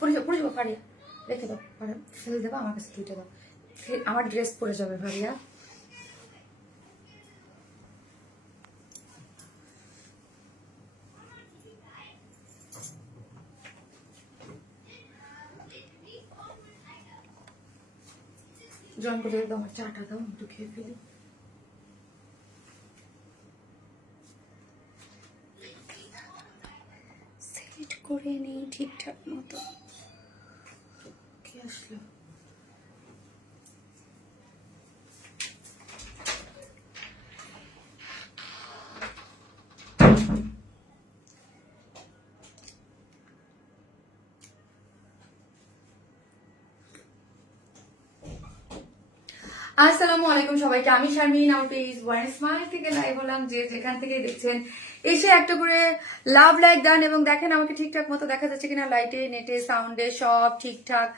পরে যাবো ফারিয়া, রেখে দাও, ফেলে দেবো, আমার কাছে দুইটা দাও, আমার ড্রেস পরে যাবে ফারিয়া। জয়েন করে দাও, আমার চাটা দাও, একটু খেয়ে ফেলি। সেট করে নেই ঠিকঠাক মতো। কে আসলো? আসসালামু আলাইকুম সবাইকে, আমি শারমিন, আমার পেজ ওয়ান স্মাইল থেকে লাইভ হলাম। যে যেখান থেকে দেখছেন এসে একটা করে লাভ লাইক দেন এবং দেখেন আমাকে ঠিকঠাক মতো দেখা যাচ্ছে কিনা, লাইটে, নেটে, সাউন্ডে সব ঠিকঠাক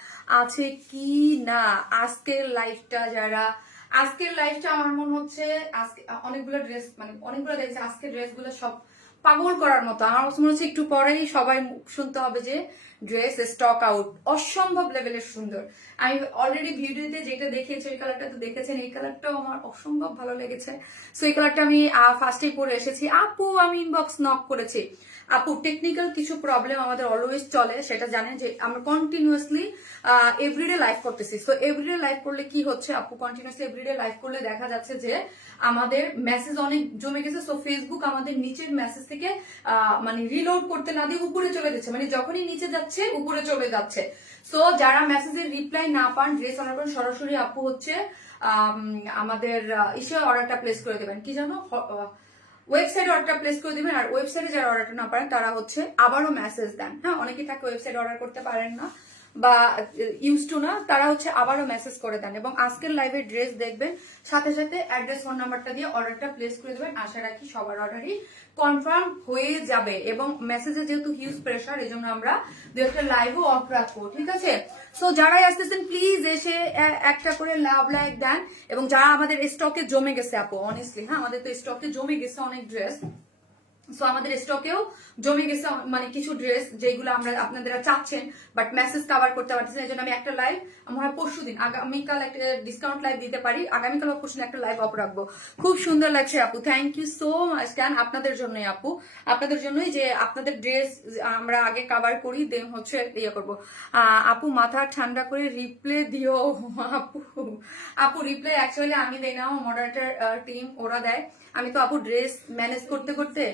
আছে কি না। আজকের লাইফটা আমার মনে হচ্ছে আজকে অনেকগুলো ড্রেস, মানে অনেকগুলো দেখছি আজকের ড্রেসগুলো সব পাগল করার মতো। আমার মনে হচ্ছে একটু পরেই সবাই শুনতে হবে যে ড্রেস স্টক আউট, অসম্ভব লেভেলের সুন্দর। আমি অলরেডি ভিডিওতে যেটা দেখিয়েছি ওই কালারটা তো দেখেছেন, এই কালারটাও আমার অসম্ভব ভালো লেগেছে। সো এই কালারটা আমি ফার্স্টেই পরে এসেছি। আপু আমি ইনবক্স নক করেছি। আপু টেকনিক্যাল কিছু প্রবলেম আমাদের অলওয়েজ চলে, সেটা জানেন যে আমরা কন্টিনিউয়াসলি এভরিডে লাইভ করতেছি। তো এভরিডে লাইভ করলে কি হচ্ছে আপু, কন্টিনিউয়াসলি এভরিডে লাইভ করলে দেখা যাচ্ছে যে আমাদের মেসেজ অনেক জমে গেছে। সো ফেসবুক আমাদের নিচের মেসেজ থেকে মানে রিলোড করতে না দিয়ে উপরে চলে যাচ্ছে, মানে যখনই নিচে যাচ্ছে উপরে চলে যাচ্ছে। সো যারা মেসেজের রিপ্লাই না পান, ড্রেস অর্ডার করেন, সরাসরি আপু হচ্ছে আমাদের ইসে অর্ডারটা প্লেস করে দেবেন, কি জানো, ওয়েবসাইটে অর্ডারটা প্লেস করে দিবেন। আর ওয়েবসাইটে যারা অর্ডারটা না পারেন তারা হচ্ছে আবারও মেসেজ দেন। হ্যাঁ, অনেকেই থাকে ওয়েবসাইটে অর্ডার করতে পারেন না বা ইউজ টু না, তারা হচ্ছে আবারও মেসেজ করে দেন। এবং আজকের লাইভে ড্রেস দেখবেন, সাথে সাথে অ্যাড্রেস, ফোন নাম্বারটা দিয়ে অর্ডারটা প্লেস করে দেবেন। আশা রাখি সবার অর্ডারই কনফার্ম হয়ে যাবে। এবং মেসেজে যেহেতু হিউজ প্রেশার, এই জন্য আমরা দু একটা লাইভও অফ রাখবো, ঠিক আছে? সো যারাই আসতেছেন প্লিজ এসে একটা করে লাভ লাইক দেন। এবং যারা আমাদের স্টকে জমে গেছে আপু, অনেস্টলি হ্যাঁ, আমাদের তো স্টকে জমে গেছে অনেক ড্রেস। সো আমাদের স্টকেও জমে গেছে মানে কিছু ড্রেস যেগুলো আমরা আপনারা চাচ্ছেন বাট মেসেজ কভার করতে পারতেছেন। এই জন্য আমি একটা লাইভ, আমার হয় পরশু দিন, আগামীকাল একটা ডিসকাউন্ট লাইভ দিতে পারি, আগামীকাল বা পরশু একটা লাইভ অফ রাখবো। খুব সুন্দর লাগছে আপু, থ্যাংক ইউ সো মাচ। কেন আপনাদের জন্যই আপু, আপনাদের জন্যই যে আপনাদের ড্রেস আমরা আগে কভার করি, দেন হচ্ছে ইয়ে করবো। আপু মাথা ঠান্ডা করে রিপ্লে দিও। আপু রিপ্লে অ্যাকচুয়ালি আমি দেই না, মডারেটর টিম ওরা দেয়। আমি তো আপু ড্রেস ম্যানেজ করতে করতে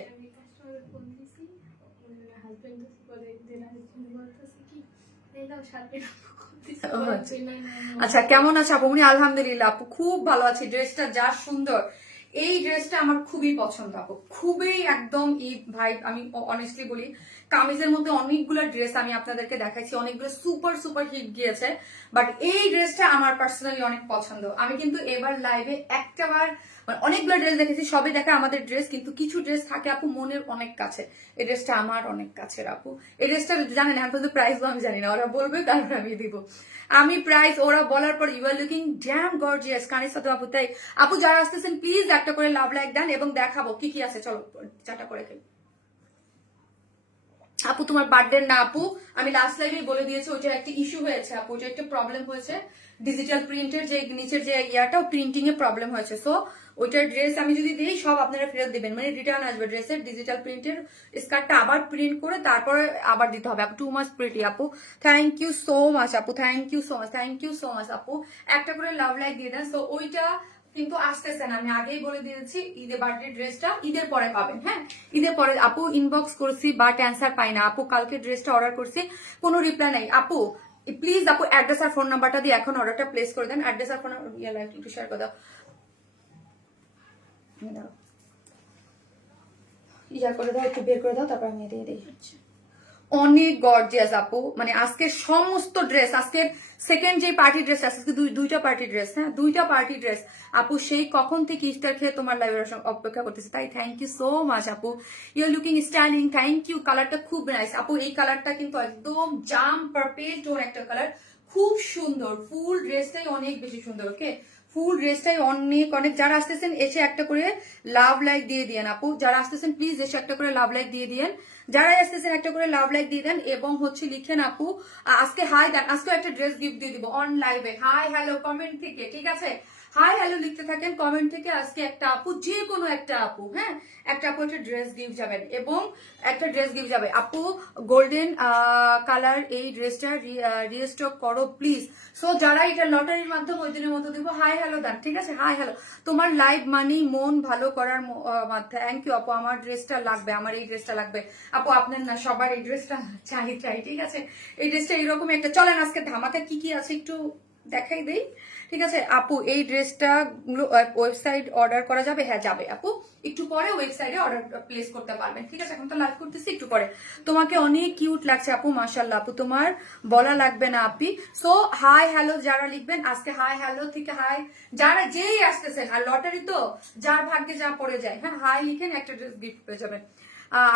আচ্ছা, কেমন আছে আপু? আলহামদুলিল্লাহ আপু, খুব ভালো আছি। ড্রেসটা যা সুন্দর, এই ড্রেসটা আমার খুবই পছন্দ আপু, খুবই একদম ঈদ ভাইব। আমি অনেস্টলি বলি, কামিজের মধ্যে অনেকগুলো ড্রেস আমি আপনাদেরকে দেখাইছি, অনেকগুলো সুপার সুপার হিট গিয়েছে, বাট এই ড্রেসটা আমার পার্সোনালি অনেক পছন্দ। আমি কিন্তু এবার লাইভে একটাবার মানে অনেকগুলো ড্রেস দেখেছি, সবই দেখা আমাদের ড্রেস, কিন্তু কিছু ড্রেস থাকে আপু মনের অনেক কাছে। এই ড্রেসটা আমার অনেক কাছের আপু। এই ড্রেসটা জানেন এখন তো প্রাইস আমি জানি না, ওরা বলবে তারপর আমি দিব। আমি প্রাইস ওরা বলার পর you are looking damn gorgeous Kanis সাথে আপু। তাই আপু যারা আসতেছেন প্লিজ একটা করে লাভ লাইক দেন এবং দেখাবো কি কি আছে। চলো চাটা করে খেলি। আপু তোমার বার্থডে না আপু, আমি লাস্ট লাইভে বলে দিয়েছি ওইটার একটা ইস্যু হয়েছে আপু, ওইটা একটা প্রবলেম হয়েছে, ডিজিটাল প্রিন্টের যে নিচের যে ইয়াটা প্রিন্টিং এ প্রবলেম হয়েছে। সো ওইটার ড্রেস আমি যদি দিই সব আপনারা ফেরত দিবেন, মানে রিটার্ন আসবে ড্রেসের। ডিজিটাল প্রিন্টের স্কার্টটা আবার প্রিন্ট করে তারপরে আবার দিতে হবে আপু। টু মাচ প্রিটি আপু, থ্যাংক ইউ সো মাচ আপু, thank you so much, thank you so much আপু। একটা করে লাভ লাইক দিয়ে দেন। সো ওইটা কিন্তু আসতেছে না, আমি আগেই বলে দিয়েছি, ঈদের বার্থডে ড্রেসটা ঈদের পরে পাবেন। হ্যাঁ, ঈদের পরে। আপু ইনবক্স করছি বাট অ্যান্সার পাই না আপু, কালকে ড্রেসটা অর্ডার করছি, কোনো রিপ্লাই নাই আপু। প্লিজ আপু অ্যাড্রেস আর ফোন নাম্বারটা দিয়ে এখন অর্ডারটা প্লেস করে দেন। অ্যাড্রেস আর ফোন একটু শেয়ার করে দাও, ইয়া করে দাও, একটু বের করে দাও, তারপর আমি দিয়ে দিই। অনেক গর্জিয়াস আপু, মানে আজকের সমস্ত ড্রেস, আজকের সেকেন্ড যে পার্টি ড্রেস আজকে দুইটা পার্টি ড্রেস, হ্যাঁ দুইটা পার্টি ড্রেস আপু। সেই কখন থেকে ইফতার খেয়ে তোমার লাইভের অপেক্ষা করতেছে, তাই থ্যাংক ইউ সো মাচ আপু। You are looking styling, thank you. কালারটা খুব নাইস আপু, এই কালারটা কিন্তু একদম জাম পার্পেল টোন একটা কালার, খুব সুন্দর। ফুল ড্রেসটাই অনেক বেশি সুন্দর। ওকে, ফুল ড্রেসটাই অনেক অনেক। যারা আসতেছেন এসে একটা করে লাভ লাইক দিয়ে দিয়েন আপু, যারা আসতেছেন প্লিজ এসে একটা করে লাভ লাইক দিয়ে দিয়েন। যারাই আসতেছেন একটা করে লাভ লাইক দিয়ে দেন এবং হচ্ছে লিখেন আপু আজকে হাই দেন, আজকে একটা ড্রেস গিফট দিয়ে দিব অন লাইভে। হাই হ্যালো কমেন্ট থেকে, ঠিক আছে, হাই হ্যালো লিখতে থাকেন কমেন্ট থেকে। আজকে একটা আপু, যে কোনো একটা আপু, হ্যাঁ একটা আপু একটা ড্রেস গিফট যাবেন এবং একটা ড্রেস গিফট যাবে। আপু গোল্ডেন কালার এই ড্রেসটা রিস্টক করো প্লিজ। সো যারা এটা লটারির মাধ্যমে ওই দিনের মতো দিব, হাই হ্যালো দেন, ঠিক আছে, হাই হ্যালো। তোমার লাইভ মানি মন ভালো করার মাধ্যমে। থ্যাংক ইউ আপু, আমার ড্রেসটা লাগবে, আমার এই ড্রেসটা লাগবে আপু, আপনার না সবার এই ড্রেসটা চাই, ঠিক আছে, এই ড্রেসটা এইরকম একটা। চলেন আজকে ধামাকা কি কি আছে একটু দেখাই দেই, ঠিক আছে আপু। এই ড্রেসটা ওয়েবসাইট অর্ডার করা যাবে? হ্যাঁ যাবে আপু, একটু পরে ওয়েবসাইটে অর্ডার প্লেস করতে পারবেন, ঠিক আছে, এখন তো লাইভ করতেছি, একটু পরে। তোমাকে অনেক কিউট লাগছে আপু, মাশাআল্লাহ আপু, তোমার বলা লাগবে না আপি। সো হাই হ্যালো যারা লিখবেন আজকে, হাই হ্যালো থেকে হাই যারা যেই আসতেছেন, আর লটারি তো যার ভাগ্যে যা পড়ে যায়, হ্যাঁ হাই লিখেন, একটা ড্রেস গিফট পেয়ে যাবেন।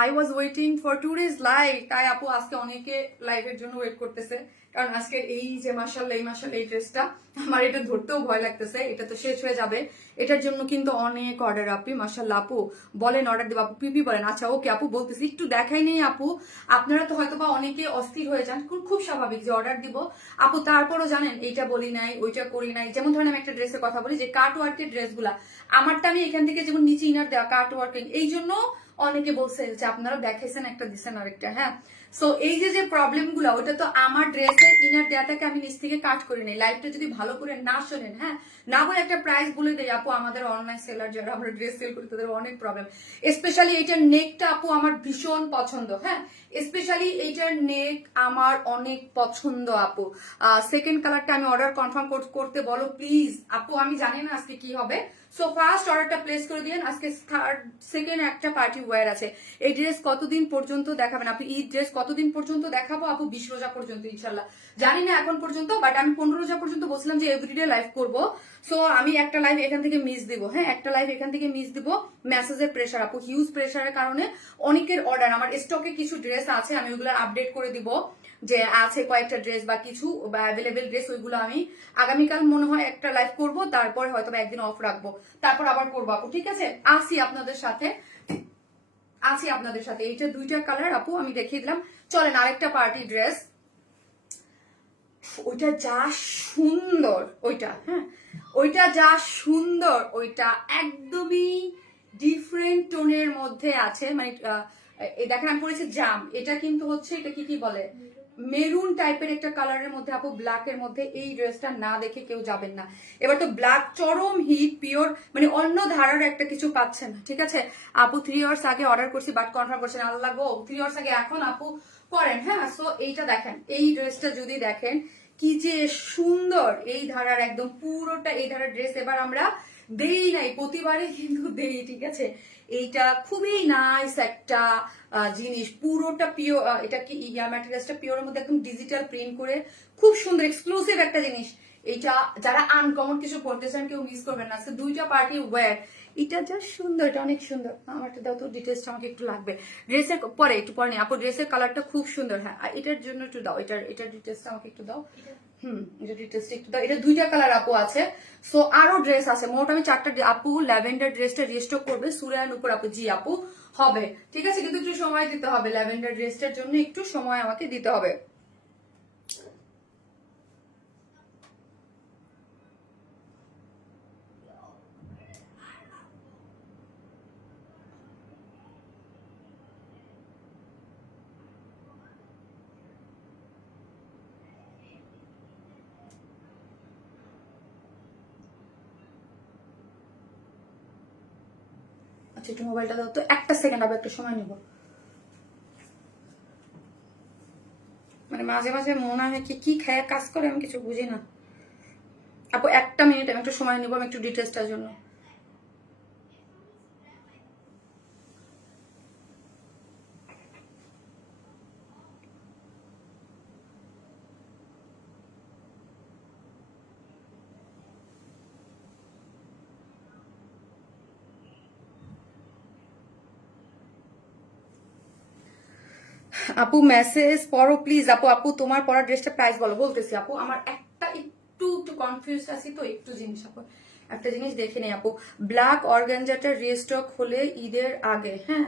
I was waiting for today's live, তাই আপু আজকে অনেকে লাইভের জন্য ওয়েট করতেছে, কারণ আজকে এই যে মাশাআল্লাহ এই ড্রেসটা, আমার এটা ধরতেও ভয় লাগতেছে, এটা তো শেষ হয়ে যাবে, এটার জন্য কিন্তু অনেক অর্ডার আপনি, মাশাআল্লাহ আপু বলেন অর্ডার দেব আপু, পিপি বলেন, আচ্ছা ওকে আপু বলতেছি, একটু দেখাই নেই আপু, আপনারা তো হয়তো বা অনেকে অস্থির হয়ে যান, খুব স্বাভাবিক যে অর্ডার দিব আপু, তারপরও জানেন এইটা বলি নাই ওইটা করি নাই। যেমন ধরেন আমি একটা ড্রেসের কথা বলি, যে কাট ওয়ার্কের ড্রেসগুলা আমারটা আমি এখান থেকে যেমন নিচে ইনার দেওয়া কাট ওয়ার্কিং, এই জন্য অনেকে বলছে যে আপনারা দেখাইছেন একটা দিচ্ছেন আরেকটা, হ্যাঁ। সো এই যে প্রবলেম গুলা, ওটা তো আমার ড্রেসের ইনার দেয়াটাকে আমি নিচ থেকে কাট করে নিই। লাইভটা যদি ভালো করে না শোনেন, হ্যাঁ, না বলে একটা প্রাইস বলে দেয় আপু, আমাদের অনলাইন সেলার যারা আমরা ড্রেস সেল করি তাদের অনেক প্রবলেম। স্পেশালি এইটার নেকটা আপু আমার ভীষণ পছন্দ, হ্যাঁ, স্পেশালি এইটার নেক আমার অনেক পছন্দ আপু। সেকেন্ড কালারটা আমি অর্ডার কনফার্ম করতে বলো প্লিজ আপু, আমি জানি না আজকে কি হবে। সো ফার্স্ট অর্ডারটা প্লেস করে দিন, আজকে সেকেন্ড একটা পার্টি ওয়্যার আছে। এই ড্রেস কতদিন পর্যন্ত দেখাবেন আপনি? এই ড্রেস কতদিন পর্যন্ত দেখাবো আপু? 20 রোজা পর্যন্ত ইনশাল্লাহ, জানি না এখন পর্যন্ত, বাট আমি 15 রোজা পর্যন্ত বলছিলাম যে এভরিডে লাইভ করব। সো আমি একটা লাইভ এখান থেকে মিস দিব, হ্যাঁ একটা লাইভ এখান থেকে মিস দিব। মেসেজের প্রেশার আপু, হিউজ প্রেশারের কারণে অনেকের অর্ডার, আমার স্টকে কিছু ড্রেস আছে, আমি ওগুলো আপডেট করে দিব, যে আছে কয়েকটা ড্রেস বা কিছু অ্যাভেলেবেল ড্রেস, ওইগুলো আমি আগামীকাল মনে হয় একটা লাইভ করব, তারপরে হয়তো একদিন অফ রাখবো, তারপর আবার করবো আপু, ঠিক আছে। আসি আপনাদের সাথে এইটা দুইটা কালার আপু আমি দেখিয়ে দিলাম। চলেন আরেকটা পার্টি ড্রেস, ওইটা যা সুন্দর, ওইটা হ্যাঁ ওইটা যা সুন্দর, ওইটা একদমই ডিফারেন্ট টোনের মধ্যে আছে, মানে দেখেন আমি পরেছি জাম, এটা কিন্তু হচ্ছে এটা কি বলে মেরুন টাইপের একটা কালারের মধ্যে আপু, ব্ল্যাক এর মধ্যে। এই ড্রেসটা না দেখে কেউ যাবেন না। এবার তো ব্ল্যাক চরম হিট, পিওর মানে অন্য ধারার একটা কিছু পাচ্ছেন, ঠিক আছে আপু। 3 আওয়ার্স আগে অর্ডার করছি, বাট কনফার্ম করছেন, আল্লাহ গো 3 আওয়ার্স আগে, এখন আপু করেন, হ্যাঁ। সো এইটা দেখেন, এই ড্রেসটা যদি দেখেন কি যে সুন্দর, এই ধারার একদম পুরোটা এই ধারার ড্রেস এবার আমরা দেই নাই, প্রতিবারে কিন্তু দেই, ঠিক আছে। এইটা খুবই নাইস একটা জিনিস, পুরোটা পিওর, এটা কি ইয়া ম্যাটেরিয়ালসটা পিওরের মধ্যে একদম ডিজিটাল প্রিন্ট করে, খুব সুন্দর এক্সক্লুসিভ একটা জিনিস। এইটা যারা আনকমন কিছু পড়তেছেন কেউ মিস করবেন না। আজকে দুইটা পার্টি ওয়্যার, এটা যা সুন্দর, এটা অনেক সুন্দর। আমারটা দাও তো, ডিটেলসটা আমাকে একটু লাগবে। ড্রেসের পরে একটু পরে নেই আপু, ড্রেসের কালারটা খুব সুন্দর, হ্যাঁ এটার জন্য একটু দাও, এটার ডিটেলসটা আমাকে একটু দাও। এটা ডিটেলসটা একটু দাও। এটা দুইটা কালার আপু আছে। সো আরো ড্রেস আছে, মোট আমি 4টা আপু ল্যাভেন্ডার ড্রেসটা রিস্টক করবে সুরায়ান উপর আপু, জি আপু হবে, ঠিক আছে, কিন্তু একটু সময় দিতে হবে, ল্যাভেন্ডার ড্রেসটার জন্য একটু সময় আমাকে দিতে হবে। আচ্ছা একটু মোবাইলটা দাও তো, একটা সেকেন্ড হবে, একটু সময় নিব। মানে মাঝে মাঝে মনে হয় কি খেয়ে কাজ করে আমি কিছু বুঝি না আপু। একটা মিনিট আমি একটু সময় নিব, আমি একটু ডিটেলসটার জন্য। আপু মেসেজ পড়ো প্লিজ আপু। আপু তোমার পড়া ড্রেসটা প্রাইস বলো, বলতেছি আপু। আমার একটু কনফিউজ আছি তো, একটু জিনিস আপু একটা জিনিস দেখে নেই আপু, ব্ল্যাক অর্গানজাটা রিস্টক হলে ঈদের আগে, হ্যাঁ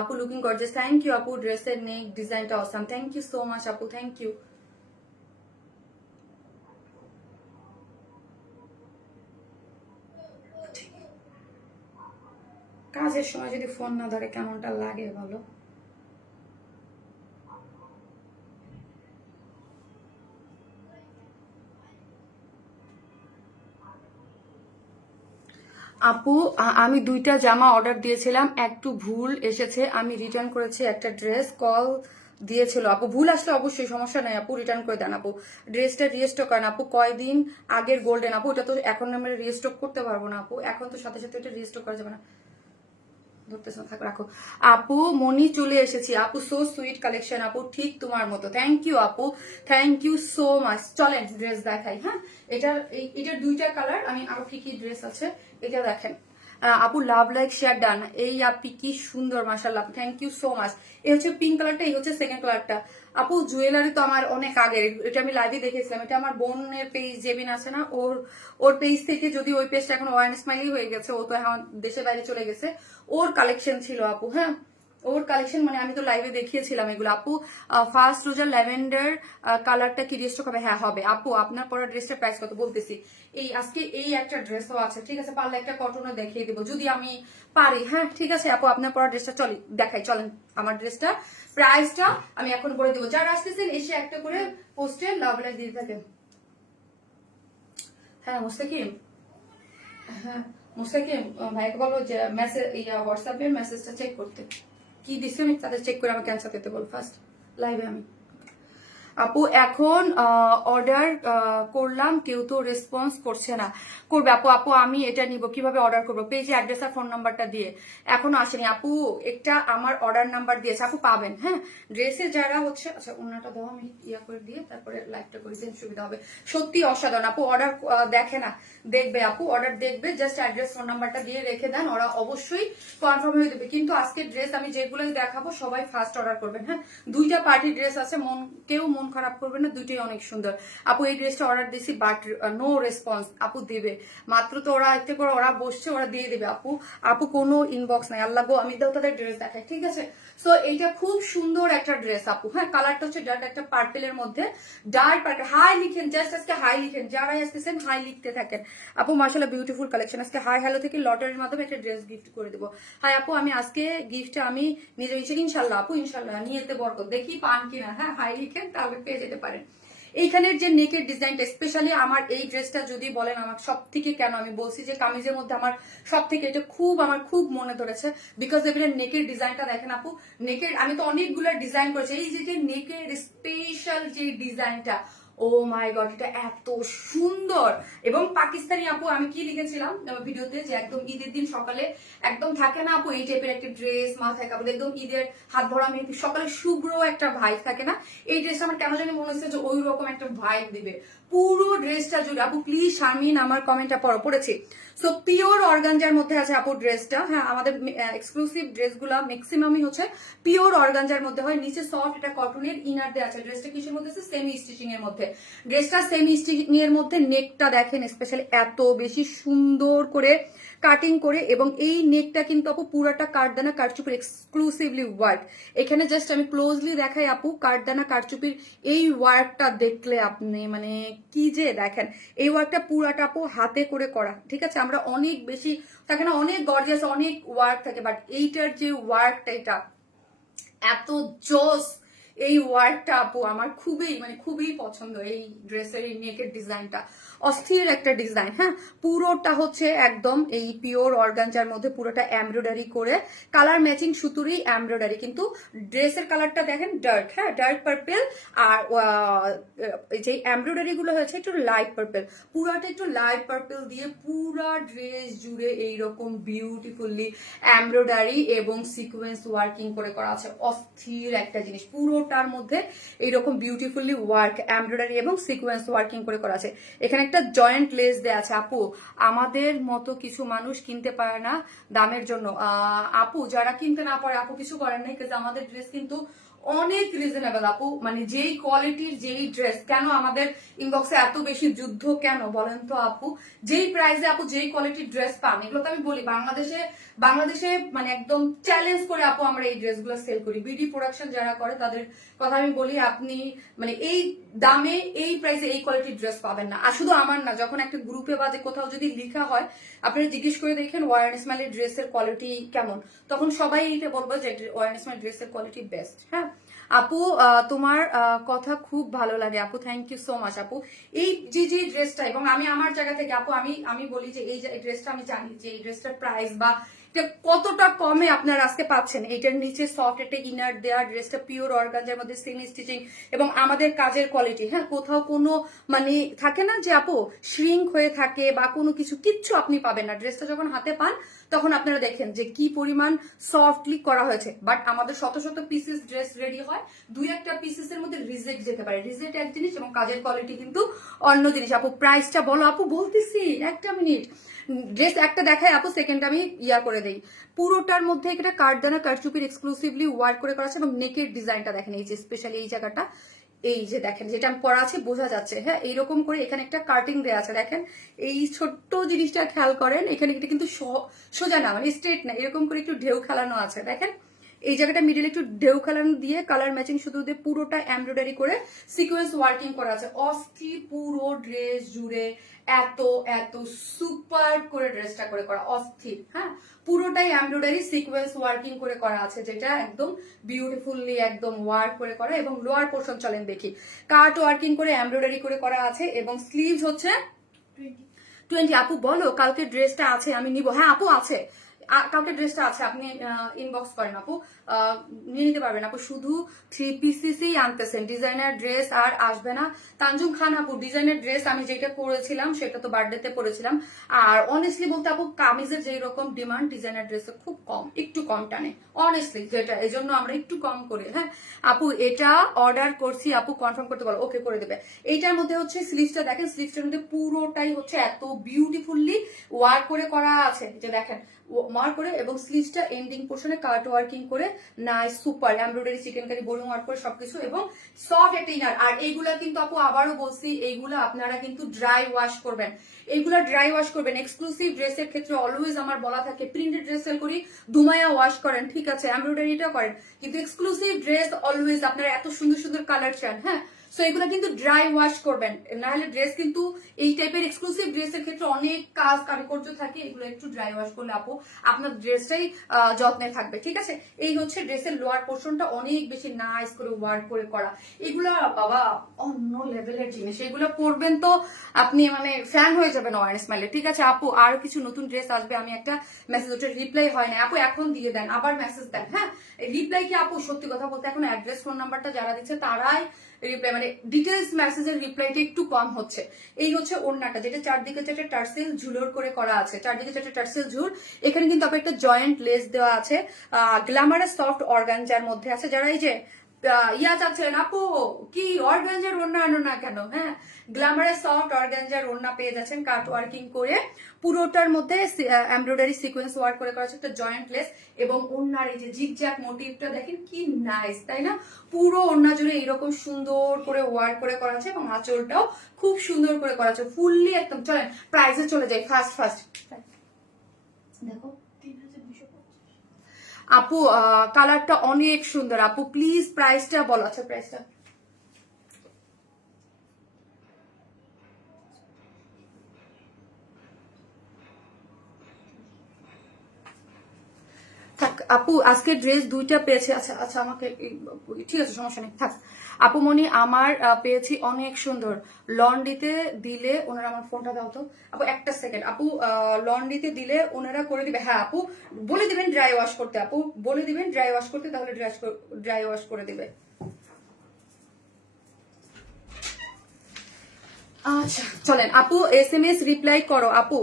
আপু লুকিং গর্জিয়াস, থ্যাংক ইউ আপু, ড্রেসের নেক ডিজাইনটা awesome, thank you so much আপু, থ্যাংক ইউ। কাজের সময় যদি ফোন না ধরে কেমনটা লাগে বলো। আপু আমি 2টা জামা অর্ডার দিয়েছিলাম, একটু ভুল এসেছে, আমি রিটার্ন করেছি। একটা ড্রেস কল দিয়েছিল আপু, ভুল আসলে অবশ্যই সমস্যা নাই আপু, রিটার্ন করে দেন আপু। ড্রেসটা রিস্টক করেন আপু, কয়দিন আগের গোল্ডেন আপু, এটা তো এখন আমরা রিস্টক করতে পারবো না আপু, এখন তো সাথে সাথে এটা রিস্টক করা যাবে না, ধরতেছ না, থাক রাখো। আপু মনি চলে এসেছি আপু, সো সুইট কালেকশন আপু, ঠিক তোমার মতো, থ্যাংক ইউ আপু, থ্যাংক ইউ সো মাচ। চলেন ড্রেস দেখাই, হ্যাঁ এটার 2টা কালার, আমি আরো কি কি ড্রেস আছে এটা দেখেন। আপু লাভ লাইক শেয়ার ডান, এই আপি কি সুন্দর মাশাআল্লাহ, থ্যাংক ইউ সো মাচ। এই হচ্ছে পিঙ্ক কালারটা, এই হচ্ছে সেকেন্ড কালারটা। আপু জুয়েলারি তো আমার অনেক আগের, এটা আমি লাইভে দেখেছিলাম, এটা আমার বোনের পেজ জেবিন আছে না, ওর পেজ থেকে, যদি ওই পেজটা এখন ওয়ান স্মাইলি হয়ে গেছে, ও তো এখন দেশের বাইরে চলে গেছে, ওর কালেকশন ছিল আপু, হ্যাঁ ওর কালেকশন, মানে আমি তো লাইভে দেখিয়েছিলাম এগুলো আপু। ফার্স্ট রোজার ল্যাভেন্ডার কালারটা কি রিস্টক হবে? হ্যাঁ হবে আপু। আপনার পরা ড্রেসটার প্রাইস কত বলতেছি, এই আজকে এই একটা ড্রেসও আছে, ঠিক আছে, পারলে একটা কটনে দেখিয়ে দেবো যদি আমি পারি, হ্যাঁ ঠিক আছে আপু। আপনার পরা ড্রেসটা দেখাই, চলেন আমার ড্রেসটা প্রাইসটা আমি এখন বলে দেবো। যারা আসতেছেন এসে একটা করে পোস্টে লাভ লাইক দিতে থাকেন। হ্যাঁ মুস্তাকিম, হ্যাঁ মুস্তাকিম ভাইকে বলো যে মেসেজ হোয়াটসঅ্যাপের মেসেজটা চেক করতে, কি দিছে আমি তাদের চেক করে আমাকে ক্যান্সেল করতে বল ফার্স্ট লাইভে আমি। আপু এখন অর্ডার করলাম, কেউ তো রেসপন্স করছে না, করবে আপু। আপু আমি এটা নিব, কিভাবে অর্ডার করবো? পেজে অ্যাড্রেস আর ফোন নাম্বারটা দিয়ে, এখনো আসেনি আপু। একটা আমার অর্ডার নাম্বার দিয়েছে আপু, পাবেন, হ্যাঁ ড্রেসে যারা হচ্ছে, আচ্ছা ওনাটা দাও, আমি ইয়া করে দিয়ে তারপরে লাইভটা করে দিন, সুবিধা হবে। সত্যি অসাধারণ আপু, অর্ডার দেখে না, দেখবে আপু, অর্ডার দেখবে, জাস্ট অ্যাড্রেস ফোন নাম্বারটা দিয়ে রেখে দেন, ওরা অবশ্যই কনফার্ম হয়ে দেবে। কিন্তু আজকে ড্রেস আমি যেগুলোই দেখাবো সবাই ফার্স্ট অর্ডার করবেন, হ্যাঁ 2টা পার্টি ড্রেস আছে, কেউ মন খারাপ করবে না, 2টাই অনেক সুন্দর আপু। এই ড্রেসটা অর্ডার দিছি বাট নো রেসপন্স আপু, দেবে মাত্র তো, ওরা একটা করে ওরা বসছে, ওরা দিয়ে দেবে আপু। আপু কোনো ইনবক্স নাই, আল্লাহ গো, আমি দাও তাদের ড্রেস দেখাই, ঠিক আছে। সো এইটা খুব সুন্দর একটা ড্রেস আপু, হ্যাঁ কালারটা হচ্ছে ডার্ক একটা পার্পেলের মধ্যে, ডার্ক পার্পেল, হাই লিখেন, জাস্ট আজকে হাই লিখেন, যারাই আসতেছেন হাই লিখতে থাকেন আপু। মাশাআল্লাহ বিউটিফুল কালেকশন, আজকে হাই হ্যালো থেকে লটারির মাধ্যমে একটা ড্রেস গিফট করে দেবো। হাই আপু, আমি আজকে গিফটটা আমি নিজে ইনশাল্লাহ আপু, ইনশাল্লাহ নিয়েতে বরকত, দেখি পান কিনা, হ্যাঁ হাই লিখেন তাহলে পেয়ে যেতে পারেন। এইখানের যে নেকের ডিজাইনটা, স্পেশালি আমার এই ড্রেসটা যদি বলেন আমার সব থেকে, কেন আমি বলছি যে কামিজের মধ্যে আমার সব থেকে এটা আমার খুব মনে ধরেছে, বিকজ এবারে নেকের ডিজাইনটা দেখেন আপু। নেকের আমি তো অনেকগুলো ডিজাইন করেছি, এই যে নেকের স্পেশাল যে ডিজাইনটা, ও মাই গড, এটা এত সুন্দর। এবং পাকিস্তানি আপু, আমি কি লিখেছিলাম ভিডিওতে, যে একদম ঈদের দিন সকালে একদম থাকে না আপু এই টাইপের একটা ড্রেস, মাথায় কাপড়, একদম ঈদের হাত ভরা মেহেদি, সকালে শুভ্র একটা ভাইব থাকে না, এই ড্রেসটা আমার কেন জানি মনে হচ্ছে যে ওই রকম একটা ভাইব দিবে পুরো ড্রেসটা জুড়ে আপু। প্লিজ শারমিন আমার কমেন্টটা পড়েছি। সো পিওর অর্গানজার মধ্যে আছে আপু ড্রেসটা, হ্যাঁ আমাদের এক্সক্লুসিভ ড্রেসগুলো ম্যাক্সিমামই হচ্ছে পিওর অর্গানজার মধ্যে হয়, নিচে সফট এটা কটনের ইনার দেওয়া আছে। ড্রেসটা কিসের মধ্যে আছে? সেমি স্টিচিং এর মধ্যে। ড্রেসটা সেমি স্টিচিং এর মধ্যে, নেকটা দেখেন স্পেশালি এত বেশি সুন্দর করে কাটিং করে, এবং এই নেকটা কিন্তু আপু পুরাটা কাঠদানা কারচুপির এক্সক্লুসিভলি ওয়ার্ক। এখানে জাস্ট আমি ক্লোজলি দেখাই আপু, কাঠদানা কারচুপির এই ওয়ার্কটা দেখলে আপনি মানে কি যে দেখেন, এই ওয়ার্কটা পুরাটা আপু হাতে করে করা, ঠিক আছে। আমরা অনেক বেশি থাকে না, অনেক গর্জিয়াস অনেক ওয়ার্ক থাকে, বাট এইটার যে ওয়ার্কটা, এটা এত জোস। এই ওয়ার্কটা আপু আমার খুবই পছন্দ, এই ড্রেসের এই নেকের ডিজাইনটা অস্থির একটা ডিজাইন, হ্যাঁ পুরোটা হচ্ছে একদম এই পিওর অর্গানজার মধ্যে, পুরোটা এমব্রয়ডারি করে, কালার ম্যাচিং সুতুরই এমব্রয়ডারি, কিন্তু ড্রেসের কালারটা দেখেন ডার্ক, হ্যাঁ ডার্ক পার্পেল, আর যে এমব্রয়ডারি গুলো হয়েছে একটু লাইট পার্পেল, পুরাটা একটু লাইট পার্পেল দিয়ে পুরা ড্রেস জুড়ে এইরকম বিউটিফুলি এমব্রয়ডারি এবং সিকোয়েন্স ওয়ার্কিং করে করা আছে, অস্থির একটা জিনিস। পুরোটার মধ্যে এইরকম বিউটিফুলি ওয়ার্ক, এমব্রয়ডারি এবং সিকোয়েন্স ওয়ার্কিং করে করা আছে। এখানে একটা জয়েন্ট লেস দেওয়া আছে আপু, আমাদের মতো কিছু মানুষ কিনতে পারে না দামের জন্য। আপু যারা কিনতে না পারে আপু কিছু করেন নাই, কিন্তু আমাদের ড্রেস কিন্তু অনেক রিজনেবল আপু, মানে যেই কোয়ালিটির যেই ড্রেস, কেন আমাদের ইনবক্সে এত বেশি যুদ্ধ কেন বলেন তো আপু? যেই প্রাইসে আপু যেই কোয়ালিটির ড্রেস পান, এগুলো তো আমি বলি বাংলাদেশে বাংলাদেশে মানে একদম চ্যালেঞ্জ করে আপু আমরা এই ড্রেসগুলো সেল করি। বিডি প্রোডাকশন যারা করে তাদের কথা আমি বলি, আপনি মানে এই দামে এই প্রাইসে এই কোয়ালিটির ড্রেস পাবেন না। আর শুধু আমার না, যখন একটা গ্রুপে বা যে কোথাও যদি লেখা হয়, আপনারা জিজ্ঞেস করে দেখেন ওয়ার স্মাইলের ড্রেসের কোয়ালিটি কেমন, তখন সবাই এটা বলবো যে ওয়ার স্মাইল ড্রেসের কোয়ালিটি বেস্ট। হ্যাঁ আপু, তোমার কথা খুব ভালো লাগে আপু, থ্যাংক ইউ সো মাচ আপু। এই যে যে ড্রেসটা, এবং আমি আমার জায়গা থেকে আপু আমি আমি বলি যে এই ড্রেসটা আমি জানি যে এই ড্রেসটার প্রাইস বা এটা কতটা কমে আপনারা আজকে পাচ্ছেন। এটার নিচে সফট একটা ইনার দেওয়া, ড্রেসটা পিওর অর্গানজার মধ্যে সেমি স্টিচিং এবং আমাদের কাজের কোয়ালিটি। হ্যাঁ, কোথাও কোনো মানে থাকে না যে আপু শ্রিঙ্ক হয়ে থাকে বা কোনো কিছু, কিচ্ছু আপনি পাবেন না। ড্রেসটা যখন হাতে পান তখন আপনারা দেখেন যে কি পরিমাণ সফটলি করা হয়েছে। বাট আমাদের শত শত পিসেস ড্রেস রেডি হয়, দুই একটা পিসেসের মধ্যে রিজেক্ট যেতে পারে। রিজেক্ট এক জিনিস এবং কাজের কোয়ালিটি কিন্তু অন্য জিনিস। আপু প্রাইসটা বলো আপু, বলতেছি একটা মিনিট। ড্রেস একটা দেখায় আপু, সেকেন্ড আমি ইয়া করে দেই। পুরোটার মধ্যে একটা কাঠদানা কারচুপির এক্সক্লুসিভলি ওয়ার্ক করে করা আছে এবং নেকের ডিজাইনটা দেখেন, এই যে স্পেশালি এই জায়গাটা, এই যে দেখেন যেটা আমি পরা আছে বোঝা যাচ্ছে। হ্যাঁ, এইরকম করে এখানে একটা কাটিং দেওয়া আছে দেখেন, এই ছোট্ট জিনিসটা খেয়াল করেন। এখানে এটা কিন্তু সোজা না, মানে স্ট্রেট না, এরকম করে একটু ঢেউ খেলানো আছে দেখেন। এই জায়গাটা মিডিল একটু ঢেউ খেলানো দিয়ে কালার ম্যাচিং শুধু দিয়ে পুরোটা এমব্রয়ডারি করে সিকোয়েন্স ওয়ার্কিং করা আছে। অস্থির পুরো ড্রেস জুড়ে এত এত সুপার করে ড্রেসটা করে করা, অস্থির। হ্যাঁ, পুরোটাই এমব্রয়ডারি সিকোয়েন্স ওয়ার্কিং করে করা আছে, যেটা একদম বিউটিফুলি একদম ওয়ার্ক করে করা। এবং লোয়ার পোর্শন চলেন দেখি, কাট ওয়ার্কিং করে এমব্রয়ডারি করে করা আছে এবং স্লিভস হচ্ছে 20। আপু বলো কালকে ড্রেসটা আছে আমি নিব। হ্যাঁ আপু আছে, কালকে ড্রেসটা আছে, আপনি ইনবক্স করেন আপু, নিয়ে নিতে পারবেন আপু। শুধু 3 পিসেসই আনতেছেন, ডিজাইনার ড্রেস আর আসবে না। তানজুম খান আপু, ডিজাইনার ড্রেস আমি যেটা পরেছিলাম সেটা তো বার্থডেতে পরেছিলাম। আর অনেস্টলি বলতে আপু কামিজের যেই রকম ডিমান্ড ডিজাইনার ড্রেসে খুব কম, একটু কম টানে অনেস্টলি, যেটা এই জন্য আমরা একটু কম করি। হ্যাঁ আপু, এটা অর্ডার করছি আপু, কনফার্ম করতে বলো, ওকে করে দেবে। এইটার মধ্যে হচ্ছে স্লিভসটা দেখেন, স্লিভসটার মধ্যে পুরোটাই হচ্ছে এত বিউটিফুল্লি ওয়ার্ক করে করা আছে, যে দেখেন মার্ক করে, এবং স্লিভসটা এন্ডিং পোর্শনে কাট ওয়ার্কিং করে nice super embroidery chikankari boring work করে সবকিছু, এবং সফট একটা ইনার। আর এইগুলা কিন্তু আপু আবারও বলছি, এইগুলা আপনারা কিন্তু ড্রাই ওয়াশ করবেন, এইগুলা ড্রাই ওয়াশ করবেন। এক্সক্লুসিভ ড্রেসের ক্ষেত্রে অলওয়েজ আমার বলা থাকে, প্রিন্টেড ড্রেস সেল করি ধুমায়া ওয়াশ করেন, ঠিক আছে, এমব্রয়ডারিটা করেন, কিন্তু এক্সক্লুসিভ ড্রেস অলওয়েজ আপনারা এত সুন্দর সুন্দর কালার চান। হ্যাঁ, সো এগুলো কিন্তু ড্রাই ওয়াশ করবেন, নাহলে ড্রেস কিন্তু এই টাইপের এক্সক্লুসিভ ড্রেসের ক্ষেত্রে অনেক কাজ কারিকর্য থাকে, এগুলো একটু ড্রাই ওয়াশ করলে আপু আপনার ড্রেসটাই যত্নে থাকবে। ঠিক আছে, এই হচ্ছে ড্রেসের লোয়ার পোর্শনটা অনেক বেশি নাইস করে ওয়ার্ক করে করা। এগুলো বাবা অন্য লেভেলের জিনিস, এগুলো পরবেন তো আপনি মানে ফ্যান হয়ে যাবেন ওয়ার স্মাইলে। ঠিক আছে আপু, আরো কিছু নতুন ড্রেস আসবে, আমি একটা মেসেজ, ওটা রিপ্লাই হয় না আপু, এখন দিয়ে দেন, আবার মেসেজ দেন। হ্যাঁ, রিপ্লাই কি আপু সত্যি কথা বলতে এখন অ্যাড্রেস ফোন নাম্বারটা যারা দিচ্ছে তারাই রিপ্লাই, মানে ডিটেলস মেসেজের রিপ্লাইটা একটু কম হচ্ছে। এই হচ্ছে ওড়নাটা, যেটা চারদিকে চারটে টার্সেল ঝুলোর করে করা আছে, চারদিকে চারটে টার্সেল ঝুল। এখানে কিন্তু আপনার একটা জয়েন্ট লেস দেওয়া আছে, গ্ল্যামারাস সফট অর্গানজার মধ্যে আছে। যারা এই যে ইয়া চাচ্ছেন আপু কি অর্গানজার ওড়না আনো না কেন, হ্যাঁ গ্ল্যামারাস সফট অর্গানজার ওড়না পেয়ে যাচ্ছেন, কাট ওয়ার্কিং করে পুরোটার মধ্যে এমব্রয়ডারি সিকোয়েন্স ওয়ার্ক করে করা আছে, একটা জয়েন্ট লেস, এবং ওড়নার এই যে জিগজ্যাগ মোটিভটা দেখেন কি নাইস, তাই না? পুরো ওড়না জুড়ে এইরকম সুন্দর করে ওয়ার্ক করে করা আছে, এবং আঁচলটাও খুব সুন্দর করে করা আছে, ফুললি একদম। চলেন প্রাইসে চলে যাই ফার্স্ট ফার্স্ট। দেখো আপু, কালারটা অনেক সুন্দর আপু, প্লিজ প্রাইসটা বলো। আচ্ছা প্রাইসটা থাক আপু, আজকে ড্রেস দুইটা পেয়েছে। আচ্ছা আচ্ছা, আমাকে ঠিক আছে, সমস্যা নেই, থাক আপু মনি, আমার পেয়েছি অনেক সুন্দর। লন্ড্রিতে দিলে ওনারা, আমার ফোনটা দাও তো আপু, একটা সেকেন্ড আপু, লন্ড্রিতে দিলে ওনারা করে দিবে। হ্যাঁ আপু, বলে দিবেন ড্রাই ওয়াশ করতে, আপু বলে দিবেন ড্রাই ওয়াশ করতে, তাহলে ড্রাই ওয়াশ করে দিবে। আচ্ছা চলেন আপু, SMS রিপ্লাই করো আপু।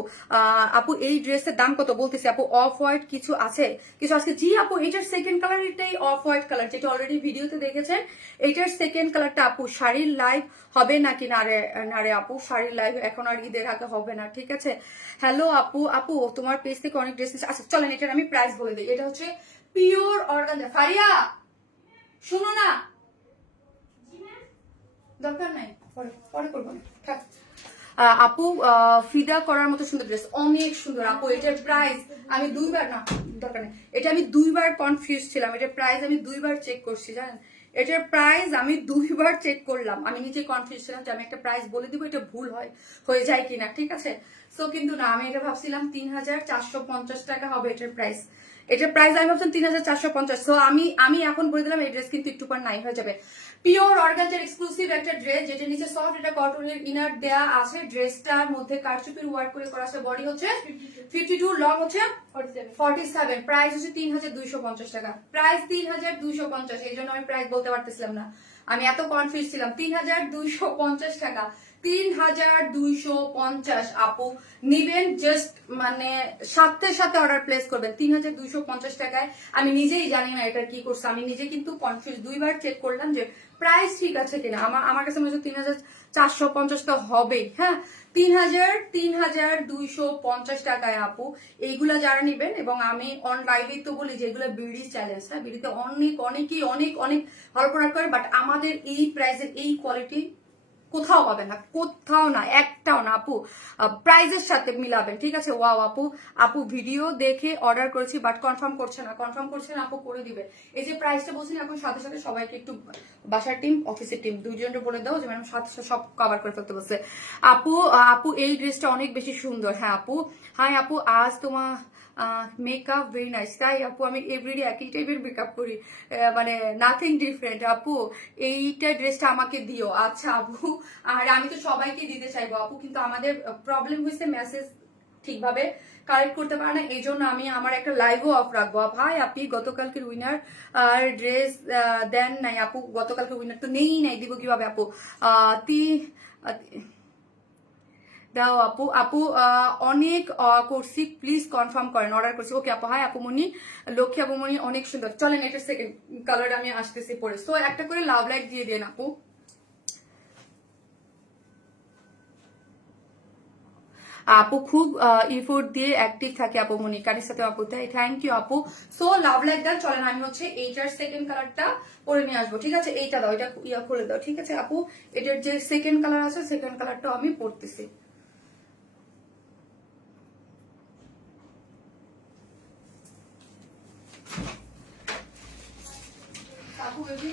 আপু এই ড্রেসের দাম কত বলতেছি আপু, অফ হোয়াইট কিছু আছে, কিছু আজকে। জি আপু, এটার সেকেন্ড কালার, এটাই অফ হোয়াইট কালার, যেটা অলরেডি ভিডিওতে দেখেছেন, এটার সেকেন্ড কালারটা। আপু শাড়ির লাইভ হবে নাকি? না রে না রে আপু, শাড়ির লাইভ এখন আর ঈদের আগে হবে না, ঠিক আছে। হ্যালো আপু, আপু তোমার পেজ থেকে অনেক ড্রেস। আচ্ছা চলেন, এটার আমি প্রাইস বলে দিই। এটা হচ্ছে পিওর অর্গানজা। ফারিয়া শুনো না, দরকার নাই, পরে পরে করবো না, থাক। আপু ফিদা করার মতো সুন্দর ড্রেস, অনেক সুন্দর আপু। এটার প্রাইস আমি দুইবার, না দরকার নেই, এটা আমি দুইবার কনফিউজ ছিলাম, এটার প্রাইস আমি দুইবার চেক করছি জানেন, এটার প্রাইস আমি দুইবার চেক করলাম, আমি নিজে কনফিউজ ছিলাম যে আমি একটা প্রাইস বলে দিব এটা ভুল হয়ে যায় কিনা, ঠিক আছে। সো কিন্তু না, আমি এটা ভাবছিলাম 3450 টাকা হবে এটার প্রাইস, এটার প্রাইস আমি ভাবছিলাম 3450। সো আমি এখন বলে দিলাম এই ড্রেস কিন্তু একটু পর নাই হয়ে যাবে। পিওর অর্গানজার এক্সক্লুসিভ একটা ড্রেস, যেটা নিচে সফট একটা কটনের ইনার দেয়া আছে, ড্রেসটার মধ্যে কারচুপির ওয়ার্ক করে করা আছে, বডি হচ্ছে 52, লং হচ্ছে 47, প্রাইস হচ্ছে 3250 টাকা, প্রাইস 3250। এই জন্য আমি প্রাইস বলতে পারতেছিলাম না, আমি এত কনফিউজ ছিলাম। 3250 টাকা, 3250 আপু নিবেন, জাস্ট মানে সাথে সাথে অর্ডার প্লেস করবেন 3250 টাকায়। আমি নিজেই জানি না এটা কি করছে, আমি নিজে কিন্তু কনফিউজ, দুইবার চেক করলাম যে প্রাইস ঠিক আছে কিনা। আমার কাছে মনে হচ্ছে 3450 তো হবেই, হ্যাঁ 3250 টাকায় আপু এইগুলা যারা নিবেন। এবং আমি অন লাইভে তো বলি যে এগুলো বিডি চ্যালেঞ্জ, হ্যাঁ বিডিতে অনেকেই অনেক ভালো প্রোডাক্ট করে, বাট আমাদের এই প্রাইসের এই কোয়ালিটি কোথাও পাবেন না, কোথাও না, একটাও না আপু, প্রাইজের সাথে মিলাবেন, ঠিক আছে। ওয়াও আপু ভিডিও দেখে অর্ডার করেছি বাট কনফার্ম করছে না আপু, করে দিবে। এই যে প্রাইসটা বলছেন এখন সাথে সাথে সবাইকে একটু বাসার টিম অফিসের টিম দুইজনকে বলে দাও যে ম্যাডাম সাথে সাথে সব কভার করে ফেলতে বলছে। আপু এই ড্রেসটা অনেক বেশি সুন্দর, হ্যাঁ আপু। হাই আপু, আজ তোমার মেকআপ ভেরি নাইস। তাই আপু আমি এভরিডে একই টাইপের মেকআপ করি, মানে নাথিং ডিফারেন্ট আপু, এইটা ড্রেসটা আমাকে দিও। আচ্ছা আপু, আর আমি তো সবাইকে দিতে চাইবো আপু, কিন্তু আমাদের প্রবলেম হয়েছে মেসেজ ঠিকভাবে কালেক্ট করতে পারে না, এই জন্য আমি আমার একটা লাইভও অফ রাখবো। ভাই আপনি গতকালকে উইনার আর ড্রেস দেন নাই আপু, গতকালকে উইনার তো নাই, দিব কিভাবে আপু। তি দাও আপু অনেক করছি, প্লিজ কনফার্ম করেন, অর্ডার করছি। ওকে আপু, হাই আপুমনি, লক্ষ্মী আপুমনি অনেক সুন্দর। চলেন এটা সেকেন্ড কালার আমি আসতেছি পরে। সো একটা করে লাভ লাইট দিয়ে দেন আপু। আপু খুব ইফোর্ট দিয়ে অ্যাক্টিভ থাকে আপু মনি, কারির সাথে আপু, তাই থ্যাংক ইউ আপু। So love like that. চলেন আমি হচ্ছে এইটার সেকেন্ড কালারটা পরে নিয়ে আসবো, ঠিক আছে। এইটা দাও, এটা খুলে দাও, ঠিক আছে আপু। এটার যে সেকেন্ড কালার আছে সেকেন্ড কালারটাও আমি পরতেছি। আপু বেবি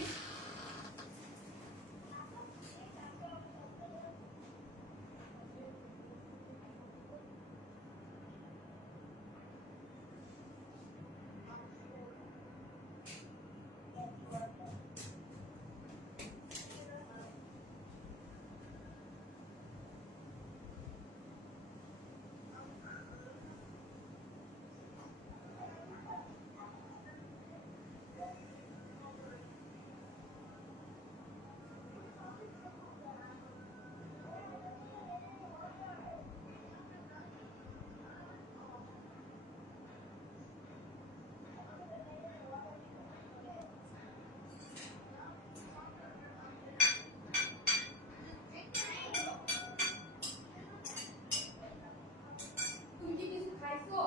তুমি কি কিছু খাইছো?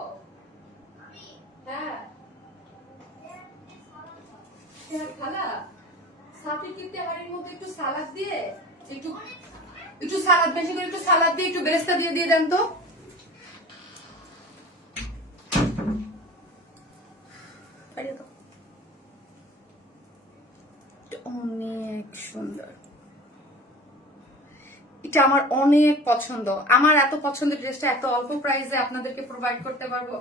হ্যাঁ খালা, সাথে কিন্তু হাড়ির মধ্যে একটু সালাদ দিয়ে, একটু একটু সালাদ বেশি করে, একটু সালাদ দিয়ে একটু বেরেস্তা দিয়ে দিয়ে দেন তো। অনেক সুন্দর, এটা আমার অনেক পছন্দ, আমার এত পছন্দের ড্রেসটা এত অল্প প্রাইসে আপনাদেরকে প্রোভাইড করতে পারবো।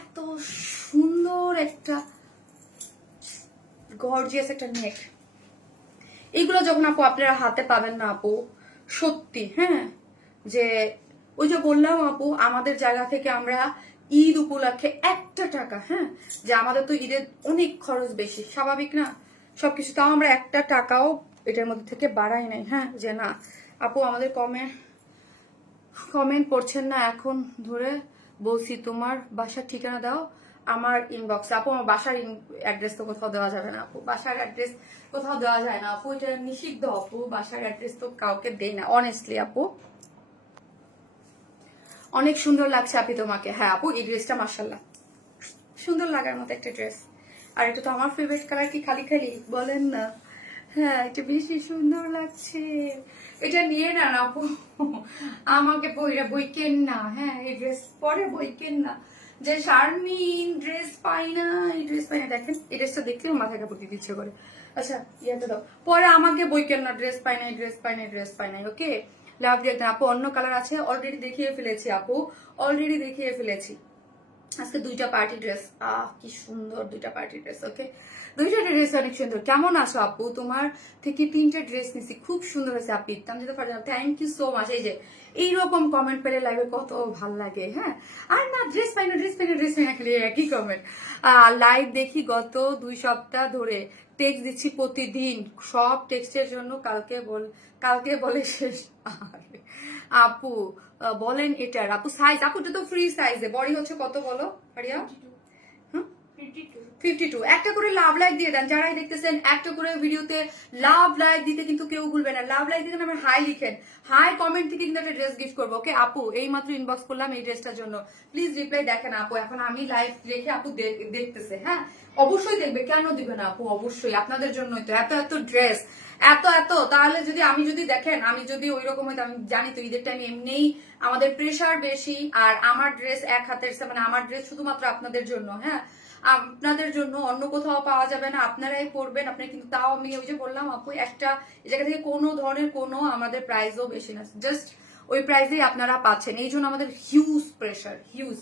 এত সুন্দর একটা গর্জিয়াস একটা নেক, এইগুলো যখন আপু আপনারা হাতে পাবেন না আপু, সত্যি হ্যাঁ, যে ওই যে বললাম আপু আমাদের জায়গা থেকে আমরা ঈদ উপলক্ষে একটা টাকা, হ্যাঁ যে আমাদের তো ঈদের অনেক খরচ বেশি, স্বাভাবিক না সবকিছু, তাও আমরা একটা টাকাও এটার মধ্যে থেকে বাড়াই নাই, হ্যাঁ যে না আপু আমাদের কমেন্ট পড়ছেন না এখন ধরে, বলছি তোমার বাসার ঠিকানা দাও আমার ইনবক্সে। আপু আমার বাসার অ্যাড্রেস তো কোথাও দেওয়া যাবে না আপু, বাসার অ্যাড্রেস কোথাও দেওয়া যায় না আপু, এটা নিষিদ্ধ আপু, বাসার অ্যাড্রেস তো কাউকে দেই না অনেস্টলি আপু। অনেক সুন্দর লাগছে আপনি তোমাকে, হ্যাঁ আপু এই ড্রেসটা মার্শাল্লাহ সুন্দর লাগার মতো একটা ড্রেস। আর এটা তো আমার ফেভারিট কালার, কি খালি খালি বলেন না? হ্যাঁ, এটা বেশি সুন্দর লাগছে। এটা নিয়ে না আপু, আমাকে পইরা বইকেন না। হ্যাঁ, এই ড্রেস পরে বইকেন না যে শারমিন ড্রেস পাই না, এই ড্রেস পাই না। দেখেন এই ড্রেসটা দেখলেও মাথায় কাপড় দিতে ইচ্ছে করে। আচ্ছা ইয়েটা দাও, পরে আমাকে বইকেন না ড্রেস পাই নাই, ড্রেস পাই নাই, ড্রেস পাই নাই। ওকে, লাভ দেখেন আপু, অন্য কালার আছে, অলরেডি দেখিয়ে ফেলেছি আপু, অলরেডি দেখিয়ে ফেলেছি। আজকে দুইটা পার্টি ড্রেস, কি সুন্দর দুইটা পার্টি ড্রেস। ওকে, দুইটা ড্রেস অনেক সুন্দর। কেমন আছো আপু? তোমার থেকে 3টা ড্রেস নিছি, খুব সুন্দর হয়েছে আপনি। Thank you so much. এই যে এইরকম কমেন্ট পেলে লাইভে কত ভাল লাগে। হ্যাঁ, আর না ড্রেস পাই না, ড্রেস পাই না, ড্রেস পাই না, খালি একই কমেন্ট। লাইভ দেখি গত 2 সপ্তাহ ধরে, টেক্সট দিচ্ছি প্রতিদিন, সব টেক্সটের জন্য কালকে বলে শেষ। আপু বলেন এটার আপু সাইজ, আপু এটা তো ফ্রি সাইজে, বডি হচ্ছে কত বলো পারিয়া? 52। একটা করে লাভ লাইক দিয়ে দেন যারাই দেখতেছেন, একটা করে ভিডিওতে লাভ লাইক দিতে কিন্তু কেউ ভুলবেন না। লাভ লাইক দিতে আমার হাই লিখেন, হাই কমেন্ট থেকে কিন্তু একটা ড্রেস গিফট করবো। ওকে আপু, এই মাত্র ইনবক্স করলাম এই ড্রেসটার জন্য, প্লিজ রিপ্লাই দেখেন আপু। এখন আমি লাইভ রেখে আপু দেখতেছে। হ্যাঁ, অবশ্যই দেখবে, কেন দিবে না আপু? অবশ্যই আপনাদের জন্যই তো এত এত ড্রেস, এত এত। তাহলে যদি আমি যদি দেখেন, আমি যদি ওই রকম হইতো, আমি জানি তো ঈদের টাইমে এমনিই আমাদের প্রেশার বেশি, আর আমার ড্রেস এক হাতের, মানে আমার ড্রেস শুধুমাত্র আপনাদের জন্য। হ্যাঁ, আপনাদের জন্য, অন্য কোথাও পাওয়া যাবে না, আপনারাই পড়বেন। আপনি কিন্তু, তাও আমি ওই যে বললাম আপু, একটা জায়গা থেকে কোনো ধরনের কোনো আমাদের প্রাইসও বেশি না, জাস্ট ওই প্রাইসেই আপনারা পাচ্ছেন। এই জন্য আমাদের huge pressure, huge.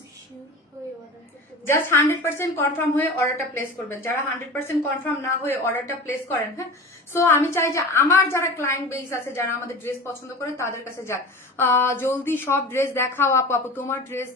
Just 100% confirm হয়ে অর্ডারটা প্লেস করবেন। যারা 100% কনফার্ম না হয়ে অর্ডারটা প্লেস করেন, হ্যাঁ, সো আমি চাই যে আমার যারা ক্লায়েন্ট বেস আছে, যারা আমাদের ড্রেস পছন্দ করে, তাদের কাছে যাক। জলদি সব ড্রেস দেখাও আপু। আপু তোমার ড্রেস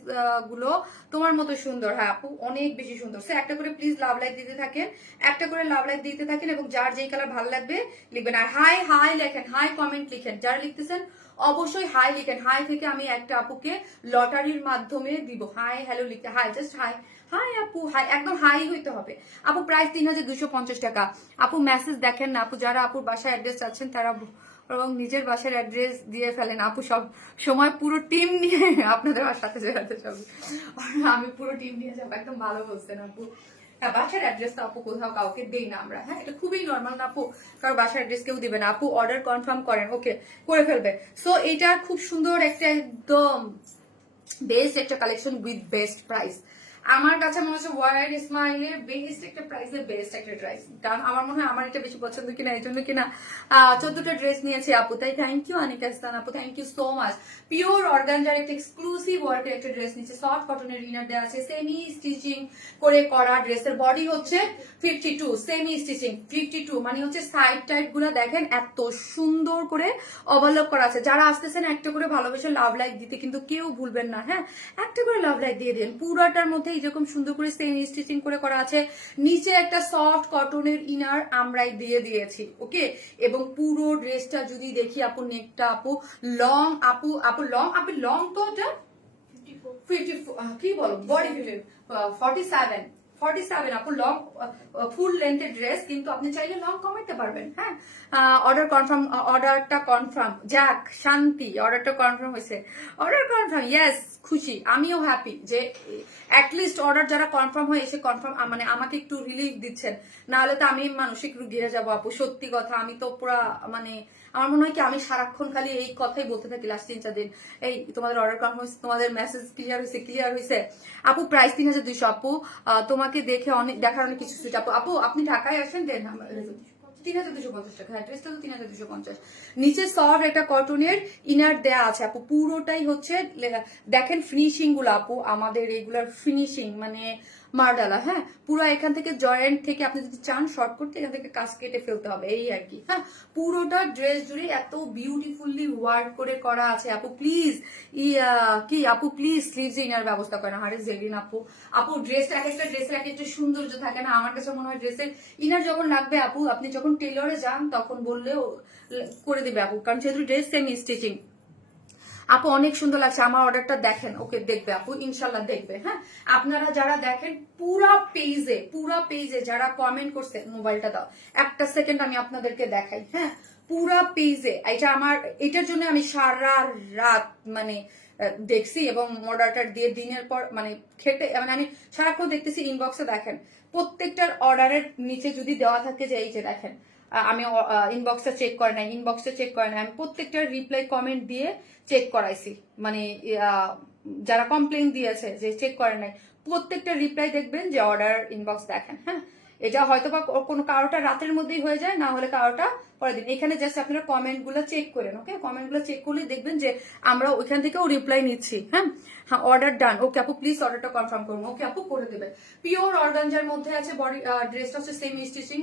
গুলো তোমার মতো সুন্দর। হ্যাঁ আপু, অনেক বেশি সুন্দর। সো একটা করে প্লিজ লাভ লাইক দিতে থাকেন, একটা করে লাভ লাইক দিতে থাকেন, এবং যার যেই কালার ভালো লাগবে লিখবেন। আর হাই হাই লেখেন, হাই কমেন্ট লিখেন, যারা লিখতেছেন অবশ্যই হাই লিখেন। হাই থেকে আমি একটা আপুকে লটারির মাধ্যমে দিব। হাই হ্যালো লিখতে, হাই, জাস্ট হাই, হাই আপু, হাই, একদম হাই হইতে হবে আপু। প্রাইস 3250 টাকা আপু। মেসেজ দেখেন না আপু, যারা আপুর বাসায় অ্যাড্রেস চাচ্ছেন তারা এবং নিজের বাসার অ্যাড্রেস দিয়ে ফেলেন আপু। সব সময় পুরো টিম নিয়ে আপনাদের সাথে যেতে সব, আমি পুরো টিম নিয়ে যাবো। একদম ভালো বলছেন আপু। হ্যাঁ, বাসার অ্যাড্রেস তো আপু কোথাও কাউকে দেই না আমরা। হ্যাঁ, এটা খুবই নর্মাল না আপু, কারণ বাসার অ্যাড্রেস কেউ দিবে না আপু। অর্ডার কনফার্ম করেন, ওকে করে ফেলবে। সো এটা খুব সুন্দর একটা, একদম বেস্ট একটা কালেকশন উইথ বেস্ট প্রাইস। আমার কাছে মনে হচ্ছে ওয়াইড স্মাইলের বেস্ট একটা প্রাইসে বেস্ট একটা ড্রেস, কারণ আমার মনে হয় আমার এটা বেশি পছন্দ কিনা, এই জন্য কিনা 14টা ড্রেস নিয়েছে আপু। তাই থ্যাংক ইউ অনিকা ইসলাম আপু, thank you so much. Pure অর্গানজার একটা এক্সক্লুসিভ ওয়ার্কের একটা ড্রেস নিচ্ছে, সফট কটনের ইনার দেওয়া আছে, সেমি স্টিচিং করে করা। ড্রেসের বডি হচ্ছে 52, সেমি স্টিচিং 52, মানে হচ্ছে সাইড টাইপ গুলা দেখেন এত সুন্দর করে ওভারলক করা আছে। যারা আসতেছেন একটা করে ভালোবেসে লাভ লাইক দিতে কিন্তু কেউ ভুলবেন না। হ্যাঁ, একটা করে লাভ লাইক দিয়ে দেন। পুরাটার মধ্যে যেরকম সুন্দর করে সেমি স্টিচিং করে করা আছে, নিচে একটা সফট কটনের ইনার আমরাই দিয়ে দিয়েছি। ওকে, এবং পুরো ড্রেসটা যদি দেখি আপু, নেকটা আপু লং, লং তো এটা 54, কি বলো বডি 47 আপু, লং ফুল লেন্থের ড্রেস, কিন্তু আপনি চাইলে লং কমাইতে পারবেন। হ্যাঁ, অর্ডারটা কনফার্ম, যাক শান্তি, অর্ডারটা কনফার্ম হয়েছে। অর্ডার কনফার্ম, ইয়েস, খুশি, আমিও হ্যাপি যে অ্যাটলিস্ট অর্ডার যারা কনফার্ম হয়ে এসে কনফার্ম, মানে আমাকে একটু রিলিফ দিচ্ছেন। না হলে তো আমি মানসিক রোগ ঘিরে যাবো আপু, সত্যি কথা। আমি তো পুরা, মানে আমার মনে হয় কি আমি সারাক্ষণ খালি এই কথাই বলতে থাকি লাস্ট 3-4 দিন। এই তোমাদের অর্ডার কনফার্ম, তোমাদের মেসেজ ক্লিয়ার হয়েছে আপু। প্রাইস 3200 আপু। তোমাকে দেখে দেখার অনেক কিছু সুইট আপু। আপু আপনি ঢাকায় আসেন, দেন 3250 টাকা। হ্যাঁ, ড্রেসটা তো 3250। নিচে সফট একটা কটনের ইনার দেয়া আছে আপু। পুরোটাই হচ্ছে দেখেন ফিনিশিং গুলো আপু, আমাদের এগুলার ফিনিশিং মানে মার্ডালা। হ্যাঁ, পুরো এখান থেকে জয়েন্ট থেকে আপনি যদি চান শর্ট করতে, এখান থেকে কাজ কেটে ফেলতে হবে, এই আর কি। হ্যাঁ, পুরোটা ড্রেস জুড়ে এত বিউটিফুলি ওয়ার্ক করে করা আছে আপু। প্লিজ কি আপু, প্লিজ স্লিভস ইনার ব্যবস্থা করেন। হারে জেলিন আপু, আপু ড্রেসটা এক একটা ড্রেসের এক একটা সৌন্দর্য থাকে না? আমার কাছে মনে হয় ড্রেসের ইনার যখন লাগবে আপু, আপনি যখন টেলরে যান তখন বললেও করে দিবে আপু, কারণ যেহেতু ড্রেস সেমি স্টিচিং। আপু অনেক সুন্দর লাগছে, আমার অর্ডারটা দেখেন। ওকে, দেখবে আপু, ইনশাল্লাহ দেখবে। হ্যাঁ, আপনারা যারা দেখেন পুরা পেজে যারা কমেন্ট করছে, মোবাইলটা দাও একটা সেকেন্ড আমি আপনাদেরকে দেখাই। হ্যাঁ, পুরা পেজে এটা আমার, এটার জন্য আমি সারা রাত মানে দেখছি, এবং অর্ডারটা দিয়ে দিনের পর মানে খেটে, মানে আমি সারাক্ষণ দেখতেছি। ইনবক্সে দেখেন প্রত্যেকটার অর্ডারের নিচে যদি দেওয়া থাকে যে এই যে দেখেন আমি ইনবক্সটা চেক করে নাই, আমি প্রত্যেকটার রিপ্লাই কমেন্ট দিয়ে চেক করাইছি, মানে যারা কমপ্লেন দিয়েছে যে চেক করে নাই প্রত্যেকটা রিপ্লাই দেখবেন যে অর্ডার ইনবক্স দেখেন। হ্যাঁ, এটা হয়তো বা কোনো কারোটা রাতের মধ্যেই হয়ে যায়, না হলে কারোটা পরের দিন। এখানে জাস্ট আপনারা কমেন্টগুলো চেক করেন, ওকে? কমেন্টগুলো চেক করলে দেখবেন যে আমরা ওইখান থেকেও রিপ্লাই নিচ্ছি। হ্যাঁ, অর্ডার ডান, ওকে আপু প্লিজ অর্ডারটা কনফার্ম করুন, ওকে আপু করে দেবে। পিওর অর্গানজার মধ্যে আছে, বডি ড্রেসটা হচ্ছে সেমি স্টিচিং,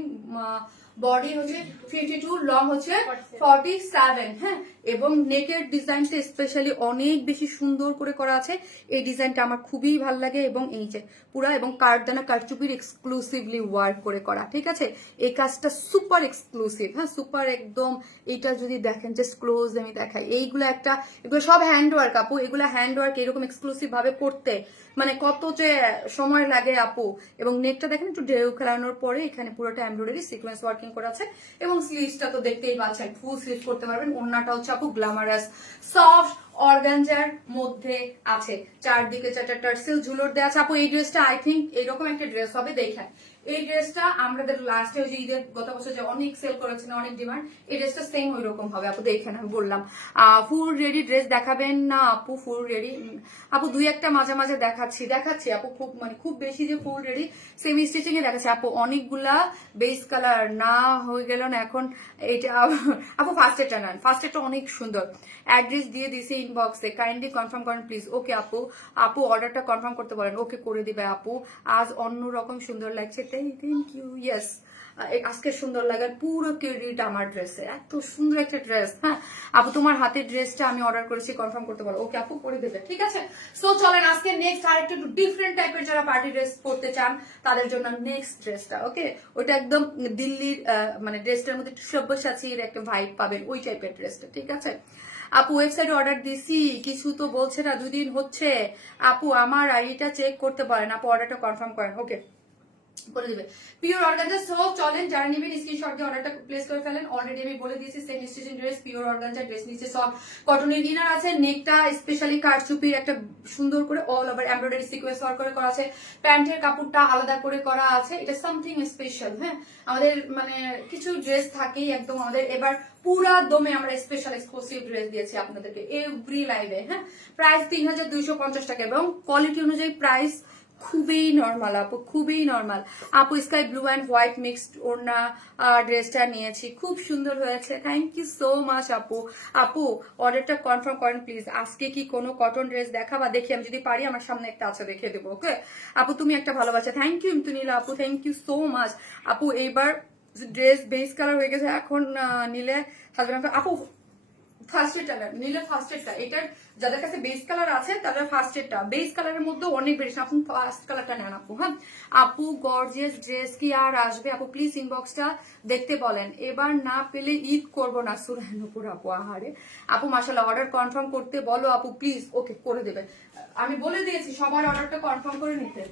বডি হচ্ছে 52, লং হচ্ছে 47। হ্যাঁ, এবং নেকের ডিজাইনটা স্পেশালি অনেক বেশি সুন্দর করে করা আছে। এই ডিজাইনটা আমার খুবই ভালো লাগে, এবং এই যে পুরা এবং কাঠদানা কারচুপির এক্সক্লুসিভলি ওয়ার্ক করে করা, ঠিক আছে? এই কাজটা সুপার এক্সক্লুসিভ, হ্যাঁ সুপার একদম। এটা যদি দেখেন জাস্ট ক্লোজ আমি দেখাই, এইগুলো একটা, এগুলো সব হ্যান্ড ওয়ার্ক আপু, এগুলো হ্যান্ড ওয়ার্ক। এরকম এক্সক্লুসিভ ভাবে পড়তে মানে কত যে সময় লাগে আপু। এবং নেকটা দেখেন একটু ঢেউ খেলানোর পরে এখানে পুরোটা এমব্রয়ডারি সিকোয়েন্স ওয়ার্কিং করা আছে, এবং স্লিভসটা তো দেখতেই পাচ্ছেন ফুল স্লিভ করতে পারবেন। ওড়নাটা হচ্ছে আপু গ্ল্যামারাস সফট অর্গানজার মধ্যে আছে, চারদিকে চারটা টার্সেল ঝুলোর দেওয়া আছে। আপু এই ড্রেসটা আই থিঙ্ক এরকম একটা ড্রেস হবে, দেখেন এই ড্রেসটা আমাদের লাস্টে ওই যে ঈদের গত বছর যে অনেক সেল করেছেন, অনেক ডিমান্ড, এই ড্রেসটা সেম ওই রকম হবে আপু। দেখেন আমি বললাম ফুল রেডি ড্রেস দেখাবেন না আপু? ফুল রেডি আপু দুই একটা মাঝে মাঝে দেখাচ্ছি আপু, খুব মানে খুব বেশি যে ফুল রেডি সেমি স্টিচিং এ দেখাচ্ছি আপু। অনেকগুলা বেস কালার না হয়ে গেল না এখন। এটা আপু ফার্স্টেরটা নেন, ফার্স্টেরটা অনেক সুন্দর। অ্যাড্রেস দিয়ে দিছি ইনবক্সে, কাইন্ডলি কনফার্ম করেন প্লিজ। ওকে আপু, আপু অর্ডারটা কনফার্ম করতে বলেন, ওকে করে দিবে আপু। আজ অন্যরকম সুন্দর লাগছে, থ্যাংক ইউ। ইয়েস, আজকে সুন্দর লাগার পুরো ক্রেডিট আমার ড্রেসে, এত সুন্দর একটা ড্রেস। হ্যাঁ আপু তোমার হাতের ড্রেসটা আমি অর্ডার করেছি, কনফার্ম করতে বলো, ওকে আপু করে দেবে, ঠিক আছে? সো চলেন আজকে নেক্সট আরেকটা একটু ডিফারেন্ট টাইপের যারা পার্টি ড্রেস পরতে চান তাদের জন্য নেক্সট ড্রেসটা, ওকে? ওটা একদম দিল্লির মানে ড্রেসটার মধ্যে একটু সব্যসাচীর একটা ভাইব পাবেন, ওই টাইপের ড্রেসটা, ঠিক আছে? আপু ওয়েবসাইটে অর্ডার দিছি, কিছু তো বলছে না, 2 দিন হচ্ছে আপু। আমার আইডিটা চেক করতে পারেন আপু, অর্ডারটা কনফার্ম করেন, ওকে করে দিবে। পিওর অর্গানজা সব চলেন, যারা নেবেন স্ক্রিনশট দিয়ে অর্ডারটা প্লেস করে ফেলেন। অলরেডি আমি বলে দিয়েছি semi stitching dress, pure organza dress, নিচে সব কটনের ইনার আছে, নেকটা স্পেশালি কারচুপির একটা সুন্দর করে all over embroidery sequence work করে করা আছে, প্যান্টের কাপড়টা আলাদা করে করা আছে। এটা সামথিং স্পেশাল। হ্যাঁ, আমাদের মানে কিছু ড্রেস থাকেই একদম, আমাদের এবার পুরা দমে আমরা স্পেশাল এক্সক্লুসিভ ড্রেস দিয়েছি আপনাদেরকে এভরি লাইভে। হ্যাঁ, প্রাইস 3250 টাকা, এবং কোয়ালিটি অনুযায়ী প্রাইস খুবই নর্মাল আপু, খুবই নর্মাল আপু। Sky blue and white mixed ওড়না ড্রেসটা নিয়েছি, খুব সুন্দর হয়েছে, থ্যাংক ইউ সো মাচ আপু। আপু অর্ডারটা কনফার্ম করেন প্লিজ। আজকে কি কোনো কটন ড্রেস দেখাবা? দেখি আমি যদি পারি, আমার সামনে একটা আছে দেখে দেবো, ওকে আপু? তুমি একটা ভালোবাসা, থ্যাংক ইউ তুনিলা আপু, থ্যাংক ইউ সো মাচ আপু। এইবার ড্রেস বেস কালার হয়ে গেছে, এখন নিলে হাজবেন্ড আপু ফার্স্টেরটা নিলে ফার্স্টেরটা, এটার যাদের কাছে বেস কালার আছে তাদের ফার্স্টেরটা, বেস কালারের মধ্যে অনেক বেশি, আপনি ফার্স্ট কালারটা নেন আপু। হ্যাঁ আপু গর্জিয়াস ড্রেস কি আর আসবে আপু? প্লিজ ইনবক্সটা দেখতে বলেন, এবার না পেলে ঈদ করবো না সুরানুপুর আপু। আহারে আপু মাশাআল্লাহ, অর্ডার কনফার্ম করতে বলো আপু প্লিজ, ওকে করে দেবে। আমি বলে দিয়েছি সবার অর্ডারটা কনফার্ম করে নিতে।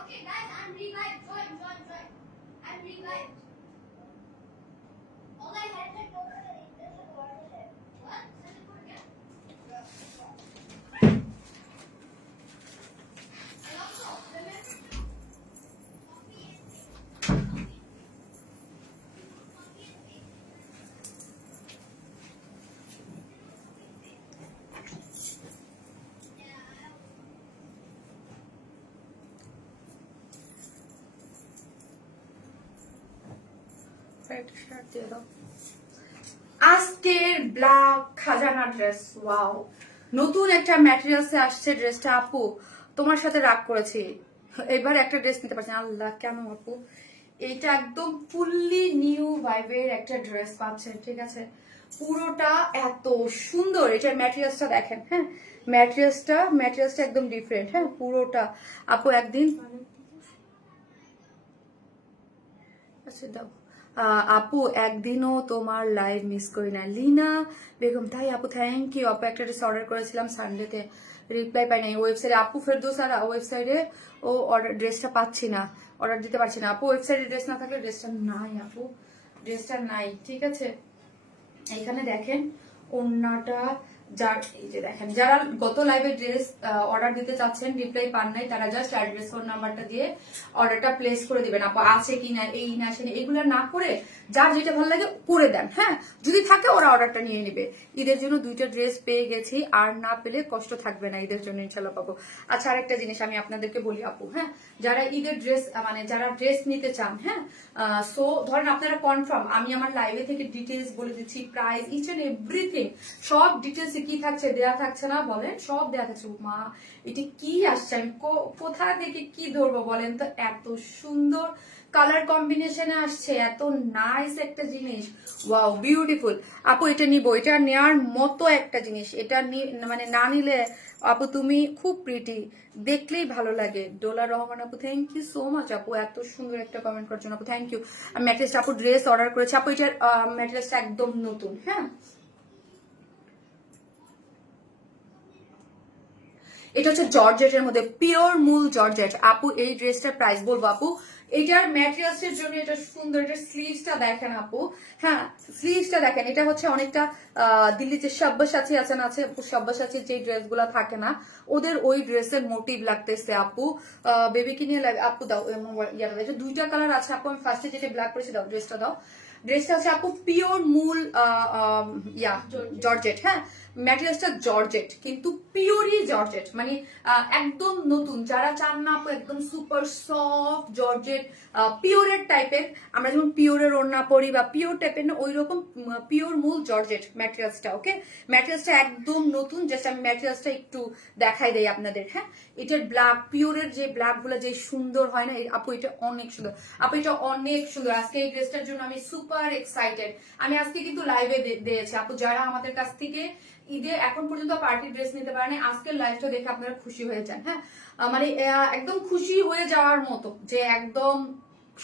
Okay, guys, I'm revived. Join. I'm revived. All I had to go to the what? Let me go again. And also, remember to copy and paste. Copy and paste. একটা শার্ট দিয়ে দাও। আজকের black খাজানা dress, wow, নতুন একটা ম্যাটেরিয়ালসে আসছে ড্রেসটা। আপু তোমার সাথে রাগ করেছি, এবার একটা ড্রেস নিতে পারছি না। আল্লাহ কেন আপু, এইটা একদম ফুললি নিউ ভাইবের একটা ড্রেস পাচ্ছেন, ঠিক আছে? পুরোটা এত সুন্দর, এটার ম্যাটেরিয়ালসটা দেখেন, হ্যাঁ ম্যাটেরিয়ালসটা একদম ডিফারেন্ট, হ্যাঁ পুরোটা। আপু একদিন আচ্ছা দাও। আপু একদিনও তোমার লাইভ মিস করি না, লিনা বেগম। তাই আপু থ্যাংক ইউ আপু। একটা ড্রেস অর্ডার করেছিলাম সানডেতে, রিপ্লাই পাই নাই। ওয়েবসাইটে আপু ফেরদৌস আর ওয়েবসাইটে ও অর্ডার ড্রেসটা পাচ্ছি না, অর্ডার দিতে পারছি না আপু। ওয়েবসাইটে ড্রেস না থাকলে ড্রেসটা নাই আপু, ড্রেসটা নাই, ঠিক আছে? এখানে দেখেন ওন্নাটা, এই যে দেখেন, যারা গত লাইভে ড্রেস অর্ডার দিতে চাচ্ছেন রিপ্লাই পান নাই, তারা জাস্ট অ্যাড্রেস ফোন নাম্বারটা দিয়ে অর্ডারটা প্লেস করে দিবেন। আপু আছে কি না, এই না সে এগুলো না করে যার যেটা ভালো লাগে করে দেন, হ্যাঁ যদি থাকে ওরা অর্ডারটা নিয়ে নেবে। ঈদের জন্য 2টা ড্রেস পেয়ে গেছি, আর না পেলে কষ্ট থাকবে না, ঈদের জন্য ইনশাল্লাহ পাবো। আচ্ছা আরেকটা জিনিস আমি আপনাদেরকে বলি আপু, হ্যাঁ যারা ঈদের ড্রেস মানে যারা ড্রেস নিতে চান, হ্যাঁ সো ধরেন আপনারা কনফার্ম, আমি আমার লাইভে থেকে ডিটেলস বলে দিচ্ছি, প্রাইস ইচ এন্ড এভরিথিং, সব ডিটেলস কি থাকছে, দেয়া থাকছে না বলেন, সব দেয়া থাকছে। মা এটা কি আসছে, আমি কোথা থেকে কি ধরবো বলেন তো? এত সুন্দর কালার কম্বিনেশনে আসছে, এত নাইস একটা জিনিস, ওয়াও বিউটিফুল। আপু এটা নিবো, এটা নেওয়ার মতো একটা জিনিস, এটা মানে না নিলে আপু তুমি খুব প্রিটি, দেখলেই ভালো লাগে। ডোলা রহমান আপু থ্যাংক ইউ সো মাচ আপু, এত সুন্দর একটা কমেন্ট করার জন্য আপু থ্যাংক ইউ। ম্যাট্রেসটা আপু ড্রেস অর্ডার করেছে আপু, এটার ম্যাট্রেসটা একদম নতুন, হ্যাঁ এটা হচ্ছে জর্জেটের মধ্যে, পিওর মূল জর্জেট আপু। এই ড্রেসটার প্রাইস বলবো আপু, এটার ম্যাটেরিয়ালস এর জন্য এটা সুন্দর, এটার স্লিভসটা দেখেন আপু, হ্যাঁ স্লিভসটা দেখেন, এটা হচ্ছে অনেকটা দিল্লি যে সব্যসাচী আছে না, আছে সব্যসাচীর যে ড্রেসগুলো থাকে না, ওদের ওই ড্রেসের মোটিভ লাগতেছে আপু। বেবিকে নিয়ে আপু দাও, এটা 2টা কালার আছে আপু। আমি ফার্স্টে যেটা ব্ল্যাক করেছি, দাও ড্রেসটা দাও। ড্রেসটা আছে আপু পিওর মূল জর্জেট, হ্যাঁ ম্যাটেরিয়ালসটা জর্জেট, কিন্তু পিওরই জর্জেট, মানে একদম নতুন। যারা চান না আপু একদম সুপার সফট জর্জেট পিওরের টাইপের, আমরা যেমন পিওরের ওড়না পরি বা পিওর টাইপের না, ওই রকম পিওর মূল জর্জেট ম্যাটেরিয়ালসটা, ওকে? ম্যাটেরিয়ালসটা একদম নতুন, জাস্ট আমি ম্যাটেরিয়ালসটা একটু দেখাই দেই আপনাদের, হ্যাঁ এটার ব্ল্যাক, পিওরের যে ব্ল্যাক গুলো যে সুন্দর হয় না আপু, এটা অনেক সুন্দর আপু, এটা অনেক সুন্দর। আজকে এই ড্রেসটার জন্য আমি সুপার এক্সাইটেড। আমি আজকে কিন্তু লাইভে দিয়েছি আপু, যারা আমাদের কাছ থেকে ঈদে এখন পর্যন্ত পার্টি ড্রেস নিতে পারেনি, আজকের লাইভটা দেখে আপনারা খুশি হয়ে যান, হ্যাঁ মানে একদম খুশি হয়ে যাওয়ার মতো, যে একদম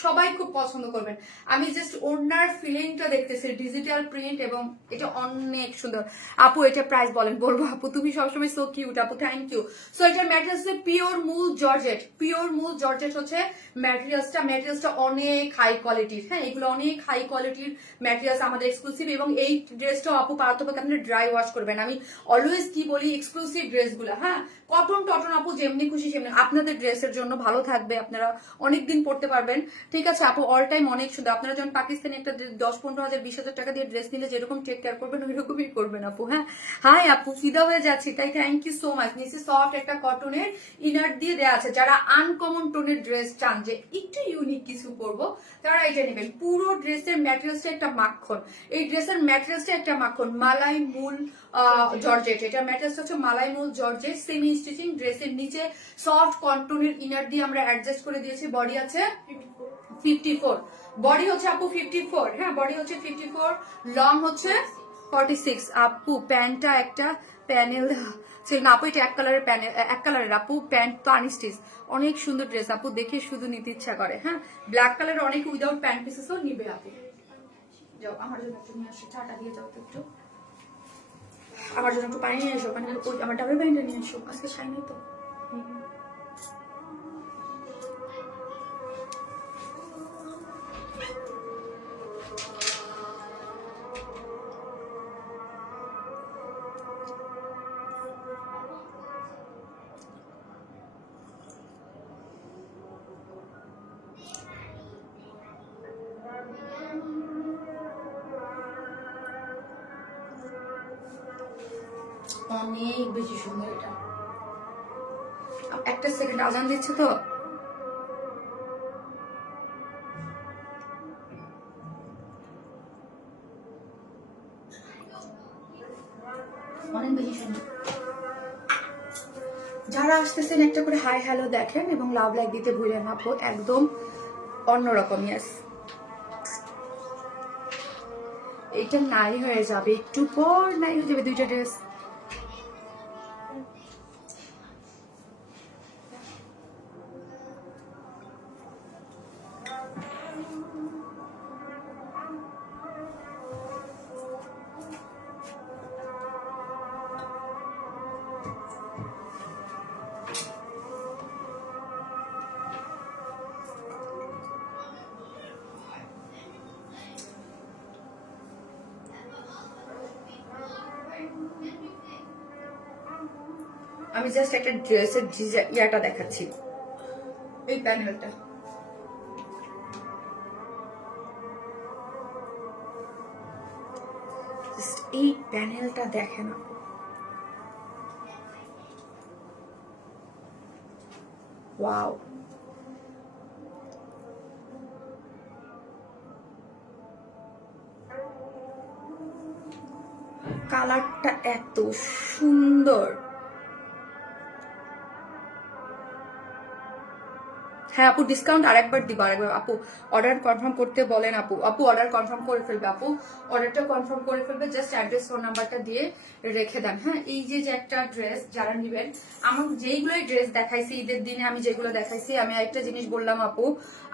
সবাই খুব পছন্দ করবেন। আমি জাস্ট ওনার ফিলিংটা দেখতেছি, ডিজিটাল প্রিন্ট, এবং এটা অনেক সুন্দর আপু। এটা প্রাইস বলেন, বলবো আপু তুমি সবসময় সো কিউট আপু, থ্যাংক ইউ। সো এটার ম্যাটেরিয়ালস পিওর মূল জর্জেট, পিওর মূল জর্জেট হচ্ছে ম্যাটেরিয়ালসটা অনেক হাই কোয়ালিটির, হ্যাঁ এগুলো অনেক হাই কোয়ালিটির ম্যাটেরিয়ালস আমাদের এক্সক্লুসিভ। এবং এই ড্রেসটাও আপু পারতপক্ষে আপনি ড্রাই ওয়াশ করবেন। আমি অলওয়েজ কি বলি, এক্সক্লুসিভ ড্রেসগুলো, হ্যাঁ কটন টটন আপু যেমনি খুশি সেমনি, আপনাদের ড্রেসের জন্য ভালো থাকবে, আপনারা অনেকদিন পড়তে পারবেন, ঠিক আছে আপু? অল টাইম অনেক সুন্দর। আপনারা যখন পাকিস্তানি একটা 10-15 হাজার 20 হাজার টাকা দিয়ে ড্রেস নিলে যেরকম টেক কেয়ার করবেন, ওই রকমই করবেন আপু, হ্যাঁ হাই আপু ফিদা হয়ে যাচ্ছি, তাই থ্যাংক ইউ সো মাচ। নিচে সফট একটা কটনের ইনার দিয়ে দেওয়া আছে, যারা আনকমন টোনের ড্রেস চান, যে একটু ইউনিক কিছু করবো, তারা এটা নেবেন। পুরো ড্রেসের ম্যাটেরিয়ালসটা একটা মাখন, এই ড্রেসের ম্যাটেরিয়ালসটা একটা মাখন, মালাই মূল জর্জেট। এটা ম্যাটেরিয়ালস হচ্ছে মালাই মূল জর্জেট, সেমি স্টিচিং। ড্রেসের নিচে সফট কটনের ইনার দিয়ে আমরা অ্যাডজাস্ট করে দিয়েছি। বডি আছে 54, বডি হচ্ছে আপু 54, হ্যাঁ বডি হচ্ছে 54, লং হচ্ছে 46 আপু। প্যান্টটা একটা প্যানেল না আপু, এটা এক কালারের প্যানেল, এক কালারের আপু, প্যান্ট তো আনস্টিচ, অনেক সুন্দর ড্রেস আপু, দেখে শুধু নিতে ইচ্ছা করে, হ্যাঁ ব্ল্যাক কালারের অনেক উইদাউট প্যান্ট পিসেসও নিবে আপু। যাও আমার জন্য একটু নিয়ে আসো, চাটা দিয়ে যাও তো একটু, আমার জন্য একটু পানি নিয়ে এসো, পানি আমার ডাবের পানিটা নিয়ে এসো, আজকে খাই নাই তো। অনেক বেশি সুন্দর এটা। একটা সেকেন্ড, আজান দিচ্ছে তো। বেশি সুন্দর। যারা আসতেছেন একটা করে হাই হ্যালো দেখেন এবং লাভ লাইক দিতে ভুলেন না আপু, একদম অন্যরকম। ইয়াস, এটা নাই হয়ে যাবে, একটু পর নাই হয়ে যাবে দুইটা ড্রেস। আমি জাস্ট একটা ড্রেসের ইয়াটা দেখাচ্ছি, এই প্যানেলটা। এই প্যানেলটা দেখেন, ওয়াও। কালারটা এত সুন্দর। হ্যাঁ আপু, ডিসকাউন্ট আরেকবার দিব, আরেকবার। আপু অর্ডার কনফার্ম করতে বলেন। আপু আপু অর্ডার কনফার্ম করে ফেলবে, আপু অর্ডারটা কনফার্ম করে ফেলবে, জাস্ট অ্যাড্রেস ফোন নাম্বারটা দিয়ে রেখে দেন। হ্যাঁ, এই যে একটা ড্রেস যারা নেবেন, আমার যেইগুলোই ড্রেস দেখাইছি ঈদের দিনে, আমি যেগুলো দেখাইছি, আমি একটা জিনিস বললাম আপু,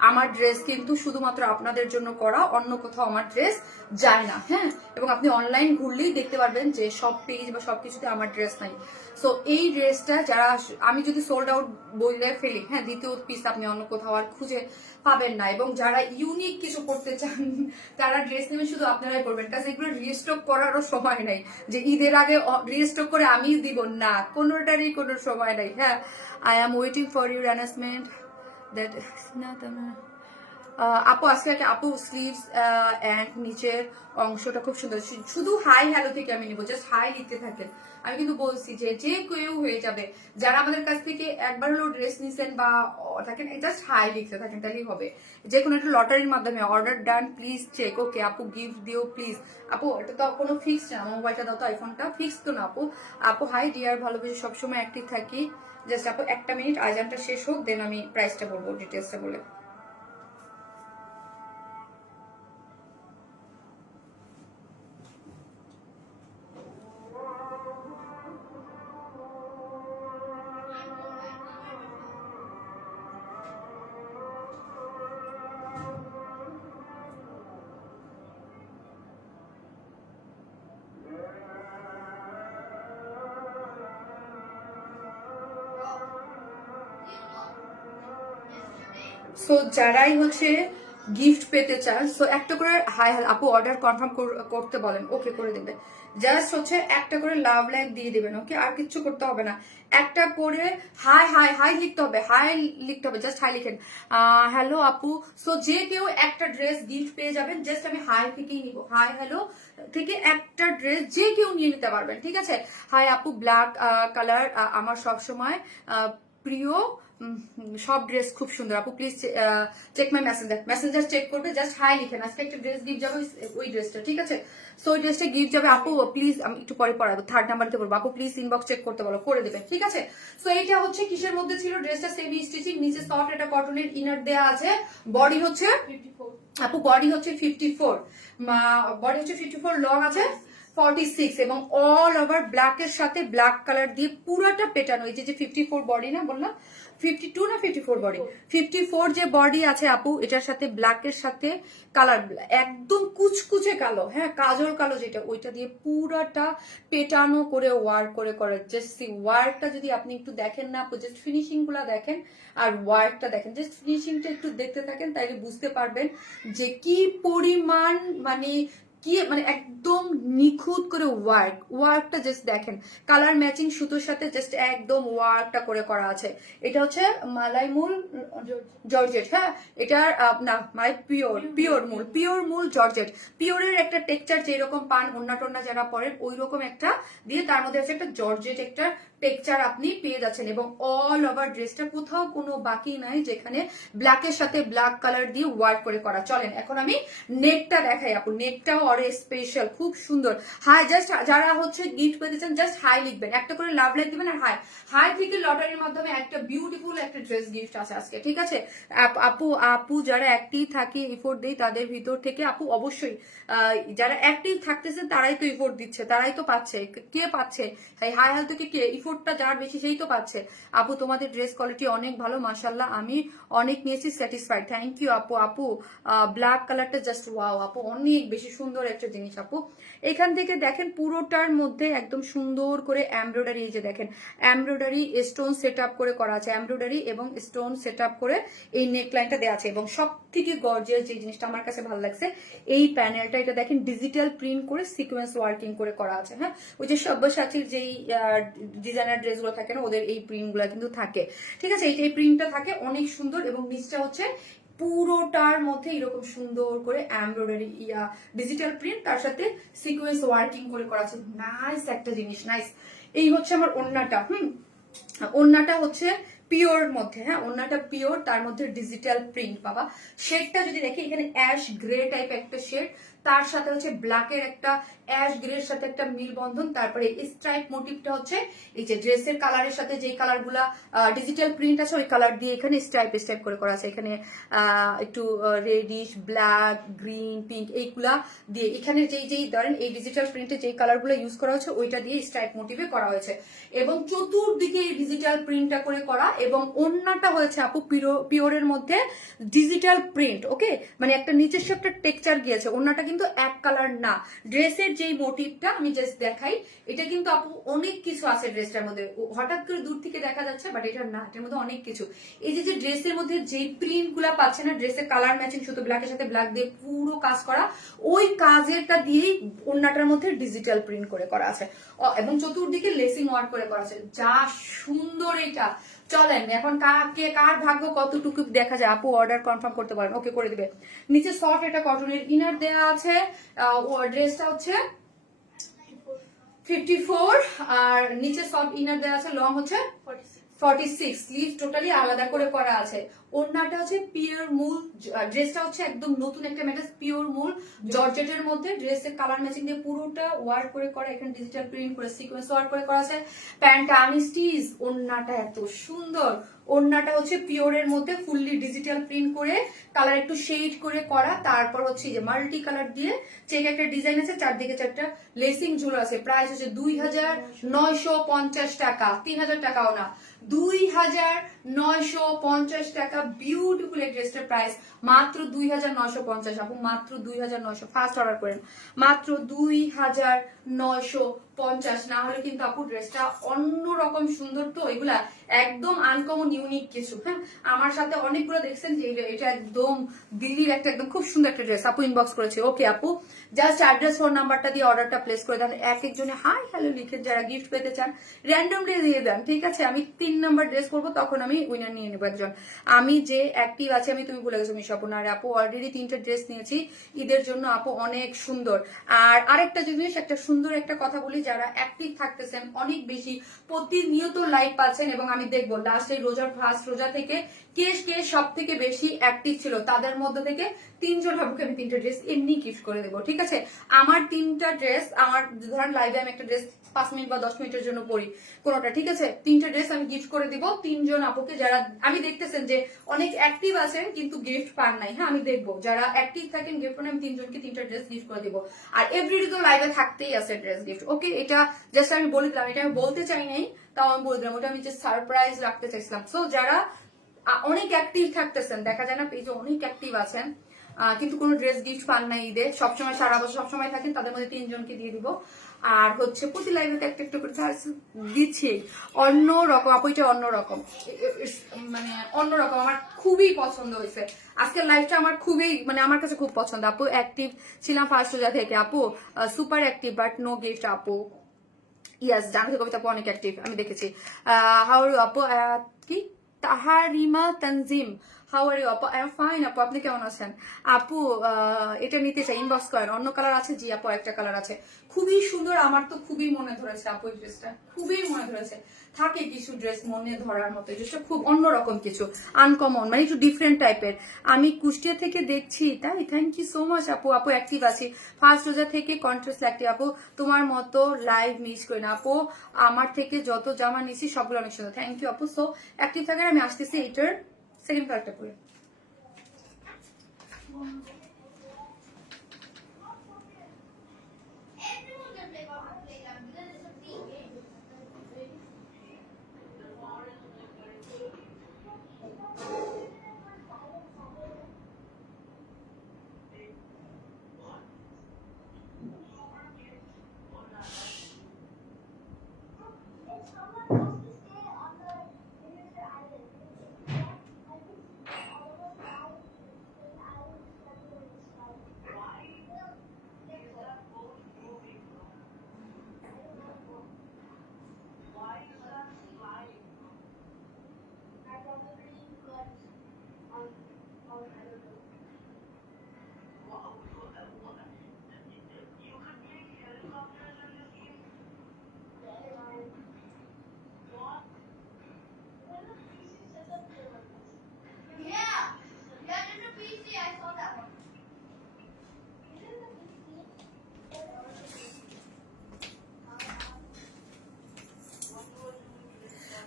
আমার ড্রেস কিন্তু শুধুমাত্র আপনাদের জন্য করা, অন্য কোথাও আমার ড্রেস যায় না। হ্যাঁ, এবং আপনি অনলাইন ঘুরলেই দেখতে পারবেন যে সব পেজ বা সবকিছুতে আমার ড্রেস নাই। সো এই ড্রেসটা যারা, আমি যদি সোল্ড আউট বলে ফেলি, হ্যাঁ, দ্বিতীয় পিস আপনি অন্য কোথাও আর খুঁজে পাবেন না। এবং যারা ইউনিক কিছু করতে চান তারা ড্রেস নেবেন, শুধু আপনারাই করবেন, কারণ এগুলো রিস্টক করারও সময় নাই যে ঈদের আগে রিস্টক করে আমি দিব না, কোনোটারই কোনো সময় নাই। হ্যাঁ, I am waiting for your announcement that না। আপু আজকে একটা আপু স্লিভস এন্ড নিচের অংশটা খুব সুন্দর, শুধু হাই হ্যালো থেকে আমি নিবো, জাস্ট হাই লিখতে থাকেন। আমি কিন্তু বলছি যে যে কেউ হয়ে যাবে, যারা আমাদের কাছ থেকে একবার হলো ড্রেস নিছেন বা থাকেন, জাস্ট হাই লিখতে থাকেন, তাহলেই হবে। যে কোনো একটা লটারির মাধ্যমে অর্ডার ডান, প্লিজ চেক। ওকে আপু, গিফট দিও প্লিজ। আপু এটা তো কোনো ফিক্সড না, আমার মোবাইলটা দাও তো, আইফোনটা ফিক্স তো না আপু। আপু হাই ডিয়ার, ভালোবেসে সবসময় অ্যাক্টিভ থাকি। জাস্ট আপু একটা মিনিট, আজানটা শেষ হোক, দেন আমি প্রাইসটা বলবো, ডিটেলসটা বলে। সো যারাই হচ্ছে গিফট পেতে চান, সো একটা করে হাই হাই আপু অর্ডার কনফার্ম করতে বলেন, ওকে করে দেবে। জাস্ট হচ্ছে একটা করে লাভ লাইক দিয়ে দিবেন, ওকে, আর কিচ্ছু করতে হবে না। একটা করে হাই হাই হাই লিখতে হবে, হাই লিখতে হবে, জাস্ট হাই লিখেন, হ্যালো আপু। সো যে কেউ একটা ড্রেস গিফট পেয়ে যাবেন, জাস্ট আমি হাই থেকেই নিব, হাই হ্যালো থেকে একটা ড্রেস যে কেউ নিয়ে নিতে পারবেন, ঠিক আছে। হাই আপু, ব্ল্যাক কালার আমার সবসময় প্রিয়, সব ড্রেস খুব সুন্দর। আপু please check my messenger check করবে, জাস্ট হাই লিখেন। আজকে একটা ড্রেস গিফট যাবে, ওই ড্রেসটা, ঠিক আছে। সো ওই ড্রেসটা গিফট যাবে আপু, প্লিজ আমি একটু পরে পড়াবো, থার্ড নাম্বারতে বলবো, আপু প্লিজ ইনবক্স চেক করতে বলো, করে দেবে, ঠিক আছে। সো এইটা হচ্ছে কিসের মধ্যে ছিল, ড্রেসটা সেমি স্টিচিং, নিচে সফট একটা কটনের ইনার দেয়া আছে, বডি হচ্ছে 54 আপু, বডি হচ্ছে 54, বডি হচ্ছে 54, লং আছে 46, এবং অল ওভার ব্ল্যাক এর সাথে ব্ল্যাক কালার দিয়ে পুরাটা পেটানো। এই যে 54 বডি না বললাম, 52 না 54 বডি, 54 যে বডি আছে আপু, এটার সাথে ব্ল্যাক এর সাথে কালার একদম কুচকুচে কালো, হ্যাঁ কাজল কালো যেটা, ওইটা দিয়ে পুরাটা পেটানো করে ওয়ার্ক করে জাস্ট ওয়ার্কটা যদি আপনি একটু দেখেন না আপু, জাস্ট ফিনিশিং গুলা দেখেন আর ওয়ার্কটা দেখেন, জাস্ট ফিনিশিংটা একটু দেখতে থাকেন, তাইলে বুঝতে পারবেন যে কি পরিমাণ মানে কি, মানে একদম নিখুঁত করে ওয়ার্কটা জাস্ট দেখেন, কালার ম্যাচিং সুতোর সাথে জাস্ট একদম ওয়ার্কটা করে করা আছে। এটা হচ্ছে মালাইমুল জর্জেট, হ্যাঁ এটার না মানে পিওর মূল জর্জেট, পিওরের একটা টেক্সচার যেরকম পান ওন্না টোন্না যারা পরেন ওই রকম একটা দিয়ে, তার মধ্যে আছে একটা জর্জেট একটা টেক্সচার আপনি পেয়ে যাচ্ছেন এবং অল ওভার ড্রেসটা কোথাও কোনো বাকি নাই যেখানে ব্ল্যাকের সাথে ব্ল্যাক কালার দিয়ে ওয়ার্ক করে করা। চলেন এখন আমি নেকটা দেখাই আপু, নেকটাও অরে স্পেশাল, খুব সুন্দর। হাই জাস্ট যারা হচ্ছে গিফট পেতে চান জাস্ট হাই লিখবেন, একটা করে লাভ লাইক দিবেন আর হাই। হাই থেকে লটারির মাধ্যমে একটা বিউটিফুল একটা ড্রেস গিফট আছে আজকে, ঠিক আছে আপু। আপু যারা অ্যাক্টিভ থাকে এফোর্ট দেই তাদের ভিতর থেকে আপু অবশ্যই যারা অ্যাক্টিভ থাকতেছে তারাই তো এফোর্ট দিচ্ছে, তারাই তো পাচ্ছে। কে পাচ্ছে? হাই হেলথ থেকে কে এফোর্টটা যার বেশি সেই তো পাচ্ছে। আপু তোমাদের ড্রেস কোয়ালিটি অনেক ভালো মাশাআল্লাহ, আমি অনেক নিয়েছি, স্যাটিসফাইড। থ্যাংক ইউ আপু। আপু ব্ল্যাক কালারটা জাস্ট ওয়াও আপু, অনেক বেশি সুন্দর একটা জিনিস আপু। এখান থেকে দেখেন পুরোটার মধ্যে একদম সুন্দর করে এমব্রয়ডারি, এই যে দেখেন এমব্রয়ডারি স্টোন সেট আপ করে করা আছে, এমব্রয়ডারি এবং স্টোন সেট আপ করে এই নেকলাইনটা দেওয়া আছে। এবং সব থেকে গর্জিয়াস যে জিনিসটা আমার কাছে ভালো লাগছে এই প্যানেলটা, এটা দেখেন ডিজিটাল প্রিন্ট করে সিকোয়েন্স ওয়ার্কিং করে করা আছে। হ্যাঁ, ওই যে সব্যসাচীর যেই ডিজাইনার ড্রেসগুলো থাকে না ওদের এই প্রিন্টগুলো কিন্তু থাকে, ঠিক আছে। এই প্রিন্টটা থাকে অনেক সুন্দর এবং নিচটা হচ্ছে পুরোটার মধ্যে এরকম সুন্দর করে এমব্রয়ডারি ডিজিটাল প্রিন্ট তার সাথে সিকোয়েন্স ওয়ার্কিং করে করা আছে। নাইস একটা জিনিস, নাইস। এই হচ্ছে আমার ওড়নাটা। ওড়নাটা হচ্ছে পিওর মধ্যে, হ্যাঁ ওড়নাটা পিওর, তার মধ্যে ডিজিটাল প্রিন্ট বাবা। শেডটা যদি দেখি এখানে অ্যাশ গ্রে টাইপ একটা শেড, তার সাথে হচ্ছে ব্ল্যাকের একটা অ্যাশ গ্রের সাথে একটা মিল বন্ধন, তারপরে স্ট্রাইপ মোটিভটা হচ্ছে এই যে ড্রেসের কালারের সাথে যেই কালারগুলা ডিজিটাল প্রিন্ট আছে ওই কালার দিয়ে এখানে স্ট্রাইপ স্ট্রাইপ করে করা আছে। এখানে একটু রেডিশ, ব্ল্যাক, গ্রিন, পিঙ্ক এইগুলা দিয়ে এখানে যেই ধরেন এই ডিজিটাল প্রিন্টে যেই কালারগুলো ইউজ করা হয়েছে ওইটা দিয়ে স্ট্রাইপ মোটিভে করা হয়েছে এবং চতুর্দিকে এই ডিজিটাল প্রিন্টটা করে করা। এবং ওড়নাটা হয়েছে আপু পিওরের মধ্যে ডিজিটাল প্রিন্ট, ওকে, মানে একটা নিজস্ব একটা টেক্সচার গিয়েছে। ওড়নাটা কিন্তু এক কালার না। ড্রেসের যেই মোটিভটা আমি জাস্ট দেখাই, এটা কিন্তু আপু অনেক কিছু আছে ড্রেসটার মধ্যে, হঠাৎ করে দূর থেকে দেখা যাচ্ছে বাট এটা না, এটার মধ্যে অনেক কিছু। এই যে ড্রেসের মধ্যে যে প্রিন্ট গুলা পাচ্ছে না, ড্রেসের কালার ম্যাচিং শুধু ব্ল্যাকের সাথে ব্ল্যাক দিয়ে পুরো কাজ করা, ওই কাজেরটা দিয়েই ওড়নাটার মধ্যে ডিজিটাল প্রিন্ট করে করা আছে এবং চতুর্দিকে লেসিং ওয়ার্ক করে করা আছে। যা সুন্দর এটা। চলেন এখন কার ভাগ্য কতটুকু দেখা যায়। আপু অর্ডার কনফার্ম করতে পারেন, ওকে করে দিবে। নিচে সফট এটা কটনের ইনার দেয়া আছে, ড্রেসটা হচ্ছে 54 আর নিচে সফট ইনার দেয়া আছে, লং হচ্ছে 46, স্লিভ টোটালি আলাদা করে করা আছে। ওড়নাটা হচ্ছে পিওর মূল, ড্রেসটা হচ্ছে একদম নতুন একটা ম্যাটেরিয়াল পিওর মূল জর্জেটের মধ্যে, ড্রেসের কালার ম্যাচিং দিয়ে পুরোটা ওয়ার্ক করে করা, এখানে ডিজিটাল প্রিন্ট করে সিকোয়েন্স ওয়ার্ক করে করা আছে। প্যান্টটা আনস্টিচ, ওড়নাটা এত সুন্দর। ওড়নাটা হচ্ছে পিওরের মধ্যে ফুললি ডিজিটাল প্রিন্ট করে কালার একটু শেড করে করা, তারপর হচ্ছে যে মাল্টি কালার দিয়ে চেক একটা ডিজাইন আছে, চারদিকে চারটা লেসিং ঝুলো আছে। প্রাইস হচ্ছে 2950 টাকা, 3000 টাকাও না, 2950 টাকা। বিউটিফুল এই ড্রেসটার প্রাইস মাত্র 2950 আপু, মাত্র 2900। ফার্স্ট অর্ডার করেন, মাত্র 2950, না হলে কিন্তু আপু ড্রেসটা অন্যরকম সুন্দর। তো এগুলা একদম আনকমন ইউনিক কিছু। হ্যাঁ, আমার সাথে অনেকগুলো দেখছেন যে এটা একদম দিল্লির একটা একদম খুব সুন্দর একটা ড্রেস। আপু ইনবক্স করেছে, ওকে আপু জাস্ট অ্যাড্রেস ফোন নাম্বারটা দিয়ে অর্ডারটা প্লেস করে দেন। এক একজনে হাই হ্যালো লিখে যারা গিফট পেতে চান র্যান্ডমলি দিয়ে দেন, ঠিক আছে। আমি 3 নাম্বার ড্রেস করবো তখন আমি উইনার নিয়ে নেবো একজন। আমি যে অ্যাক্টিভ আছি, আমি তুমি ভুলে গেছো মিশাপু না, আপু অলরেডি 3টে ড্রেস নিয়েছি ঈদের জন্য আপু, অনেক সুন্দর। আর আরেকটা জিনিস, একটা সুন্দর একটা কথা বলি, যারা অ্যাক্টিভ থাকতেছেন অনেক বেশি প্রতিনিয়ত লাইভ পাচ্ছেন এবং আমি দেখবো লাস্ট এই রোজার ফার্স্ট রোজা থেকে কে সব থেকে বেশি অ্যাক্টিভ ছিল, তাদের মধ্যে থেকে 3 জন আপুকে আমি 3টে ড্রেস এমনি গিফট করে দেবো, ঠিক আছে। আমার 3টা ড্রেস, আমার ধরেন লাইভে আমি একটা ড্রেস 5 মিনিট বা 10 মিনিটের জন্য পরি কোনোটা, ঠিক আছে। 3টে ড্রেস আমি গিফট করে দিব 3 জন আপুকে, যারা আমি দেখতেছেন যে অনেক অ্যাক্টিভ আছেন কিন্তু গিফট পান নাই। হ্যাঁ, আমি দেখবো যারা অ্যাক্টিভ থাকেন গিফট পান, আমি 3 জনকে 3টা ড্রেস গিফট করে দিব। আর এভরিডে তো লাইভে থাকতেই আছে ড্রেস গিফট, ওকে। এটা জাস্ট আমি বলে দিলাম, এটা আমি বলতে চাই নাই, তাও আমি বলে দিলাম, ওটা আমি যে সারপ্রাইজ রাখতে চাইছিলাম। সো যারা অনেক অ্যাক্টিভ থাকতেছেন, দেখা যায় না পেজে অনেক অ্যাক্টিভ আছেন কিন্তু কোনো ড্রেস গিফট পান না ঈদে, সবসময় সারা বছর সবসময় থাকেন, তাদের মধ্যে 3 জনকে দিয়ে দিব। আর হচ্ছে প্রতি লাইভে একটা একটা করে দিচ্ছি অন্যরকম আপু, এটা অন্যরকম, মানে অন্যরকম, আমার খুবই পছন্দ হয়েছে আজকের লাইভটা, আমার খুবই মানে আমার কাছে খুব পছন্দ। আপু অ্যাক্টিভ ছিলাম ফার্স্ট রোজা থেকে আপু, super active but no gift আপু। ইয়াস, জানাতে কবিতা আপু অনেক অ্যাক্টিভ, আমি দেখেছি। হাউ আপু কি তাহারিমা তানজিম, হাউ আর ইউ আপু? আই এম ফাইন আপু, আপনি কেমন আছেন? আপু এটা নিতে চাই, ইনবক্স করেন। অন্য কালার আছে? জি আপু, একটা কালার আছে, খুবই সুন্দর। আমার তো খুবই মনে ধরেছে আপু, এই ড্রেসটা খুবই মনে ধরেছে। থাকে কিছু ড্রেস মনে ধরার মতো, এই ড্রেসটা খুব অন্যরকম কিছু, আনকমন, মানে একটু ডিফারেন্ট টাইপের। আমি কুষ্টিয়া থেকে দেখছি, তাই থ্যাংক ইউ সো মাচ আপু। আপু অ্যাক্টিভ আছি ফার্স্ট রোজা থেকে, কন্ট্রাস্ট অ্যাক্টিভ আপু। তোমার মতো লাইভ মিস করি না আপু, আমার থেকে যত জামা নিছি সবগুলো অনেক সুন্দর। থ্যাংক ইউ আপু। সো অ্যাক্টিভ থাকার আমি আসতেছি এটার সেকেন্ড কালারটা পরে।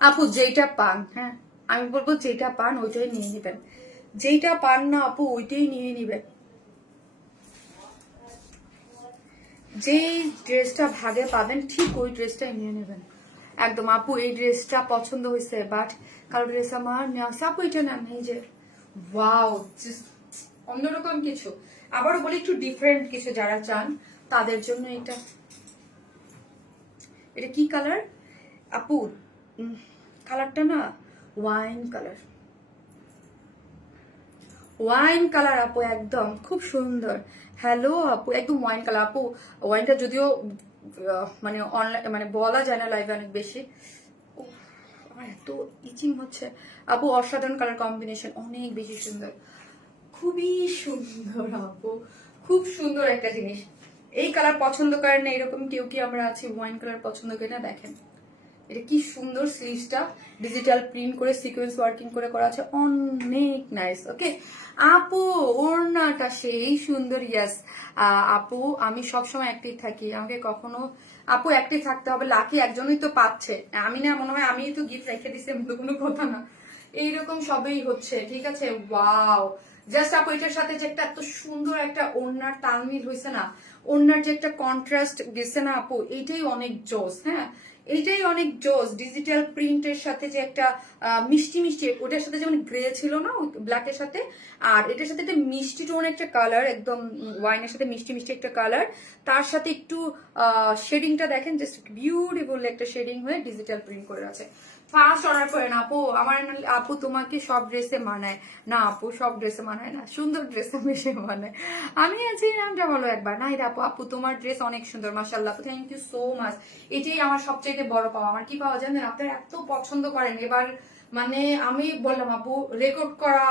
আপু যেটা পান, হ্যাঁ আমি বলবো যেটা পান ওইটাই নিয়ে নেবেন, যেটা পান না আপু ওইটাই নিয়ে নেবেন। যেই ড্রেসটা ভাগে পাবেন ঠিক ওই ড্রেসটাই নিয়ে নেবেন একদম। আপু এই ড্রেসটা পছন্দ হয়েছে, বাট কালো ড্রেস আমার নেওয়া আছে। আপু এটা নেন, এই যে ওয়াও, অন্যরকম কিছু। আবারও বলি একটু ডিফারেন্ট কিছু যারা চান তাদের জন্য এটা। এটা কি কালার আপু? কালারটা না ওয়াইন কালার, ওয়াইন কালার আপু, একদম খুব সুন্দর। হ্যালো আপু, একদম ওয়াইন কালার আপু। ওয়াইনটা যদিও মানে অনলাইন মানে বলা যায় না লাইভে অনেক বেশি। উফ, আমার এত ইচিং হচ্ছে আপু। অসাধারণ কালার কম্বিনেশন, অনেক বেশি সুন্দর, খুবই সুন্দর আপু, খুব সুন্দর একটা জিনিস। এই কালার পছন্দ করেন না এরকম কেউ কি আমরা আছি ওয়াইন কালার পছন্দ করি না? দেখেন এটা কি সুন্দর, স্লিভসটা ডিজিটাল প্রিন্ট করে সিকোয়েন্স ওয়ার্কিং করে করা আছে, অনেক নাইস। ওকে আপু ওড়নাটা সেই সুন্দর। ইয়াস আপু, আমি সবসময় অ্যাক্টিভ থাকি, আমাকে কখনো আপু অ্যাক্টিভ থাকতে হবে। লাকি একজনই তো পাচ্ছে, আমি না, মনে হয় আমি তো গিফট রেখে দিছি, এমন তো কোনো কথা না। এইরকম সবই হচ্ছে, ঠিক আছে। ওয়াও, জাস্ট আপু এটার সাথে যে একটা এত সুন্দর একটা ওড়নার তালমিল হয়েছে না, ওড়নার যে একটা কন্ট্রাস্ট গেছে না আপু, এইটাই অনেক জোস। হ্যাঁ এইটাই অনেক জোস। ডিজিটাল প্রিন্টের সাথে যে একটা মিষ্টি মিষ্টি, ওটার সাথে যেমন গ্রে ছিল না ব্ল্যাকের সাথে, আর এটার সাথে একটা মিষ্টি টোন একটা কালার, একদম ওয়াইনের সাথে মিষ্টি মিষ্টি একটা কালার, তার সাথে একটু শেডিংটা দেখেন, জাস্ট বিউটিফুল একটা শেডিং হয়ে ডিজিটাল প্রিন্ট করে আছে। ফার্স্ট অর্ডার করেন আপু। আমার আপু তোমাকে সব ড্রেসে মানায় না আপু, সব ড্রেসে মানায় না, সুন্দর ড্রেসে বেশি মানায়। আমি আছি নামটা বলো একবার। না আপু, আপু তোমার ড্রেস অনেক সুন্দর, মাশাআল্লাহ, থ্যাংক ইউ সো মাচ। এটাই আমার সবচেয়ে বড় পাওয়া। আমার কি পাওয়া জানেন, আপনারা এত পছন্দ করেন। এবার মানে আমি বললাম আপু, রেকর্ড করা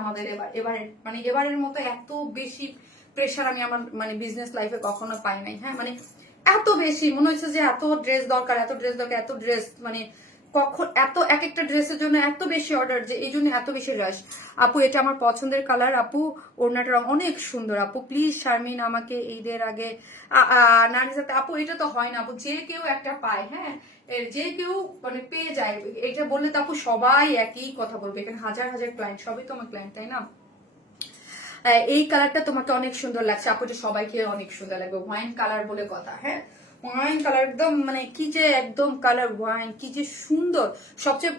আমাদের এবারে মানে এবারের মতো এত বেশি প্রেশার আমি আমার মানে বিজনেস লাইফে কখনো পাই নাই। হ্যাঁ মানে এত বেশি মনে হচ্ছে যে এত ড্রেস দরকার, এত ড্রেস দরকার, এত ড্রেস মানে কখন এত এক একটা ড্রেসের জন্য এত বেশি অর্ডার, যে এই জন্য এত বেশি রাশ। আপু এটা আমার পছন্দের কালার আপু, ওড়নাটার রং অনেক সুন্দর আপু। প্লিজ শারমিন আমাকে ঈদের আগে নার্গিসাতে আপু, এটা তো হয় না আপু, যে কেউ একটা পায়। হ্যাঁ যে কেউ মানে পেয়ে যায়, এটা বললে তো আপু সবাই একই কথা বলবে, এখানে হাজার হাজার ক্লায়েন্ট, সবই তো আমার ক্লায়েন্ট, তাই না? এই কালারটা তোমাকে অনেক সুন্দর লাগছে আপু, এটা সবাইকে অনেক সুন্দর লাগবে, ওয়াইন কালার বলে কথা। হ্যাঁ ওয়াইন কালার একদম মানে কি যে একদম কালার ওয়াইন, কি যে সুন্দর। সবচেয়ে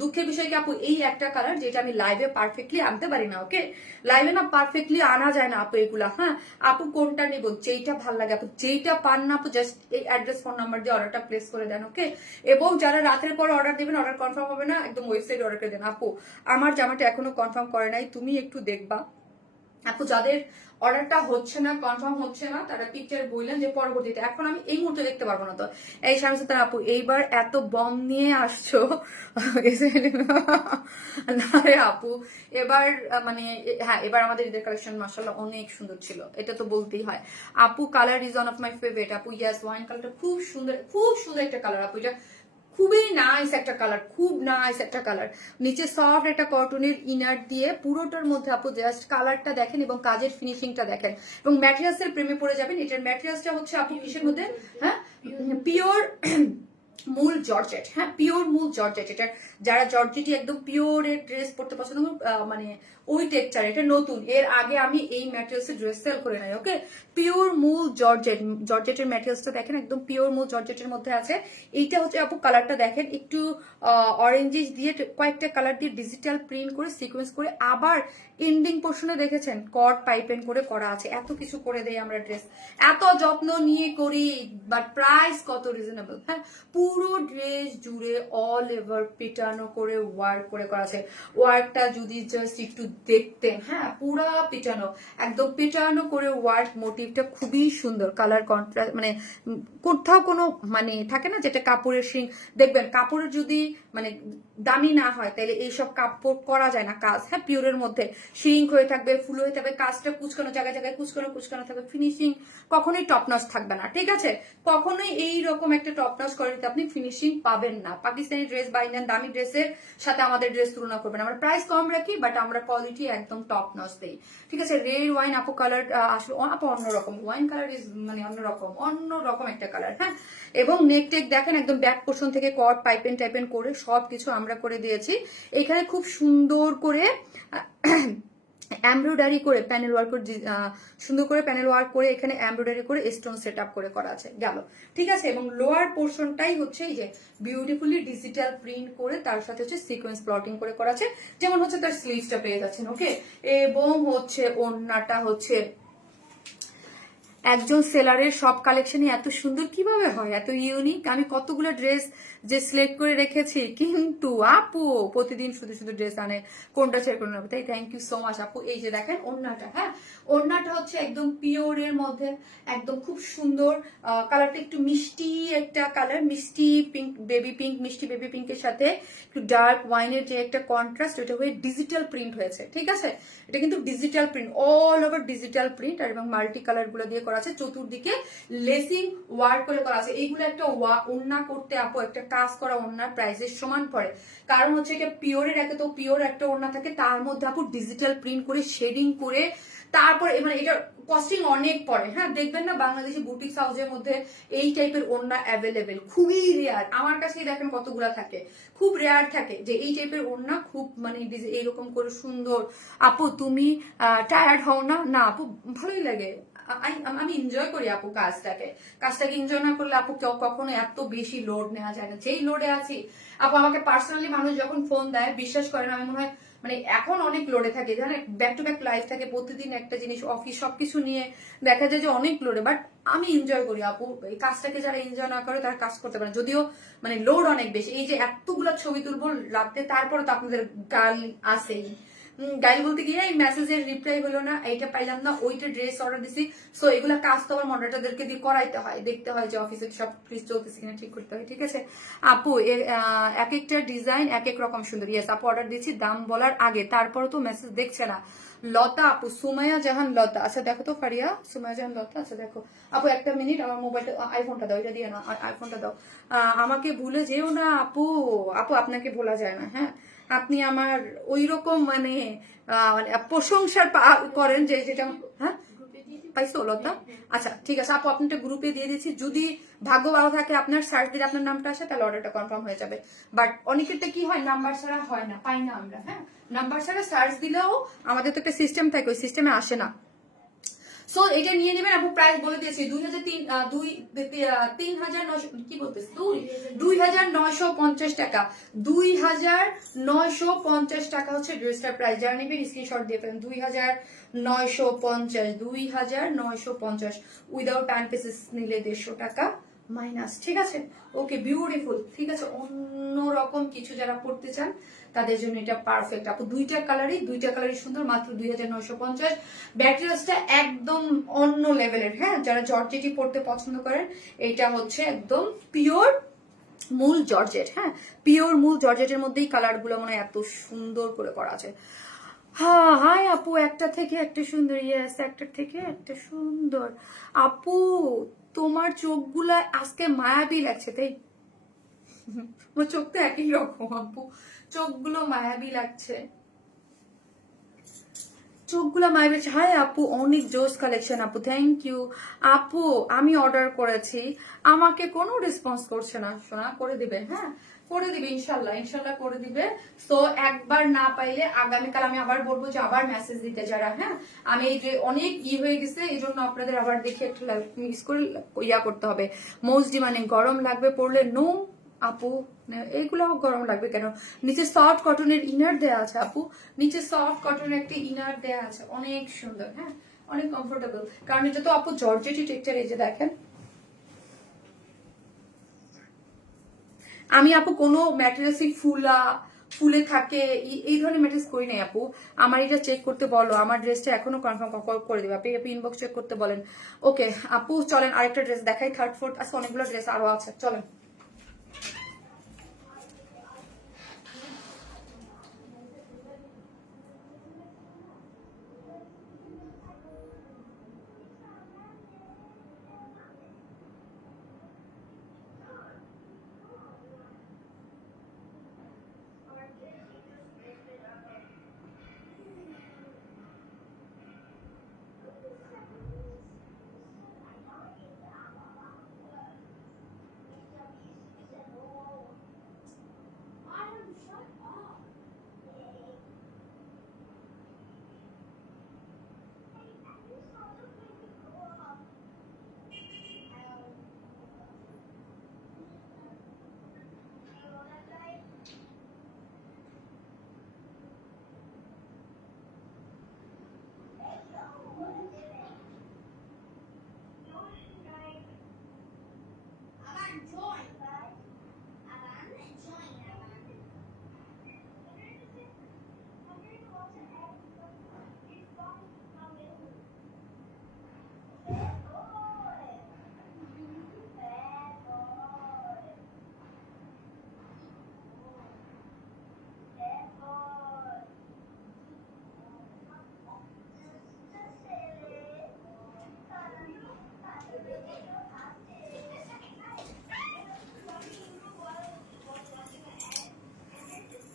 দুঃখের বিষয় কি আপু, এই একটা কালার যেটা আমি লাইভে পারফেক্টলি আনতে পারি না। ওকে লাইভে না পারফেক্টলি আনা যায় না আপু এগুলা। হ্যাঁ আপু কোনটা নিব, যেইটা ভাল লাগে আপু, যেইটা পান না আপু জাস্ট এই অ্যাড্রেস ফোন নাম্বার দিয়ে অর্ডারটা প্লেস করে দেন। ওকে এবং যারা রাতের পর অর্ডার দেবেন, অর্ডার কনফার্ম হবে না, একদম ওয়েবসাইট অর্ডার করে দেন। আপু আমার জামাটা এখনো কনফার্ম করে নাই, তুমি একটু দেখবা আপু যাদের অর্ডারটা হচ্ছে না, কনফার্ম হচ্ছে না, তারা পিকচার বললেন যে পরবর্তীতে, এখন আমি এই মুহূর্তে দেখতে পারবো না। তো এই শামসুদ্দার আপু এইবার এত বম নিয়ে আসছো না রে আপু, এবার মানে হ্যাঁ, এবার আমাদের ঈদের কালেকশন মাশাআল্লাহ অনেক সুন্দর ছিল, এটা তো বলতেই হয়। আপু colour is one of my favourite আপু, ইয়াস ওয়াইন কালারটা খুব সুন্দর, খুব সুন্দর একটা কালার আপু, এটা খুবই নাইস একটা কালার, খুব নাইস একটা কালার। নিচে সফট একটা কটনের ইনার দিয়ে পুরোটার মধ্যে আপু জাস্ট কালারটা দেখেন এবং কাজের ফিনিশিংটা দেখেন এবং ম্যাটেরিয়ালসের প্রেমে পড়ে যাবেন। এটার ম্যাটেরিয়ালসটা হচ্ছে আপু কিসের মধ্যে, হ্যাঁ পিওর মূল জর্জেট, হ্যাঁ পিওর মূল জর্জেট। এটার যারা জর্জেটি একদম পিওর এর ড্রেস পরতে পছন্দ করেন, মানে ওই টেক্সচার, এটা নতুন, এর আগে আমি এই ম্যাটেরিয়ালসের ড্রেস সেল করে নাই। ওকে, পিওর মূল জর্জেট, জর্জেটের ম্যাটেরিয়ালসটা দেখেন একদম পিওর মূল জর্জেটের মধ্যে আছে। এইটা হচ্ছে আপু কালারটা দেখেন, একটু অরেঞ্জিস দিয়ে কয়েকটা কালার দিয়ে ডিজিটাল প্রিন্ট করে সিকোয়েন্স করে, আবার এন্ডিং পোর্শনে দেখেছেন কট পাইপেন করে করা আছে। এত কিছু করে দেই আমরা ড্রেস, এত যত্ন নিয়ে করি, বাট প্রাইস কত রিজনেবল। হ্যাঁ, পুরো ড্রেস জুড়ে অল এভার পিটানো করে ওয়ার্ক করে করা আছে। ওয়ার্কটা যদি জাস্ট একটু দেখতেন, হ্যাঁ পুরা পিটানো, একদম পিটানো করে ওয়ার্ক, মোটিভটা খুবই সুন্দর, কালার কন্ট্রাস্ট, মানে কোথাও কোনো মানে থাকে না যেটা কাপড়ের শিং, দেখবেন কাপড়ের যদি মানে দামি না হয় তাহলে এইসব কাপড় করা যায় না কাজ। হ্যাঁ, পিওরের মধ্যে শিরিং হয়ে থাকবে, ফুল হয়ে থাকবে, কাজটা কুচকানো জায়গায় জায়গায় কুচকানো থাকবে, ফিনিশিং কখনোই টপনচ থাকবে না। ঠিক আছে, কখনোই এইরকম একটা টপনচ কোয়ালিটিতে আপনি ফিনিশিং পাবেন না। পাকিস্তানি ড্রেস বা ইন্ডিয়ান দামি ড্রেসের সাথে আমাদের ড্রেস তুলনা করবেন। আমরা প্রাইস কম রাখি বাট আমরা কোয়ালিটি একদম টপ নচ দেই। ঠিক আছে, রেড ওয়াইন আপু কালার আসলে আপু অন্যরকম, ওয়াইন কালার ইজ মানে অন্যরকম একটা কালার। হ্যাঁ, এবং নেক টেক দেখেন একদম ব্যাক পোর্শন থেকে কট পাইপেন টাইপেন করে সবকিছু আমরা করে দিয়েছি। এখানে খুব সুন্দর করে এমব্রয়ডারি করে প্যানেল ওয়ার্ক করে, সুন্দর করে প্যানেল ওয়ার্ক করে এখানে এমব্রয়ডারি করে স্টোন সেট আপ করে করা আছে গেল। ঠিক আছে, এবং লোয়ার পোর্শনটাই হচ্ছে এই যে বিউটিফুলি ডিজিটাল প্রিন্ট করে তার সাথে হচ্ছে সিকোয়েন্স প্লটিং করে করা আছে, যেমন হচ্ছে তার স্লিভসটা পেয়ে যাচ্ছেন। ওকে, এবং হচ্ছে ওড়নাটা হচ্ছে, একজন সেলারের সব কালেকশনই এত সুন্দর কিভাবে হয়, এত ইউনিক। আমি কতগুলো ড্রেস যে সিলেক্ট করে রেখেছি, কিন্তু আপু প্রতিদিন শুধু শুধু ড্রেস আনে, কোনটা ছেড়ে কোনটা, তাই থ্যাংক ইউ সো মাচ আপু। এই যে দেখেন ওড়নাটা, হ্যাঁ ওড়নাটা হচ্ছে একদম পিওরের মধ্যে, একদম খুব সুন্দর কালারটা, একটু মিষ্টি একটা কালার, মিষ্টি পিঙ্ক, বেবি পিঙ্ক, মিষ্টি বেবি পিঙ্কের সাথে একটু ডার্ক ওয়াইনের যে একটা কন্ট্রাস্ট, ওটা হয়ে ডিজিটাল প্রিন্ট হয়েছে। ঠিক আছে, এটা কিন্তু digital print, all over digital print, আর এবং মাল্টি কালার গুলো দিয়ে করা আছে, চতুর্দিকে লেসিং ওয়ার্ক করে করা আছে। এইগুলো একটা ওড়না করতে আপু একটা কাজ করা ওড়নার প্রাইসের সমান পড়ে, কারণ হচ্ছে এটা পিওরের, একে তো পিওর একটা ওড়না থাকে, তার মধ্যে আপু ডিজিটাল প্রিন্ট করে শেডিং করে, তারপর মানে এটা কস্টিং অনেক পড়ে। হ্যাঁ, দেখবেন না বাংলাদেশি বুটিক হাউসের মধ্যে এই টাইপের ওড়না অ্যাভেলেবেল, খুবই রেয়ার, আমার কাছেই দেখেন কতগুলা থাকে, খুব রেয়ার থাকে যে এই টাইপের ওড়না খুব মানে এইরকম করে সুন্দর। আপু তুমি টায়ার্ড হও না? না আপু ভালোই লাগে, আমি এনজয় করি আপু কাজটাকে এনজয় না করলে আপু কেউ কখনো এত বেশি লোড নেওয়া যায় না। যেই লোডে আছি আপু, আমাকে পার্সোনালি মানুষ যখন ফোন দেয় বিশ্বাস করেন, আমি মনে হয় মানে এখন অনেক লোডে থাকে, জানেন ব্যাক টু ব্যাক লাইফ থাকে, প্রতিদিন একটা জিনিস, অফিস সবকিছু নিয়ে দেখা যায় যে অনেক লোডে, বাট আমি এনজয় করি আপু। এই কাজটাকে যারা এনজয় না করে তারা কাজ করতে পারে, যদিও মানে লোড অনেক বেশি। এই যে এতগুলা ছবি তুলবো রাতে, তারপরে তো আপনাদের গাল আসেই, গাইল বলতে গিয়ে এই মেসেজের রিপ্লাই হলো না, এইটা পাইলাম না, ওইটা ড্রেস অর্ডার দিছি, সো এগুলা কাজ তো আমার মডারেটরদেরকে দিয়ে করাইতে হয়, দেখতে হয় যে অফিসে সব কিছু চলতেছে কিনা ঠিক করতে হয়। ঠিক আছে আপু, এর এক একটা ডিজাইন এক এক রকম সুন্দর। ইয়েস আপু, অর্ডার দিচ্ছি দাম বলার আগে, তারপরে তো মেসেজ দেখছে না। লতা আপু, সুমাইয়া জাহান লতা, আচ্ছা দেখো তো ফারিয়া, সুমাইয়া জাহান লতা, আচ্ছা দেখো আপু একটা মিনিট, আমার মোবাইলটা, আইফোনটা দাও, এটা দিয়ে না, আইফোনটা দাও। আমাকে ভুলে যেও না আপু, আপু আপনাকে ভোলা যায় না। হ্যাঁ, আপনি আমার ওই রকম মানে মানে প্রশংসার করেন যে যেটা, হ্যাঁ পাইছো লতা? আচ্ছা ঠিক আছে আপু, আপনারটা গ্রুপে দিয়ে দিচ্ছি, যদি ভাগ্য ভালো থাকে আপনার সার্চ দিলে আপনার নামটা আসে, তাহলে অর্ডারটা কনফার্ম হয়ে যাবে। বাট অনেকেরটা কি হয়, নাম্বার ছাড়া হয় না, পাই না আমরা। হ্যাঁ, নাম্বার ছাড়া সার্চ দিলেও আমাদের তো একটা সিস্টেম থাকে, ওই সিস্টেমে আসে না। সো এটা নিয়ে নেবেন আপু, প্রাইস বলে দিয়েছি 2,950 টাকা, 2,950 টাকা হচ্ছে ড্রেসটার প্রাইস। যারা নেবেন স্ক্রিনশট দিয়ে ফেলেন, 2,950, 2,950 উইদাউট প্যান্ট পিসেস নিলে 150 টাকা মাইনাস। ঠিক আছে, ওকে বিউটিফুল। ঠিক আছে, অন্যরকম কিছু যারা পড়তে চান তাদের জন্য এটা পারফেক্ট আপু। দুইটা কালারই সুন্দর, মাত্র 2950। ব্যাটারিয়ালসটা একদম অন্য লেভেলের। হ্যাঁ, যারা জর্জেটি পড়তে পছন্দ করেন, এটা হচ্ছে একদম পিওর মূল জর্জেট। হ্যাঁ, পিওর মূল জর্জেটের মধ্যেই কালারগুলো মানে এত সুন্দর করে করা আছে। হ্যাঁ হাই আপু, একটা থেকে একটা সুন্দর। ইয়েস, একটার থেকে একটা সুন্দর। আপু তোমার চোখগুলা আজকে মায়াবী লাগছে, তাই? আমার চোখ তো একই রকম আপু, চোখগুলো মায়াবী লাগছে, চোখগুলো মায়াবী। হাই আপু, অনেক জোস কালেকশন আপু, থ্যাংক ইউ আপু। আমি অর্ডার করেছি, আমাকে কোনো রেসপন্স করছে না। শোনা করে দিবে, হ্যাঁ করে দিবে, ইনশাল্লাহ ইনশাল্লাহ করে দিবে। তো একবার না পাইলে আগামীকাল আমি আবার বলবো যে আবার মেসেজ দিতে যারা। হ্যাঁ, আমি এই যে অনেক হয়ে গেছে, এই জন্য আপনাদের আবার দেখে একটু মিস করে ইয়া করতে হবে। মোস্ট মানে গরম লাগবে পড়লে, নো আপু এইগুলো গরম লাগবে কেন? নিচে সফট কটনের ইনার দেয়া আছে আপু, নিচে সফট কটনের একটা ইনার দেয়া আছে, অনেক সুন্দর। হ্যাঁ, অনেক কমফোর্টেবল, কারণ এটা তো আপু জর্জেটি টেক্সচার। এই যে দেখেন, আমি আপু কোনো ম্যাটেরিয়ালসই ফুলে থাকে এই ধরনের ম্যাটেরিয়ালস করি নাই আপু। আমার এটা চেক করতে বলো, আমার ড্রেসটা এখনো কনফার্ম করে দিবে আপনি, ইনবক্স চেক করতে বলেন। ওকে আপু, চলেন আরেকটা ড্রেস দেখাই, থার্ড ফোর্থ আজকে অনেকগুলো ড্রেস আরো আছে, চলেন।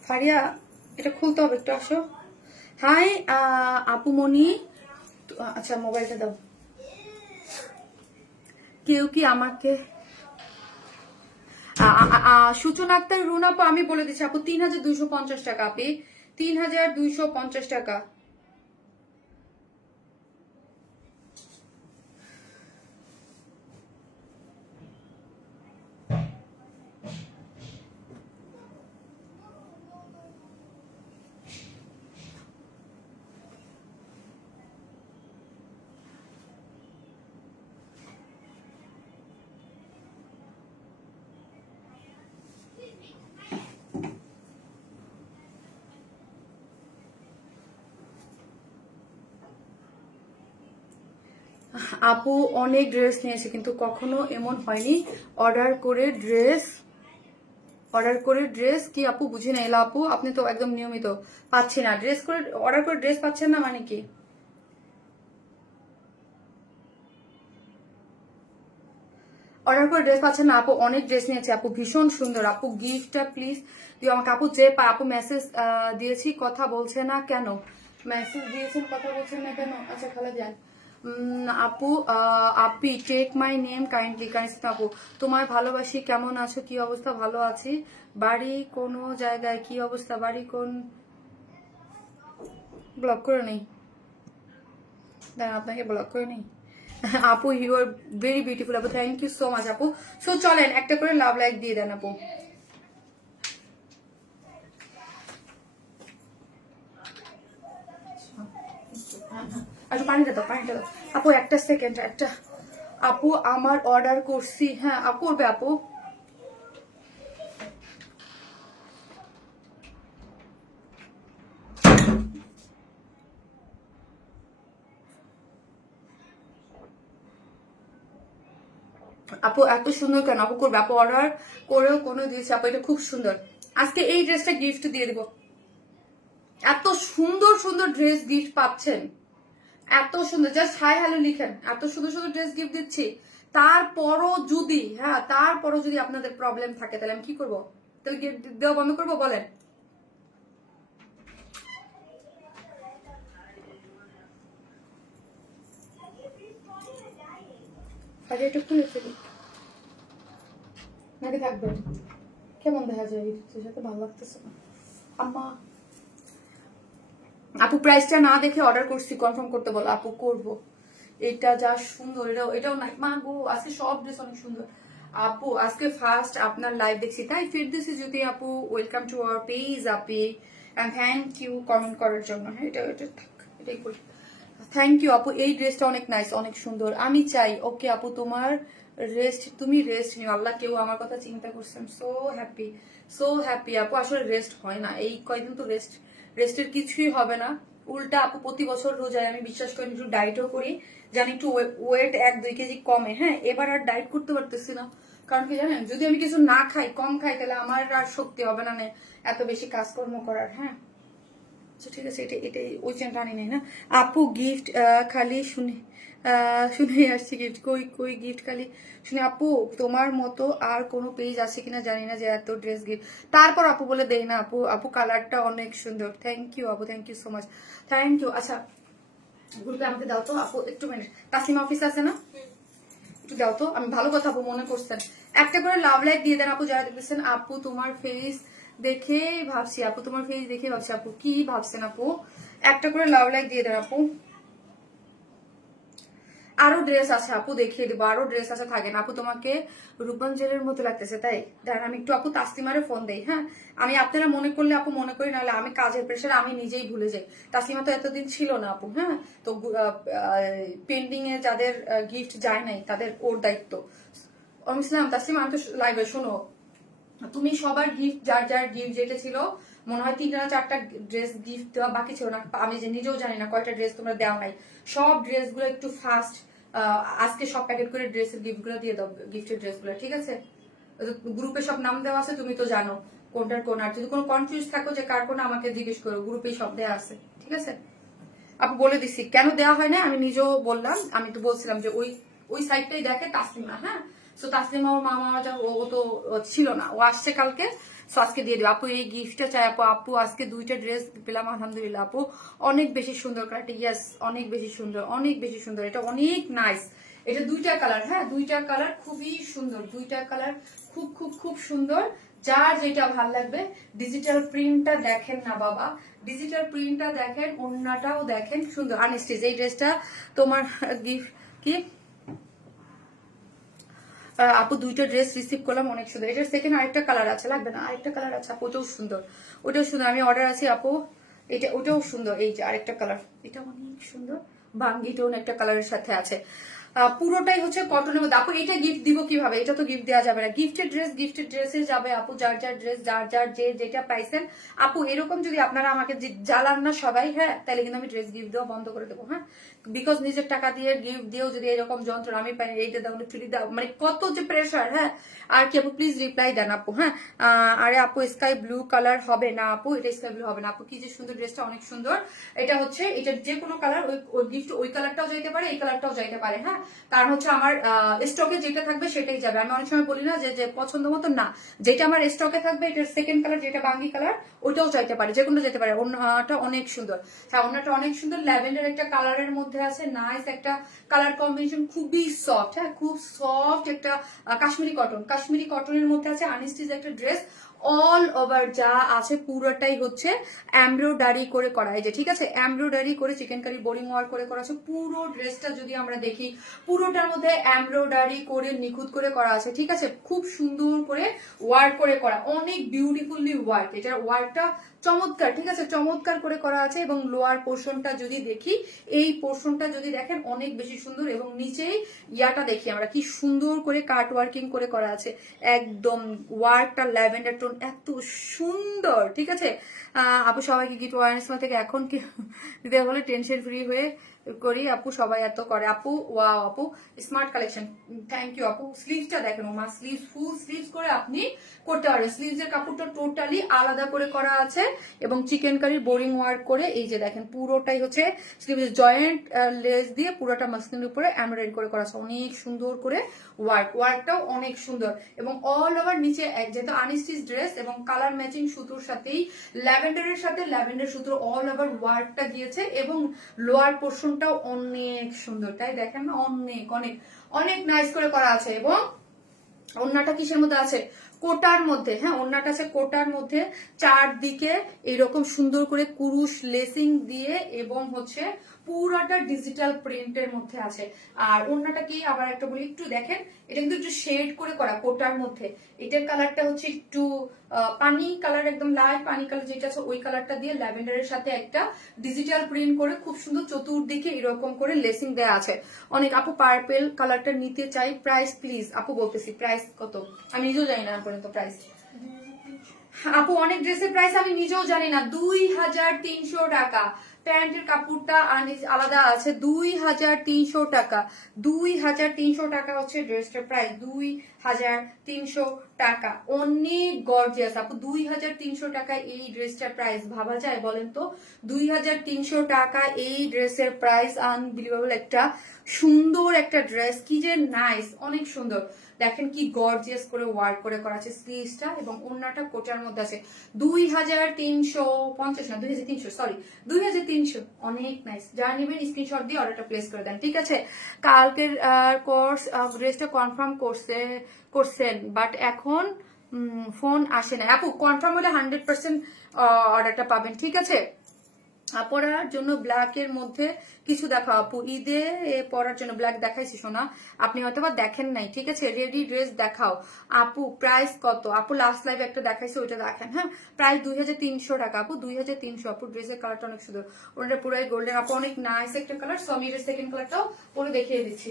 ফারিয়া, এটা খুলতে হবে, একটু আসো। হাই আপু মনি, আচ্ছা মোবাইলটা দাও। কেউ কি আমাকে সূচনা আক্তার রুনা আপু, আমি বলে দিচ্ছি আপু, 3250 টাকা আপি, 3250 টাকা। আপু অনেক ড্রেস নিয়েছে, কিন্তু কখনো এমন হয়নি অর্ডার করে ড্রেস কি আপু বুঝে না এলা আপু, আপনি তো একদম নিয়মিত পাচ্ছি না ড্রেস করে, অর্ডার করে ড্রেস পাচ্ছেন না মানে কি? অর্ডার করে ড্রেস পাচ্ছেন না আপু, অনেক ড্রেস নিয়েছে আপু, ভীষণ সুন্দর আপু। গিফটটা প্লিজ দিও আমাকে আপু, যে আপু মেসেজ দিয়েছি কথা বলছে না কেন? মেসেজ দিয়েছেন কথা বলছেন না কেন? আচ্ছা খালা যান। আপু আপি টেক মাই নেম কাইন্ডলি আপু, তোমার ভালোবাসি, কেমন আছো, কি অবস্থা? ভালো আছি। বাড়ি কোনো জায়গায়, কি অবস্থা? বাড়ি কোন? ব্লক করে নেই, দেন আপনাকে ব্লক করে নেই। আপু ইউ আর ভেরি বিউটিফুল আপু, থ্যাংক ইউ সো মাচ আপু। সো চলেন একটা করে লাভ লাইক দিয়ে দেন আপু। আচ্ছা পানিটা দাও আপু, একটা সেকেন্ড একটা। আপু আমার অর্ডার করছি, হ্যাঁ করবে আপু। আপু এত সুন্দর কেন আপু করবে? আপু অর্ডার করেও কোনো দিয়েছে আপু, এটা খুব সুন্দর। আজকে এই ড্রেসটা গিফট দিয়ে দিব। এত সুন্দর সুন্দর ড্রেস গিফট পাচ্ছেন, এত সুন্দর, জাস্ট হাই হ্যালো লিখেন, এত সুন্দর সুন্দর ড্রেস গিফট দিচ্ছি। তারপরও যদি তারপরও যদি আপনাদের প্রবলেম থাকে তাহলে আমি কি করবো? তাহলে গিফট দেওয়া বন্ধ করবো বলেন? আগে এটা খুলে ফেলি নাকি থাকবে? কেমন দেখা যায় সেটা ভালো লাগতেছে না আম্মা। আপু প্রাইসটা না দেখে অর্ডার করছি, কনফার্ম করতে বলো আপু, করবো। এটা যা সুন্দর, এটাও নাই মা গো, আজকে সব ড্রেস অনেক সুন্দর। আপু আজকে ফার্স্ট আপনার লাইভ দেখছি তাই ফির দিছি। যদি আপু welcome to our page Api, and thank you comment করার জন্য। হ্যাঁ এটা থাক, এটাই করি। থ্যাংক ইউ আপু, এই ড্রেসটা অনেক নাইস, অনেক সুন্দর, আমি চাই। ওকে আপু তোমার রেস্ট, তুমি রেস্ট নিও, আল্লাহ কেউ আমার কথা চিন্তা করছেন। সো হ্যাপি, সো হ্যাপি আপু। আসলে রেস্ট হয় না এই কয়দিন, তো রেস্টের কিছুই হবে না। উল্টা আপু প্রতি বছর রোজায় আমি বিশ্বাস করি একটু ডায়েটও করি, জানি একটু ওয়েট 1-2 কেজি কমে। হ্যাঁ এবার আর ডায়েট করতে পারতেছি না, কারণ কি জানেন, যদি আমি কিছু না খাই, কম খাই, তাহলে আমার আর শক্তি হবে না এত বেশি কাজকর্ম করার। হ্যাঁ আচ্ছা ঠিক আছে, এটাই ওই চ্যানেলটা আনি নাই না আপু। গিফট খালি শুনে আসছি, গিফট কই কই গিফট খালি শুনে। আপু তোমার মতো আর কোনো পেজ আছে কিনা জানি না যে এত ড্রেস গিফট, তারপর আপু বলে দেই না আপু। আপু কালারটা অনেক সুন্দর, থ্যাংক ইউ আপু, thank you so much, thank you. আচ্ছা গ্রুপে আমাকে দাও তো আপু, একটু মিনিট। তাসলিমা অফিস আছে না, একটু দাও তো, আমি ভালো কথা আপু মনে করছেন। একটা করে লাভ লাইক দিয়ে দেন আপু যারা দেখতেছেন। আপু তোমার ফেস দেখে ভাবছি, আপু তোমার ফেস দেখে ভাবছি। আপু কি ভাবছেন আপু? একটা করে লাভ লাইক দিয়ে দেন আপু। আরো ড্রেস আছে আপু, দেখিয়ে দেবো, আরো ড্রেস আছে, থাকে না আপু। তোমাকে রূপাঞ্জলের মতো লাগতেছে তাই দেন। আমি একটু আপু তাসলিমারে ফোন দেই। হ্যাঁ আমি আপনারা মনে করলে আপু মনে করি, নাহলে আমি কাজের প্রেশার আমি নিজেই ভুলে যাই। তাসলিমা তো এতদিন ছিল না আপু। হ্যাঁ তো পেন্ডিং এ যাদের গিফট যায় নাই তাদের ওর দায়িত্ব। আমি তাসলিমা, আমি তো লাইভে, শোনো, তুমি সবার গিফট, যার যার গিফট যেটা ছিল, মনে হয় 3টা না 4টা ড্রেস গিফট দেওয়া বাকি ছিল না। আমি যে নিজেও জানি না কয়টা ড্রেস তোমরা দেওয়া নাই। সব ড্রেস গুলো একটু ফাস্ট আজকে সব প্যাকেট করে ড্রেসের গিফট গুলো দিয়ে দাও, গিফটের ড্রেস গুলো, ঠিক আছে? গ্রুপে সব নাম দেওয়া আছে, তুমি তো জানো কোনটার কোন। আর যদি কোনো কনফিউজ থাকো যে কার কোন, আমাকে জিজ্ঞেস করো, গ্রুপে সব দেওয়া আছে, ঠিক আছে? আপু বলে দিচ্ছি কেন দেওয়া হয় না, আমি নিজেও বললাম। আমি তো বলছিলাম যে ওই সাইডটাই দেখে তাসলিমা। হ্যাঁ সো তাসলিমা ওর মামা ও তো ছিল না, ও আসছে কালকে। সো আজকে দিয়ে দেবো আপু, এই গিফটটা চাই আপু। আপু আজকে 2টা ড্রেস পেলাম আলহামদুলিল্লাহ আপু, অনেক বেশি সুন্দর কালারটা। ইয়াস অনেক বেশি সুন্দর, অনেক বেশি সুন্দর, এটা অনেক নাইস। এটা 2টা কালার, হ্যাঁ 2টা কালার খুবই সুন্দর, 2টা কালার খুব খুব খুব সুন্দর। যার যেটা ভাল লাগবে। ডিজিটাল প্রিন্টটা দেখেন না বাবা, ডিজিটাল প্রিন্টটা দেখেন, ওড়নাটাও দেখেন সুন্দর। আনস্টিচ এই ড্রেসটা তোমার গিফট কি আপু? 2টা ড্রেস রিসিভ করলাম, অনেক সুন্দর। এটার সেকেন্ড আরেকটা কালার আছে, লাগবে না? আরেকটা কালার আছে আপু, ওটাও সুন্দর, ওটাও সুন্দর। আমি অর্ডার আছি আপু, এটা ওটাও সুন্দর। এই যে আরেকটা কালার, এটা অনেক সুন্দর, বাঙ্গি টোন একটা কালারের সাথে আছে। পুরোটাই হচ্ছে কটনের মধ্যে। আপু এটা গিফট দিব কিভাবে? এটা তো গিফট দেওয়া যাবে না। গিফটেড ড্রেসে যাবে আপু, যার যার ড্রেস, যার যার যে যেটা পাইছেন। আপু এরকম যদি আপনারা আমাকে জ্বালান না সবাই, হ্যাঁ তাহলে কিন্তু আমি ড্রেস গিফট দেওয়া বন্ধ করে দেবো। হ্যাঁ বিকজ নিজের টাকা দিয়ে গিফট দিয়েও যদি এরকম যন্ত্রণা আমি পাই, এইটা দাও ফ্রি দাও, মানে কত যে প্রেশার। হ্যাঁ আর কি আপু প্লিজ রিপ্লাই দেন আপু। হ্যাঁ আরে আপু স্কাই ব্লু কালার হবে না আপু, এটা স্কাই ব্লু হবে না আপু। কি যে সুন্দর, ড্রেসটা অনেক সুন্দর। এটা হচ্ছে, এটা যে কোনো কালার, ওই গিফট ওই কালারটাও যাইতে পারে, এই কালারটাও যাইতে পারে। হ্যাঁ কারণ হচ্ছে আমার স্টকে যেটা থাকবে সেটাই যাবে। আমি অনেক সময় বলি না যে পছন্দ মতো না, যেটা আমার স্টকে থাকবে, এটার সেকেন্ড কালার যেটা বাঙ্গি কালার, ওইটাও চাইতে পারে, যে কোনো যেতে পারে। ওড়নাটা অনেক সুন্দর, হ্যাঁ ওড়নাটা অনেক সুন্দর, ল্যাভেন্ডার একটা কালারের মধ্যে আছে, নাইস একটা কালার কম্বিনেশন, খুবই সফট। হ্যাঁ খুব সফট একটা কাশ্মীরি কটনের মধ্যে আছে, আনস্টিচ একটা ড্রেস। অল ওভার যা আছে পুরোটাই হচ্ছে এমব্রয়ডারি করে করা, এই যে ঠিক আছে, এমব্রয়ডারি করে চিকেনকারি বোরিং ওয়ার্ক করে করা আছে। পুরো ড্রেসটা যদি আমরা দেখি, পুরোটার মধ্যে এমব্রয়ডারি করে নিখুঁত করে করা আছে, ঠিক আছে, খুব সুন্দর করে ওয়ার্ক করে করা, অনেক বিউটিফুলি ওয়ার্ক। এটার ওয়ার্কটা চমৎকার, ঠিক আছে, চমৎকার করে করা আছে। এবং লোয়ার পোর্শনটা যদি দেখি, এই পোর্শনটা যদি দেখেন অনেক বেশি সুন্দর। এবং নিচেই ইয়াটা দেখি আমরা, কি সুন্দর করে কাট ওয়ার্কিং করে করা আছে, একদম ওয়ার্কটা ল্যাভেন্ডার টোন বাটন, এত সুন্দর। ঠিক আছে আপু, সবাইকে গিফট ওয়ারেন্স থেকে এখন কি দিতে বলে টেনশন ফ্রি হয়ে করি আপু, সবাই এত করে আপু। ওয়াও আপু, স্মার্ট কালেকশন, থ্যাংক ইউ আপু। স্লিভসটা দেখেন মা, স্লিভস ফুল স্লিভস করে আপনি করতে পারবেন। স্লিভস এর কাপড়টা টোটালি আলাদা করে করা আছে এবং চিকেন কারির বোরিং ওয়ার্ক করে, এই যে দেখেন পুরোটাই হচ্ছে স্লিভস জয়েন্ট লেস দিয়ে পুরোটা মাসলিনের উপরে এমব্রয়ডারি করে করা আছে, অনেক সুন্দর করে ওয়ার্কটাও অনেক সুন্দর। এবং অল ওভার নিচে যেহেতু আনস্টিচ ড্রেস এবং কালার ম্যাচিং সুতোর সাথেই ল্যাভেন্ডারের সাথে ল্যাভেন্ডার সুতোর অল ওভার ওয়ার্কটা গিয়েছে এবং লোয়ার পোর্শনটাও অনেক সুন্দর, তাই দেখেন না, অনেক অনেক অনেক নাইস করে করা আছে। এবং ওন্নাটা কিসের মধ্যে আছে, কোটার মধ্যে। হ্যাঁ, ওন্নাটা আছে কোটার মধ্যে, চারদিকে এরকম সুন্দর করে কুরুশ লেসিং দিয়ে এবং হচ্ছে পুরাটা ডিজিটাল প্রিন্টের মধ্যে আছে। আর ওন্নাটা কি আবার একটা বলি, একটু দেখেন, এটা কিন্তু একটু শেড করে করা কোটার মধ্যে। এটার কালারটা হচ্ছে একটু পানি কালার, একদম লাইট পানি কালার যেটা আছে ওই কালারটা দিয়ে ল্যাভেন্ডারের সাথে একটা ডিজিটাল প্রিন্ট করে খুব সুন্দর চতুর্দিকে এরকম করে লেসিং দেওয়া আছে। অনেক আপু পার্পেল কালারটা নিতে চাই, প্রাইস প্লিজ আপু। বলতেছি প্রাইস কত আমি নিজেও জানি না পর্যন্ত প্রাইস। আপু অনেক ড্রেসের প্রাইস আমি নিজেও জানি না, 2300 টাকা। প্যান্টের কাপড়টা আলাদা আছে 2300 টাকা। 2300 টাকা হচ্ছে ড্রেসটার প্রাইস, 2300 টাকা। অনেক গর্জিয়াস আপু, 2300 টাকা এই ড্রেসটার প্রাইস, ভাবা যায় বলেন তো? 2300 টাকা এই ড্রেসের প্রাইস, আনবিলিভেবল একটা সুন্দর একটা ড্রেস, কি যে নাইস, অনেক সুন্দর। দেখেন কি গর্জিয়াস করে ওয়ার্ক করে করা আছে স্লিভসটা এবং ওন্নাটা কোটার মধ্যে আছে। 2350 না 2300, সরি 2300, অনেক নাইস। যারা নেবেন স্ক্রিনশট দিয়ে অর্ডারটা প্লেস করে দেন, ঠিক আছে? কালকের কোর্স ড্রেসটা কনফার্ম করছেন বাট এখন ফোন আসে না আপু। কনফার্ম হলে 100% অর্ডারটা পাবেন, ঠিক আছে? পরার জন্য ব্ল্যাকের মধ্যে কিছু দেখাও আপু, ঈদে পরার জন্য ব্ল্যাক দেখাইছি সোনা, আপনি হয়তো বা দেখেন নাই, ঠিক আছে? রেডি ড্রেস দেখাও আপু, প্রাইস কত আপু? লাস্ট লাইভ একটা দেখাইছি ওইটা দেখেন। হ্যাঁ, প্রাইস 2300 টাকা আপু, 2300 আপু। ড্রেসের কালারটা অনেক সুন্দর, ওটা পুরাই গোল্ডেন আপু, অনেক নাইস একটা কালার। সো আমি এর সেকেন্ড কালারটাও পরে দেখিয়ে দিচ্ছি।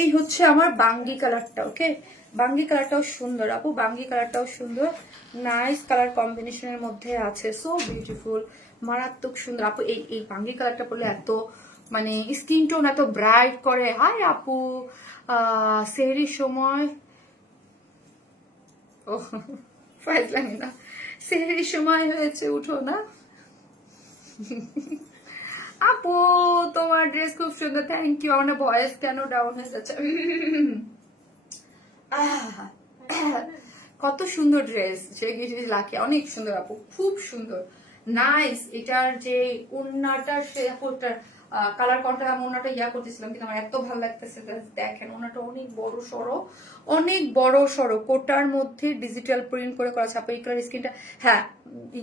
এই হচ্ছে আমার বাঙ্গি কালারটা, ওকে? বাঙ্গি কালারটাও সুন্দর আপু, বাঙ্গি কালারটাও সুন্দর, নাইস কালার কম্বিনেশনের মধ্যে আছে, সো বিউটিফুল, মারাত্মক সুন্দর আপু। এই বাঙ্গি কালারটা পরলে এত মানে স্কিন টোন এত ব্রাইট করে। হাই আপু, সেহরির সময়, ও ফাইজ লাগে না, সেহরির সময় হয়েছে, উঠো না আপু। তোমার ড্রেস খুব সুন্দর, থ্যাংক ইউ। আমার ভয়েস কেন ডাউন হয়ে যাচ্ছে? কত সুন্দর ড্রেস, লাকি, অনেক সুন্দর আপু, খুব সুন্দর, নাইস। এটার যে ওন্নাটার কালার কন্ট্রাস্ট, আমি ওন্নাটা করতেছিলাম কিন্তু আমার এত ভালো লাগতেছে। দেখেন ওন্নাটা অনেক বড় সড়ো, অনেক বড় সড়ো, কোটার মধ্যে ডিজিটাল প্রিন্ট করে করা আছে আপু। এই কালার স্কিনটা, হ্যাঁ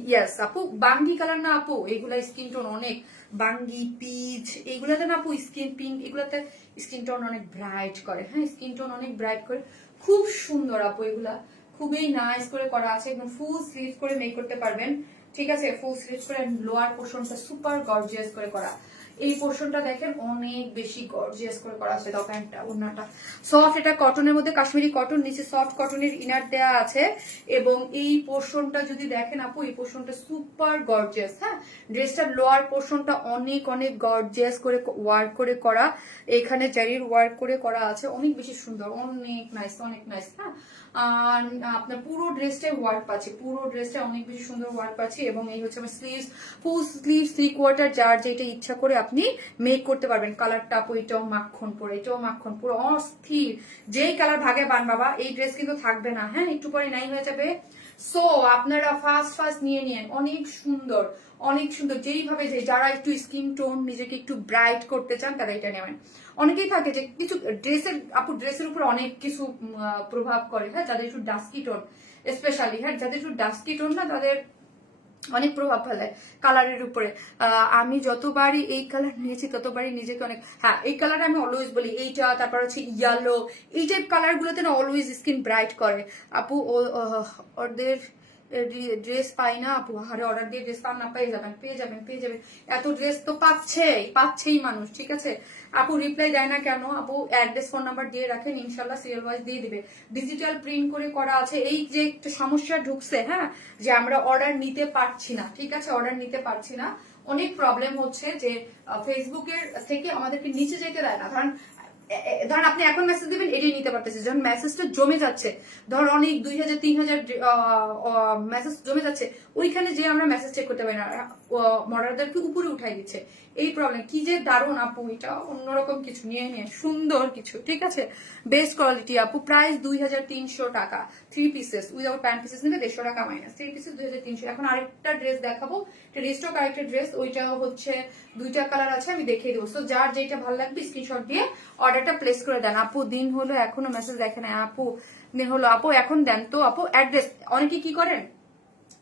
ইয়েস আপু, বাঙ্গি কালার না আপু, এগুলা স্কিন টোন অনেক বাঙ্গি পিচ, এইগুলাতে না আপু স্কিন পিঙ্ক, এগুলাতে স্কিন টোন অনেক ব্রাইট করে। হ্যাঁ, স্কিন টোন অনেক ব্রাইট করে, খুব সুন্দর আপু। এগুলা খুবই নাইস করে করা আছে, একদম ফুল স্লিভ করে মেক করতে পারবেন, ঠিক আছে? ফুল স্লিভ করে, লোয়ার পোর্শনটা সুপার গর্জিয়াস করে করা। এই পোর্শনটা দেখেন অনেক বেশি গর্জিয়াস করে করা আছে। দাও প্যান্টটা, ওড়নাটা সফট, এটা কটনের মধ্যে কাশ্মীরি কটন, নিচে সফট কটনের ইনার দেয়া আছে। এবং এই পোর্শনটা যদি দেখেন আপু, এই পোর্শনটা সুপার গর্জিয়াস। হ্যাঁ, ড্রেসটার লোয়ার পোর্শনটা অনেক অনেক গর্জিয়াস করে ওয়ার্ক করে করা, এখানে জারির ওয়ার্ক করে করা আছে, অনেক বেশি সুন্দর, অনেক নাইস, অনেক নাইস। হ্যাঁ, আর আপনার পুরো ড্রেসটাই ওয়ার্ক পাচ্ছে, পুরো ড্রেসটা অনেক বেশি সুন্দর ওয়ার্ক পাচ্ছে। এবং এই হচ্ছে আমার স্লিভস, ফুল স্লিভস 3/4, যার যেটা ইচ্ছা করে আপনি মেক করতে পারবেন। কালারটা আপু এটাও মাখন পুরো, এটাও মাখন পুরো, অস্থির। যেই কালার ভাগে বান বাবা, এই ড্রেস কিন্তু থাকবে না। হ্যাঁ, একটু পরে নাই হয়ে যাবে। সো আপনারা ফার্স্ট ফার্স্ট নিয়ে নিন, অনেক সুন্দর, অনেক সুন্দর। যেইভাবে যে যারা একটু স্কিন টোন নিজেকে একটু ব্রাইট করতে চান তারা এটা নেবেন। অনেকেই থাকে যে কিছু ড্রেসের আপু, ড্রেসের উপর অনেক কিছু প্রভাব করে। হ্যাঁ, যাদের একটু ডাস্কি টোন স্পেশালি, হ্যাঁ যাদের একটু ডাস্কি টোন না, তাদের অনেক প্রভাব ফেলে কালারের উপরে। আমি যতবারই এই কালার নিয়েছি ততবারই নিজেকে অনেক, হ্যাঁ এই কালার আমি অলওয়েজ বলি, এইটা তারপর হচ্ছে ইয়েলো, এই টাইপ কালার গুলোতে না অলওয়েজ স্কিন ব্রাইট করে আপু। ওদের ড্রেস পাই না আপু, হারে অর্ডার দিয়ে ড্রেস পান না, পেয়ে যাবেন পেয়ে যাবেন পেয়ে যাবেন, এত ড্রেস তো পাচ্ছেই মানুষ। ঠিক আছে আপু, রিপ্লাই দেয় না কেন আপু? অ্যাড্রেস ফোন নাম্বার দিয়ে রাখেন, ইনশাল্লাহ সিরিয়াল ওয়াইজ দিয়ে দিবে। ডিজিটাল প্রিন্ট করে করা আছে। এই যে একটা সমস্যা ঢুকছে, হ্যাঁ যে আমরা অর্ডার নিতে পারছি না, ঠিক আছে অর্ডার নিতে পারছি না, অনেক প্রবলেম হচ্ছে যে ফেসবুকের থেকে আমাদেরকে নিচে যেতে দেয় না। ধরেন আপনি এখন মেসেজ দিবেন, এটাই নিতে পারতেছে, যখন মেসেজটা জমে যাচ্ছে, ধর অনেক 2000 3000 মেসেজ জমে যাচ্ছে, ওইখানে যে আমরা মেসেজ চেক করতে পারি না, মডারেটরকে উপরে উঠাই দিচ্ছে। এই প্রবলেম কি যে দারুণ আপু, এটা অন্যরকম কিছু নিয়ে সুন্দর কিছু। ঠিক আছে, বেস্ট কোয়ালিটি আপু, প্রাইস 2300 টাকা। 3 পিসেস উইদাউট প্যান্ট পিসেস নিলে 150 টাকা মাইনাস, 3 পিসেস 2300। এখন আরেকটা ড্রেস দেখাবো, এটা রিস্টক আরেকটা ড্রেস, ওইটাও হচ্ছে 2টা কালার আছে, আমি দেখিয়ে দেবো। তো যার যেটা ভালো লাগবে স্ক্রিনশট দিয়ে অর্ডারটা প্লেস করে দেন। আপু দিন হলো এখনো মেসেজ দেখে না আপু, দিন হলো আপু এখন দেন তো আপু অ্যাড্রেস। অনেকে কি করেন,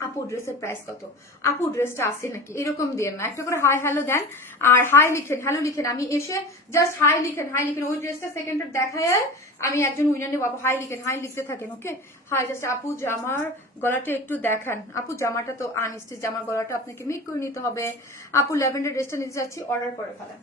আপু ড্রেসের প্রাইস কত, আপু ড্রেসটা আছে নাকি, এরকম দিয়ে না, একটা করে হাই হ্যালো দেন, আর হাই লিখেন, হ্যালো লিখেন, আমি এসে জাস্ট হাই লিখেন, হাই লিখেন, ওই ড্রেসটা সেকেন্ডটা দেখায় আমি একজন উইনার নেবো। আপু হাই লিখেন, হাই লিখতে থাকেন, ওকে হাই। জাস্ট আপু জামার গলাটা একটু দেখান, আপু জামাটা তো আনস্টিচ, জামার গলাটা আপনাকে মেক করে নিতে হবে। আপু ল্যাভেন্ডার ড্রেসটা নিতে চাচ্ছি, অর্ডার করে ফেলেন।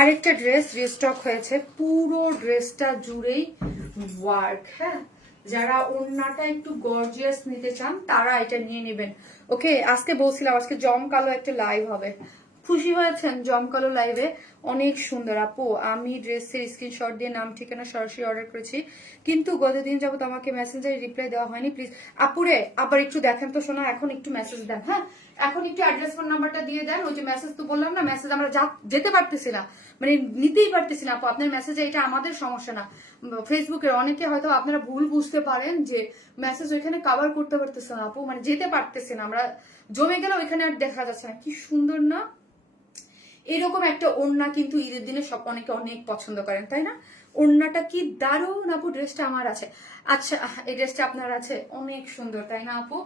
আরেকটা ড্রেস রিস্টক হয়েছে, পুরো ড্রেসটা জুড়েই ওয়ার্ক। হ্যাঁ, যারা ওড়নাটা একটু গর্জিয়াস নিতে চান তারা এটা নিয়ে নেবেন। ওকে, আজকে বলছিলাম আজকে জমকালো একটা লাইভ হবে, খুশি হয়েছেন? জমকালো লাইভে অনেক সুন্দর আপু। আমি ড্রেসের স্ক্রিনশট দিয়ে নাম ঠিকানা সরাসরি অর্ডার করেছি, কিন্তু গতদিন যাবত আমাকে মেসেঞ্জারে রিপ্লাই দেওয়া হয়নি। প্লিজ আপুরে আবার একটু দেখেন তো শোনা, এখন একটু মেসেজ দেন। হ্যাঁ, এখন একটু অ্যাড্রেস ফোন নাম্বারটা দিয়ে দেন। ওই যে মেসেজ তো বললাম না, মেসেজ আমরা যেতে পারতেছি না, মানে নিতেই পারতেছি না আপু আপনার মেসেজে, এটা আমাদের সমস্যা না, ফেসবুকের অনেকে হয়তো আপনারা ভুল বুঝতে পারেন যে মেসেজ ওইখানে কভার করতে পারতেছে না আপু, মানে যেতে পারতেছি না আমরা, জমে গেলে ওইখানে আর দেখা যাচ্ছে না। কি সুন্দর না এরকম একটা ওড়না, কিন্তু ঈদের দিনে সব অনেকে অনেক পছন্দ করেন, তাই না? ওড়নাটা কি দারুণ আপু, ড্রেসটা আমার আছে। আচ্ছা, এই ড্রেসটা আপনার আছে, অনেক সুন্দর তাই না আপু?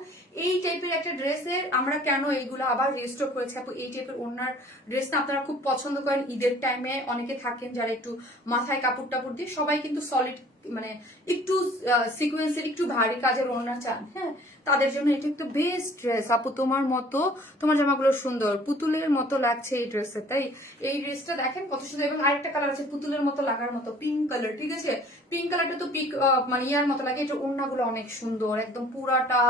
এই টাইপের একটা ড্রেসের আমরা কেন এইগুলো আবার রিস্টক করেছি আপু, এই টাইপের ওড়নার ড্রেস না আপনারা খুব পছন্দ করেন ঈদের টাইমে, অনেকে থাকেন যারা একটু মাথায় কাপড় টাপড় দিয়ে, সবাই কিন্তু সলিড মানে একটু সিকোয়েন্সের একটু ভারী কাজের ওড়না চান, হ্যাঁ, তাদের জন্য এটা একটু বেস্ট ড্রেস আপু। তোমার মতো, তোমার জামাগুলো সুন্দর, পুতুলের মতো লাগছে এই ড্রেসে, তাই এই ড্রেসটা দেখেন কত সুন্দর। এবং আরেকটা কালার আছে পুতুলের মতো লাগার মতো, পিঙ্ক কালার, ঠিক আছে, পিঙ্ক কালারটা তো পিক মানে ইয়ার মতো লাগে। এটা ওড়নাগুলো অনেক সুন্দর, একদম পুরাটা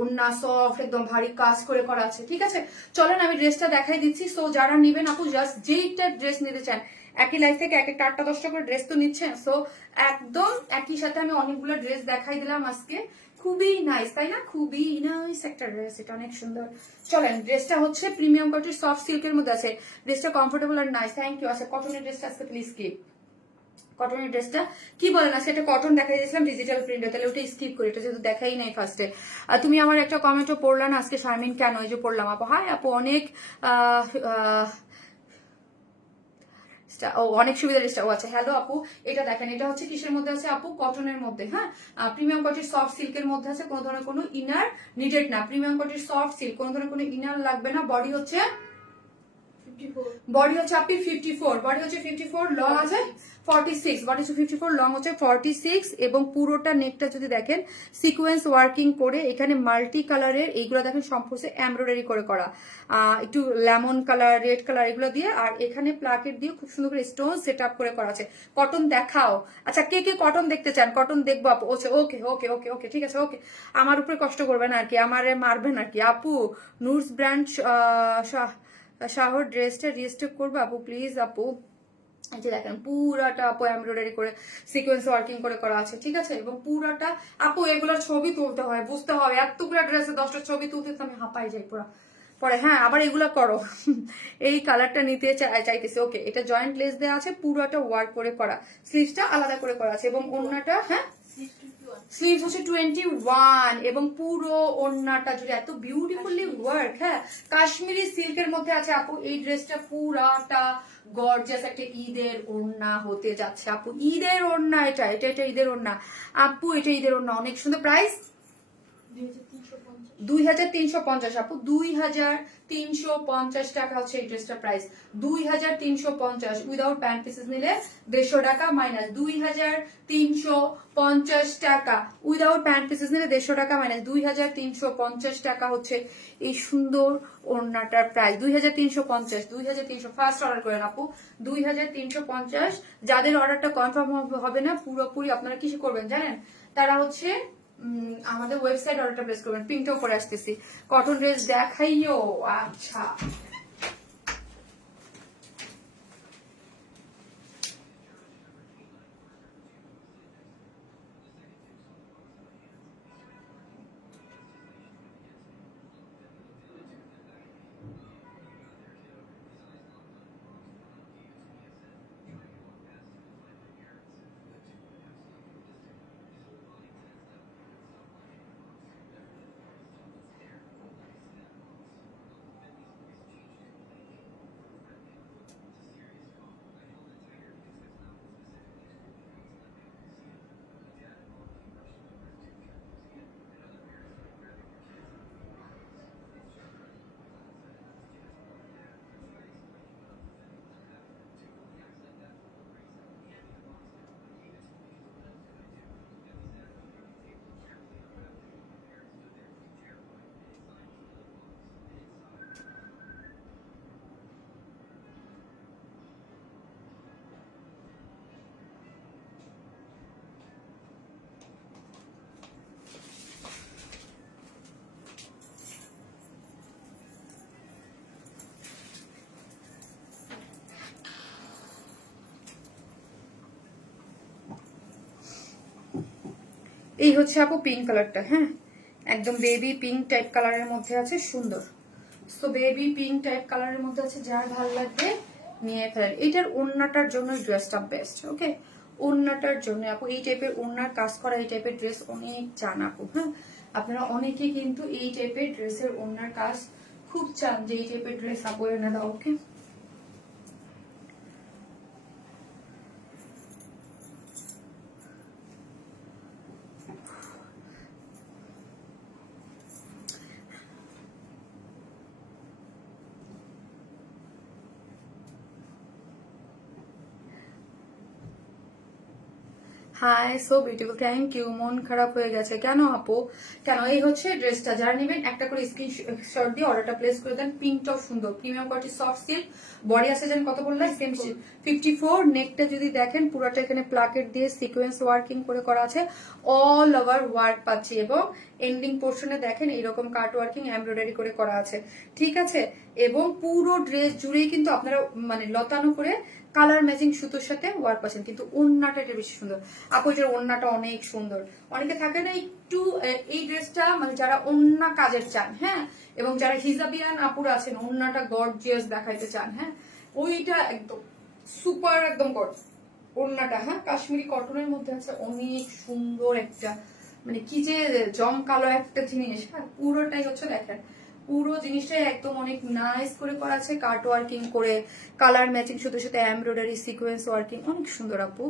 ওড়না সফট, একদম ভারী কাজ করে করা আছে, ঠিক আছে। চলেন আমি ড্রেসটা দেখাই দিচ্ছি। সো যারা নিবেন আপু, জাস্ট যেইটা ড্রেস নিতে চান, একই লাইফ থেকে এক একটা 8টা 10টা করে ড্রেস তো নিচ্ছেন, সো একদম একই সাথে আমি অনেকগুলো ড্রেস দেখাই দিলাম আজকে। খুবই নাইস, তাই না? খুবই নাইস একটা ড্রেস, এটা অনেক সুন্দর। চলেন, ড্রেসটা হচ্ছে প্রিমিয়াম কোয়ালিটির সফট সিল্কের মধ্যে আছে, ড্রেসটা কমফোর্টেবল আর নাইস। Thank you. আচ্ছা, কটনের ড্রেসটা আজকে প্লিজ স্কিপ। কটনের ড্রেসটা কি বলেন, আজকে একটা কটন দেখাই দিয়েছিলাম ডিজিটাল প্রিন্টে, তাহলে ওটা স্কিপ করি, এটা যেহেতু দেখাই নাই ফার্স্টে। আর তুমি আমার একটা কমেন্টও পড়লা না আজকে, শারমিন কেন, এই যে পড়লাম আপু। হাই আপু, অনেক অনেক সুবিধা ড্রেসটা। ও আচ্ছা, হ্যালো আপু, এটা দেখেন, এটা হচ্ছে কিসের মধ্যে আছে আপু? কটনের মধ্যে, হ্যাঁ, প্রিমিয়াম কোয়ালিটির সফট সিল্কের মধ্যে আছে, কোনো ধরনের কোনো ইনার নিডেড না, প্রিমিয়াম কোয়ালিটির সফট সিল্ক, কোনো ধরনের কোনো ইনার লাগবে না। বডি হচ্ছে আপনি 54, বডি হচ্ছে 54, লং আছে 46, বডি হচ্ছে 54, লং হচ্ছে 46, এবং পুরোটা নেকটা যদি দেখেন সিকোয়েন্স ওয়ার্কিং করে, এখানে মাল্টি কালারের এইগুলো দেখেন সম্পূর্ণ এমব্রয়ডারি করে করা, একটু লেমন কালার, রেড কালার এগুলো দিয়ে, আর এখানে প্লাকেট দিয়ে খুব সুন্দর করে স্টোন সেট আপ করে করা আছে। কটন দেখাও। আচ্ছা, কে কে কটন দেখতে চান? কটন দেখবো আপু। ওকে ওকে ওকে ওকে ওকে, ঠিক আছে, ওকে। আমার উপরে কষ্ট করবেন আর কি, আমারে মারবেন আর কি আপু। নুরস ব্র্যান্ড শাহর ড্রেসটা রিস্টক করবো আপু প্লিজ আপু। এই যে দেখেন পুরাটা আপু এমব্রয়ডারি করে সিকোয়েন্স ওয়ার্কিং করে করা আছে, ঠিক আছে। এবং পুরাটা আপু এগুলোর ছবি তুলতে হয়, বুঝতে হয়, এতগুলো ড্রেসে 10টা ছবি তুলতে তো আমি হাঁপাই যাই পুরা পরে। হ্যাঁ, আবার এগুলো করো। এই কালারটা নিতে চাইতেছি। ওকে, এটা জয়েন্ট লেস দেওয়া আছে, পুরোটা ওয়ার্ক করে করা, স্লিভসটা আলাদা করে করা আছে, এবং ওড়নাটা, হ্যাঁ, স্লিভস হচ্ছে 21, এবং পুরো ওড়নাটা জুড়ে এত বিউটিফুলি ওয়ার্ক, হ্যাঁ, কাশ্মীরি সিল্কের মধ্যে আছে আপু। এই ড্রেসটা পুরাটা গর্জিয়াস একটা ঈদের ওড়না হতে যাচ্ছে আপু, ঈদের ওড়না, এটা এটা এটা ঈদের ওড়না আপু, এটা ঈদের ওড়না, অনেক সুন্দর। প্রাইস 2350 আপু, 2350 টাকা হচ্ছে এই ড্রেসটার প্রাইস। 2350 উইদাউট প্যান্ট পিসেস নিলে 150 টাকা, মাইনাস 2350 টাকা উইদাউট প্যান্ট পিসেস নিলে 150 টাকা, মাইনাস 2350 টাকা হচ্ছে এই সুন্দর ওড়নাটার প্রাইস। 2350, 2300 ফার্স্ট অর্ডার করেন আপু, 2350। যাদের অর্ডারটা কনফার্ম হবে না পুরোপুরি, আপনারা কি করবেন জানেন? তারা হচ্ছে আমাদের ওয়েবসাইট অর্ডারটা প্লেস করবেন। পিঙ্কটাও করে আসতেছি, কটন ড্রেস দেখাইও। আচ্ছা, এই হচ্ছে আপু পিঙ্ক কালারটা, হ্যাঁ, একদম বেবি পিঙ্ক টাইপ কালারের মধ্যে আছে, সুন্দর। সো বেবি পিঙ্ক টাইপ কালারের মধ্যে আছে, যার ভালো লাগবে নিয়ে ফেলেন। এইটার ওড়নাটার জন্য ড্রেসটা বেস্ট, ওকে, ওড়নাটার জন্য আপু এই টাইপের ওড়নার কাজ করা, এই টাইপের ড্রেস অনেক চান আপু, হ্যাঁ, আপনারা অনেকেই কিন্তু এই টাইপের ড্রেসের ওড়নার কাজ খুব চান, যে এই টাইপের ড্রেস আপু এনে দাও, okay. Hi, so beautiful, thank you. মন খারাপ হয়ে গেছে কেন আপু? কেন? এই হচ্ছে ড্রেসটা, যারা নেবেন একটা করে স্ক্রিনশট দিয়ে অর্ডারটা প্লেস করে দেন। পিঙ্কটাও সুন্দর, premium quality soft silk. Body আছে যেন কত বললাম, 54। নেকটা যদি দেখেন পুরোটা এখানে প্লাকেট দিয়ে সিকোয়েন্স ওয়ার্কিং করে করা আছে, অল ওভার ওয়ার্ক পাচ্ছি, এবং এন্ডিং পোর্শনে দেখেন এইরকম কাট ওয়ার্কিং এমব্রয়ডারি করে করা আছে, ঠিক আছে। এবং পুরো ড্রেস জুড়েই কিন্তু আপনারা মানে লতানো করে কালার ম্যাচিং সুতোর সাথে ওয়ার্ক পাচ্ছেন, কিন্তু ওড়নাটা এটা বেশি সুন্দর আপু। এটার ওড়নাটা অনেক সুন্দর। অনেকে থাকে না একটু এই ড্রেসটা মানে যারা ওড়না কাজের চান, হ্যাঁ, এবং যারা হিজাবিয়ান আপুরা আছেন ওড়নাটা গর্জিয়াস দেখাইতে চান, হ্যাঁ, ওইটা একদম সুপার, একদম ওড়নাটা, হ্যাঁ, কাশ্মীরি কটনের মধ্যে আছে, অনেক সুন্দর একটা মানে কি যে জমকালো একটা জিনিস, হ্যাঁ, পুরোটাই হচ্ছে দেখেন পুরো জিনিসটাই একদম অনেক নাইস করে করা আছে, কাট ওয়ার্কিং করে কালার ম্যাচিং সাথে সাথে এমব্রয়ডারি সিকোয়েন্স ওয়ার্কিং, অনেক সুন্দর আপু,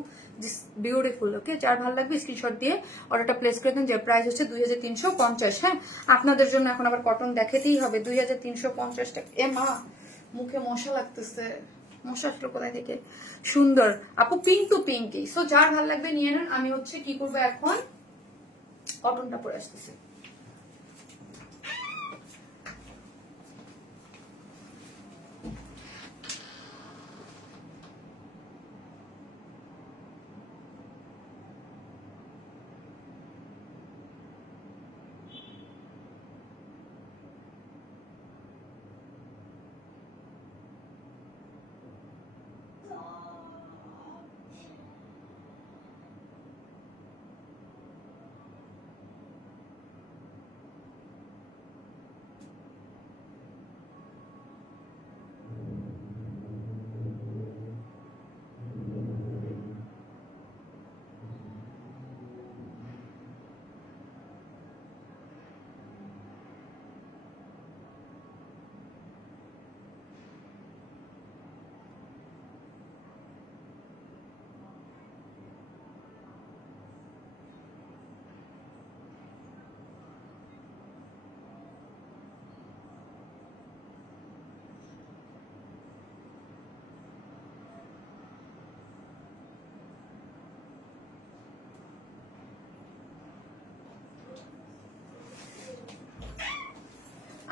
বিউটিফুল। ওকে, যার ভালো লাগবে স্ক্রিনশট দিয়ে অর্ডারটা প্লেস করে দেন। যে প্রাইস হচ্ছে 2350। হ্যাঁ, আপনাদের জন্য এখন আবার কটন দেখাতেই হবে 2350 টাকা। এ মা, মুখে মশা লাগতেছে, মশা আসলো কোথায় থেকে? সুন্দর আপু, পিঙ্ক টু পিঙ্কি। সো যার ভালো লাগবে নিয়ে নেন। আমি হচ্ছে কি করবো এখন, কটনটা পরে আসতেছে।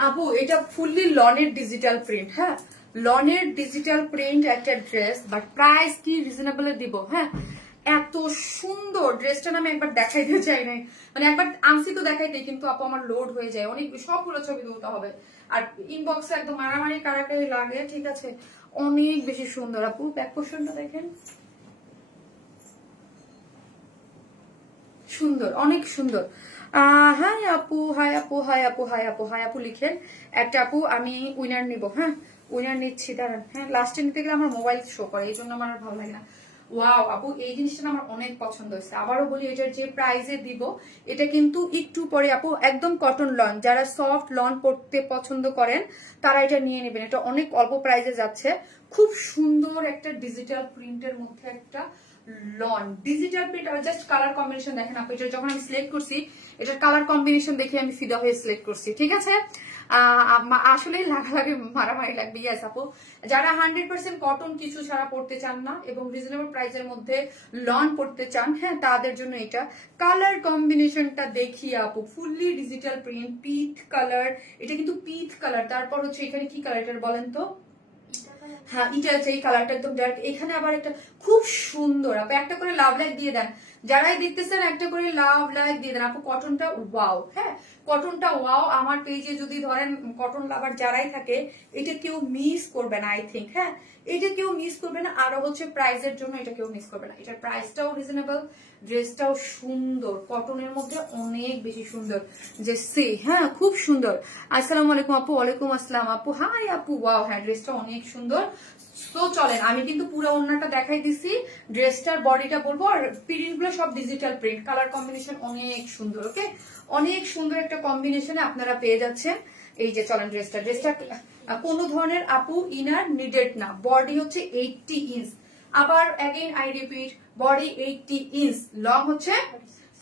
আপু এটা ফুললি লনের ডিজিটাল প্রিন্ট, হ্যাঁ, লনের ডিজিটাল প্রিন্ট একটা ড্রেস, বাট প্রাইস কি রিজনেবল দিব, হ্যাঁ। এত সুন্দর ড্রেসটা আমি একবার দেখাইতে চাই নাই, মানে একবার আনসি তো দেখাইতে, কিন্তু আপু আমার লোড হয়ে যায় অনেক, সবগুলো ছবি তুলতে হবে, আর ইনবক্সে একদম মারামারি কারাকারি লাগে, ঠিক আছে। অনেক বেশি সুন্দর আপু, ব্যাক পোর্শনটা দেখেন, সুন্দর, অনেক সুন্দর। হাই আপু, হাই আপু, হাই আপু, হাই আপু, হাই আপু লিখেন একটা আপু। আমি উইনার নিব, হ্যাঁ, উইনার নিচ্ছি, দাঁড়ান। হ্যাঁ, লাস্টে নিতে গেলে আমার মোবাইল শো করে, এই জন্য আমার আর ভালো লাগে না। ওয়াও আপু, এই জিনিসটা আমার অনেক পছন্দ হয়েছে। আবারও বলি, এটার যে প্রাইজে দিব এটা কিন্তু একটু পরে আপু, একদম কটন লন, যারা সফট লন পড়তে পছন্দ করেন তারা এটা নিয়ে নেবেন। এটা অনেক অল্প প্রাইজে যাচ্ছে, খুব সুন্দর একটা ডিজিটাল প্রিন্টের মধ্যে একটা লন ডিজিটাল প্রিন্ট। আর জাস্ট কালার কম্বিনেশন দেখেন আপু, এটা যখন আমি সিলেক্ট করছি এটার কালার কম্বিনেশন দেখে আমি ফিদা হয়ে সিলেক্ট করছি, ঠিক আছে। আসলেই লাগালাগি মারামারি লাগবে। ইয়াস আপু, যারা 100% কটন কিছু ছাড়া পড়তে চান না এবং রিজনেবল প্রাইসের মধ্যে লন পড়তে চান, হ্যাঁ, তাদের জন্য এটা। কালার কম্বিনেশনটা দেখি আপু, fully digital print, peach colour, এটা কিন্তু পিচ কালার। তারপর হচ্ছে এখানে কি কালার এটা বলেন তো? হ্যাঁ, এটা আছে, এই কালারটা একদম ডার্ক। এখানে আবার একটা খুব সুন্দর আপু, একটা করে লাভ লাইক দিয়ে দেন, যারাই দেখতেছেন একটা করে লাভ লাইক দিয়ে দেন আপু। কটনটা ওয়াও, হ্যাঁ, কটনটা ওয়াও। আমার পেজে যদি ধরেন কটন লাভার যারাই থাকে, এটা কেউ মিস করবে না, আই থিঙ্ক, হ্যাঁ, এটা কেউ মিস করবে না। আরো হচ্ছে প্রাইসের জন্য এটা কেউ মিস করবে না। এটার প্রাইসটাও রিজনেবল, ড্রেসটাও সুন্দর, কটনের মধ্যে অনেক বেশি সুন্দর, যে সে, হ্যাঁ, খুব সুন্দর। আসসালামু আলাইকুম আপু। ওয়ালাইকুম আসসালাম আপু, হাই আপু, ওয়াও, হ্যাঁ, ড্রেসটা অনেক সুন্দর। তো চলেন, আমি কিন্তু পুরো ওড়নাটা দেখাই দিছি, ড্রেসটার বডিটা বলবো, আর প্রিন্ট গুলো সব ডিজিটাল প্রিন্ট, কালার কম্বিনেশন অনেক সুন্দর। ওকে, অনেক সুন্দর একটা কম্বিনেশনে আপনারা পেয়ে যাচ্ছেন। এই যে চলেন, ড্রেসটা কোনো ধরনের আপু ইনার নিডেড না, বডি হচ্ছে 80 ইঞ্চ। আবার again I repeat, body 80 inch, long হচ্ছে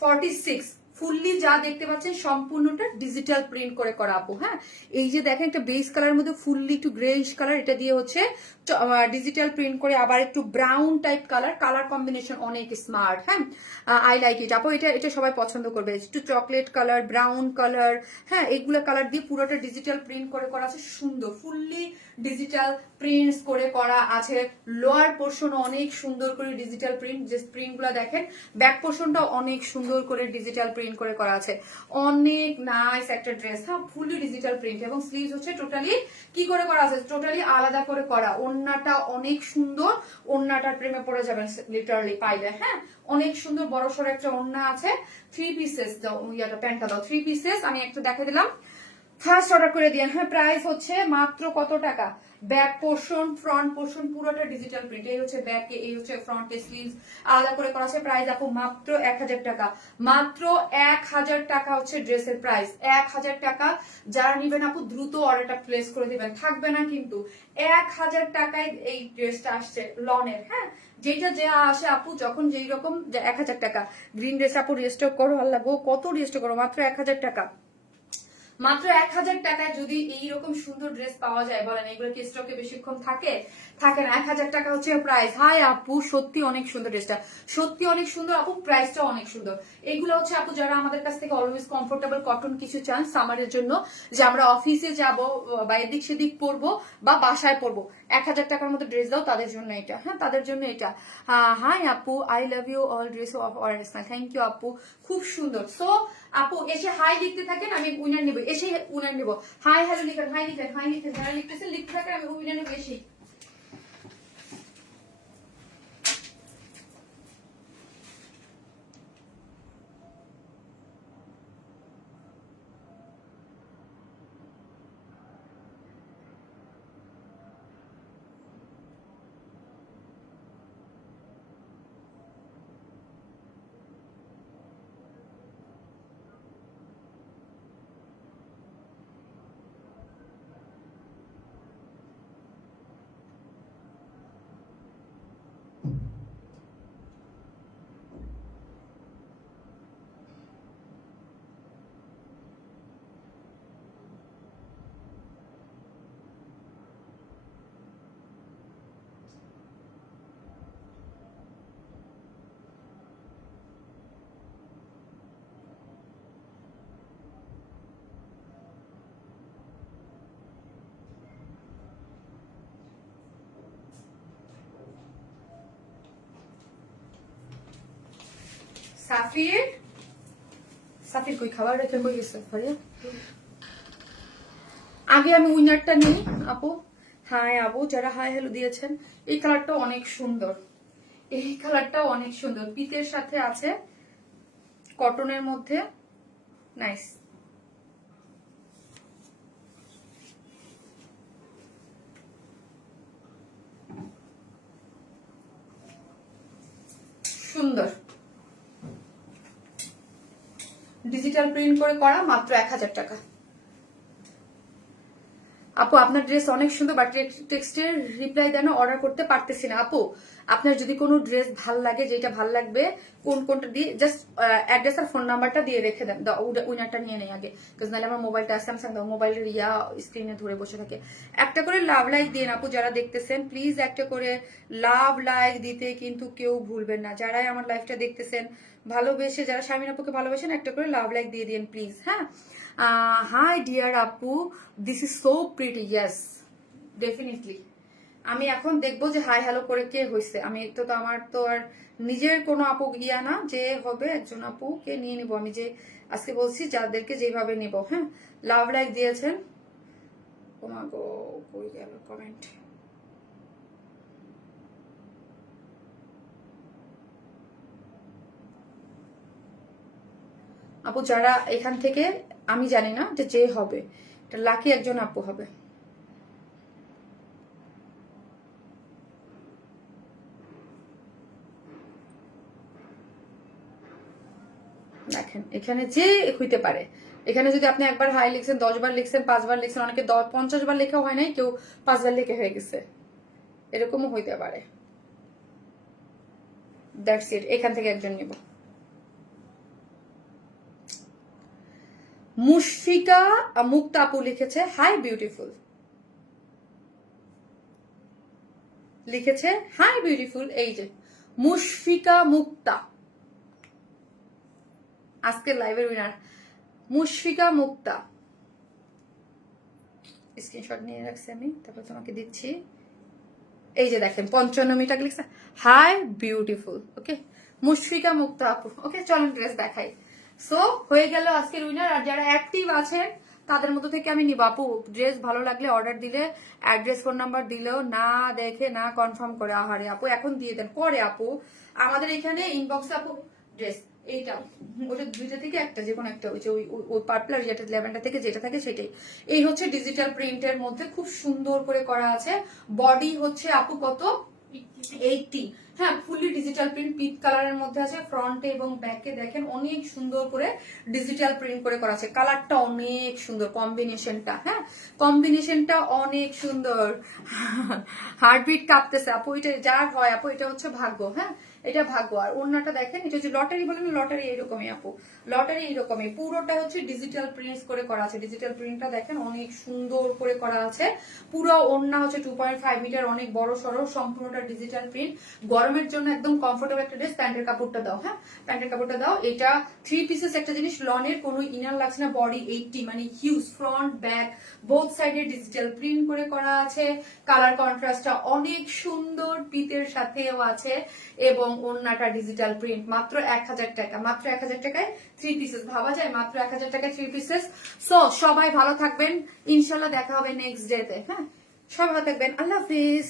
46, ফুললি যা দেখতে পাচ্ছেন সম্পূর্ণটা ডিজিটাল প্রিন্ট করে করা আপু। হ্যাঁ, এই যে দেখেন একটা বেস কালারের মধ্যে ফুললি একটু গ্রেইশ কালার, এটা দিয়ে হচ্ছে ডিজিটাল প্রিন্ট করে, আবার একটু brown type colour, colour combination অনেক স্মার্ট। হ্যাঁ, আই লাইক ইট আপু, এটা এটা সবাই পছন্দ করবে। একটু চকলেট কালার, ব্রাউন কালার, হ্যাঁ এইগুলো কালার দিয়ে পুরোটা ডিজিটাল প্রিন্ট করে করা আছে, সুন্দর ফুললি ডিজিটাল প্রিন্টস করে করা আছে। লোয়ার পোর্শন অনেক সুন্দর করে ডিজিটাল প্রিন্ট, যে প্রিন্ট গুলা দেখেন, ব্যাক পোর্শনটা অনেক সুন্দর করে ডিজিটাল প্রিন্ট করে করা আছে, অনেক নাইস একটা ড্রেস। হ্যাঁ, ফুললি ডিজিটাল প্রিন্ট এবং স্লিভস হচ্ছে টোটালি কি করে করা আছে, টোটালি আলাদা করে করা। ওড়নাটা অনেক সুন্দর, ওড়নাটার প্রেমে পড়ে যাবেন লিটারালি পাইলে। হ্যাঁ, অনেক সুন্দর বড় সড়ো একটা ওড়না আছে। 3 পিসেস দাও, ইয়াটা প্যান্টটা দাও 3 পিসেস, আমি একটা দেখে দিলাম। ফার্স্ট অর্ডার করে দিয়েন। হ্যাঁ, প্রাইস হচ্ছে মাত্র কত টাকা, ব্যাক পোর্শন ফ্রন্ট পোর্শন পুরোটা ডিজিটাল প্রিন্ট, এই হচ্ছে ব্যাক, এই হচ্ছে ফ্রন্টে স্লিভস আলাদা করে করা আছে। প্রাইস আপু মাত্র 1000 টাকা, মাত্র 1000 টাকা হচ্ছে ড্রেসের প্রাইস, 1000 টাকা। যারা নিবেন আপু দ্রুত অর্ডারটা প্লেস করে দিবেন, থাকবে না কিন্তু। 1000 টাকায় এই ড্রেসটা আসছে লনের। হ্যাঁ, যেটা যে আসে আপু যখন যেই রকম, 1000 টাকা গ্রিন ড্রেস আপু রিস্টক করো, আল্লাহ গো কত রিস্টক করো, মাত্র 1000 টাকা। মাত্র 1000 টাকায় যদি এইরকম সুন্দর ড্রেস পাওয়া যায়, বলেন এগুলো কি স্টকে বেশিক্ষণ থাকে? থাকে না। 1000 টাকা হচ্ছে প্রাইস। হাই আপু, সত্যি অনেক সুন্দর ড্রেসটা, সত্যি অনেক সুন্দর আপু, প্রাইসটা অনেক সুন্দর। এগুলো হচ্ছে আপু যারা আমাদের কাছ থেকে অলওয়েজ কমফোর্টেবল কটন কিছু চান সামারের জন্য, যে আমরা অফিসে যাব বা এদিক সেদিক পরবো বা বাসায় পরবো, 1000 টাকার মতো ড্রেস দাও, তাদের জন্য এটা। হ্যাঁ, তাদের জন্য এটা। হাই আপু, I love you all dress of অরেসনা, থ্যাংক ইউ আপু, খুব সুন্দর। সো আপু এসে হাই লিখতে থাকেন, আমি উইনার নেব, এসে উইনার নেব। হাই হ্যালো লিখেন, হাই লিখেন, হাই লিখেন, যারা লিখতেছেন লিখতে থাকেন, আমি উইনার নেব এসে। সাফির, সাফির কই খাবার রেখে কই গেছে ভাইয়া? আগে আমি উইনারটা নিই আপু। হাই আপু, যারা হাই হ্যালো দিয়েছেন, এই কালারটা অনেক সুন্দর, এই কালারটা অনেক সুন্দর, পিতের সাথে আছে, কটনের মধ্যে, নাইস। সুন্দর ডিজিটাল প্রিন্ট করে করা, মাত্র 1000 টাকা। আপু আপনার ড্রেস অনেক সুন্দর, বাট টেক্সটের রিপ্লাই দেন, অর্ডার করতে পারতেছি না। আপু আপনার যদি কোনো ড্রেস ভাল লাগে, যেটা ভাল লাগবে, কোনটা দিয়ে জাস্ট অ্যাড্রেস আর ফোন নাম্বারটা দিয়ে রেখে দেন, উইনারটা নিয়ে নেই আগে, বিকজ নাহলে আমার মোবাইলটা স্যামসাং দাও, মোবাইলের স্ক্রিনে ধরে বসে থাকে। একটা করে লাভ লাইক দিন আপু, যারা দেখতেছেন প্লিজ একটা করে লাভ লাইক দিতে কিন্তু কেউ ভুলবেন না। যারাই আমার লাইফটা দেখতেছেন ভালোবেসে, যারা শারমিন আপুকে ভালোবাসেন, একটা করে লাভ লাইক দিয়ে দিন প্লিজ। হ্যাঁ, হাই ডিয়ার আপু, this is so pretty, yes definitely. আমি এখন দেখবো যে হাই হ্যালো করে কে হয়েছে। আমি তো আমার তো আর নিজের কোনো আপু ইয়া না, যে হবে একজন আপুকে নিয়ে নিব আমি, যে আজকে বলছি যাদেরকে যেভাবে নিব। হ্যাঁ, লাভ লাইক দিয়েছেন, ওমাগো কই গেল কমেন্ট। আপু যারা এখান থেকে, আমি জানি না যে হবে, এটা লাকি একজন আপু হবে। দেখেন এখানে যে হইতে পারে, এখানে যদি আপনি একবার হাই লিখছেন, 10 বার লিখছেন, 5 বার লিখছেন, অনেকে 50 বার লেখা হয় নাই, কেউ 5 বার লিখে হয়ে গেছে, এরকমও হইতে পারে। দ্যাটস ইট, এখান থেকে একজন নিব। মুশফিকা মুক্তা আপু লিখেছে হাই বিউটিফুল, লিখেছে হাই বিউটিফুল। এই যে মুশফিকা মুক্তা, আজকের লাইভের উইনার মুশফিকা মুক্তা। স্ক্রিনশট নিয়ে রাখছি আমি, তারপর তোমাকে দিচ্ছি। এই যে দেখেন 55 মিটার লিখছে হাই বিউটিফুল। ওকে, মুশফিকা মুক্তা আপু। ওকে, চলেন ড্রেস দেখাই। সো হয়ে গেল আজকের উইনার। আর যারা অ্যাক্টিভ আছেন তাদের মধ্যে থেকে আমি নিব। আপু ড্রেস ভালো লাগলে অর্ডার দিলে অ্যাড্রেস ফোন নাম্বার দিলেও না দেখে না কনফার্ম করে, আহারে আপু এখন দিয়ে দেন পরে। আপু আমাদের এখানে ইনবক্সে আপু ড্রেস এইটা ওটা দুইটা থেকে একটা, যে কোনো একটা, ওই যে ওই পার্পল আর যেটা ল্যাভেন্ডার থেকে যেটা থাকে সেটাই। এই হচ্ছে ডিজিটাল প্রিন্টের মধ্যে খুব সুন্দর করে করা আছে। বডি হচ্ছে আপু কত 80, হ্যাঁ ফুলি ডিজিটাল প্রিন্ট পিট কালারের মধ্যে আছে। ফ্রন্টে এবং ব্যাকে দেখেন অনেক সুন্দর করে ডিজিটাল প্রিন্ট করে করা আছে। কালারটা অনেক সুন্দর, কম্বিনেশনটা, হ্যাঁ কম্বিনেশনটা অনেক সুন্দর। হার্টবিট কাঁপতেছে আপু, এটা যার হয় আপু এটা হচ্ছে ভাগ্য, হ্যাঁ এটা ভাগ্য। আর ওড়নাটা দেখেন, এটা যে লটারি বলেন, লটারি এরকমই আপু, লটারি এরকমই। পুরোটা হচ্ছে ডিজিটাল প্রিন্টস করে করা আছে। ডিজিটাল প্রিন্টটা দেখেন অনেক সুন্দর করে করা আছে। পুরো ওড়না হচ্ছে 2.5 মিটার, অনেক বড় সড়ো, সম্পূর্ণটা ডিজিটাল প্রিন্ট। গরমের জন্য একদম কমফোর্টেবল একটা ড্রেস। প্যান্টের কাপড়টা দাও, হ্যাঁ প্যান্টের কাপড়টা দাও। এটা 3 পিসেস একটা জিনিস, লনের কোনো ইনার লাগছে না। বডি 80, মানে হিউজ, ফ্রন্ট ব্যাক বোথ সাইডে ডিজিটাল প্রিন্ট করে করা আছে। কালার কন্ট্রাস্টটা অনেক সুন্দর, পিতের সাথেও আছে। এবং ওড়নাটা ডিজিটাল প্রিন্ট। মাত্র 1000 টাকা, মাত্র 1000 টাকায় 3 পিসেস। ভাবা যায় মাত্র 1000 টাকায় 3 পিসেস। সো সবাই ভালো থাকবেন, ইনশাল্লাহ দেখা হবে নেক্সট ডেতে। হ্যাঁ সবাই ভালো থাকবেন, আল্লাহ হাফিজ।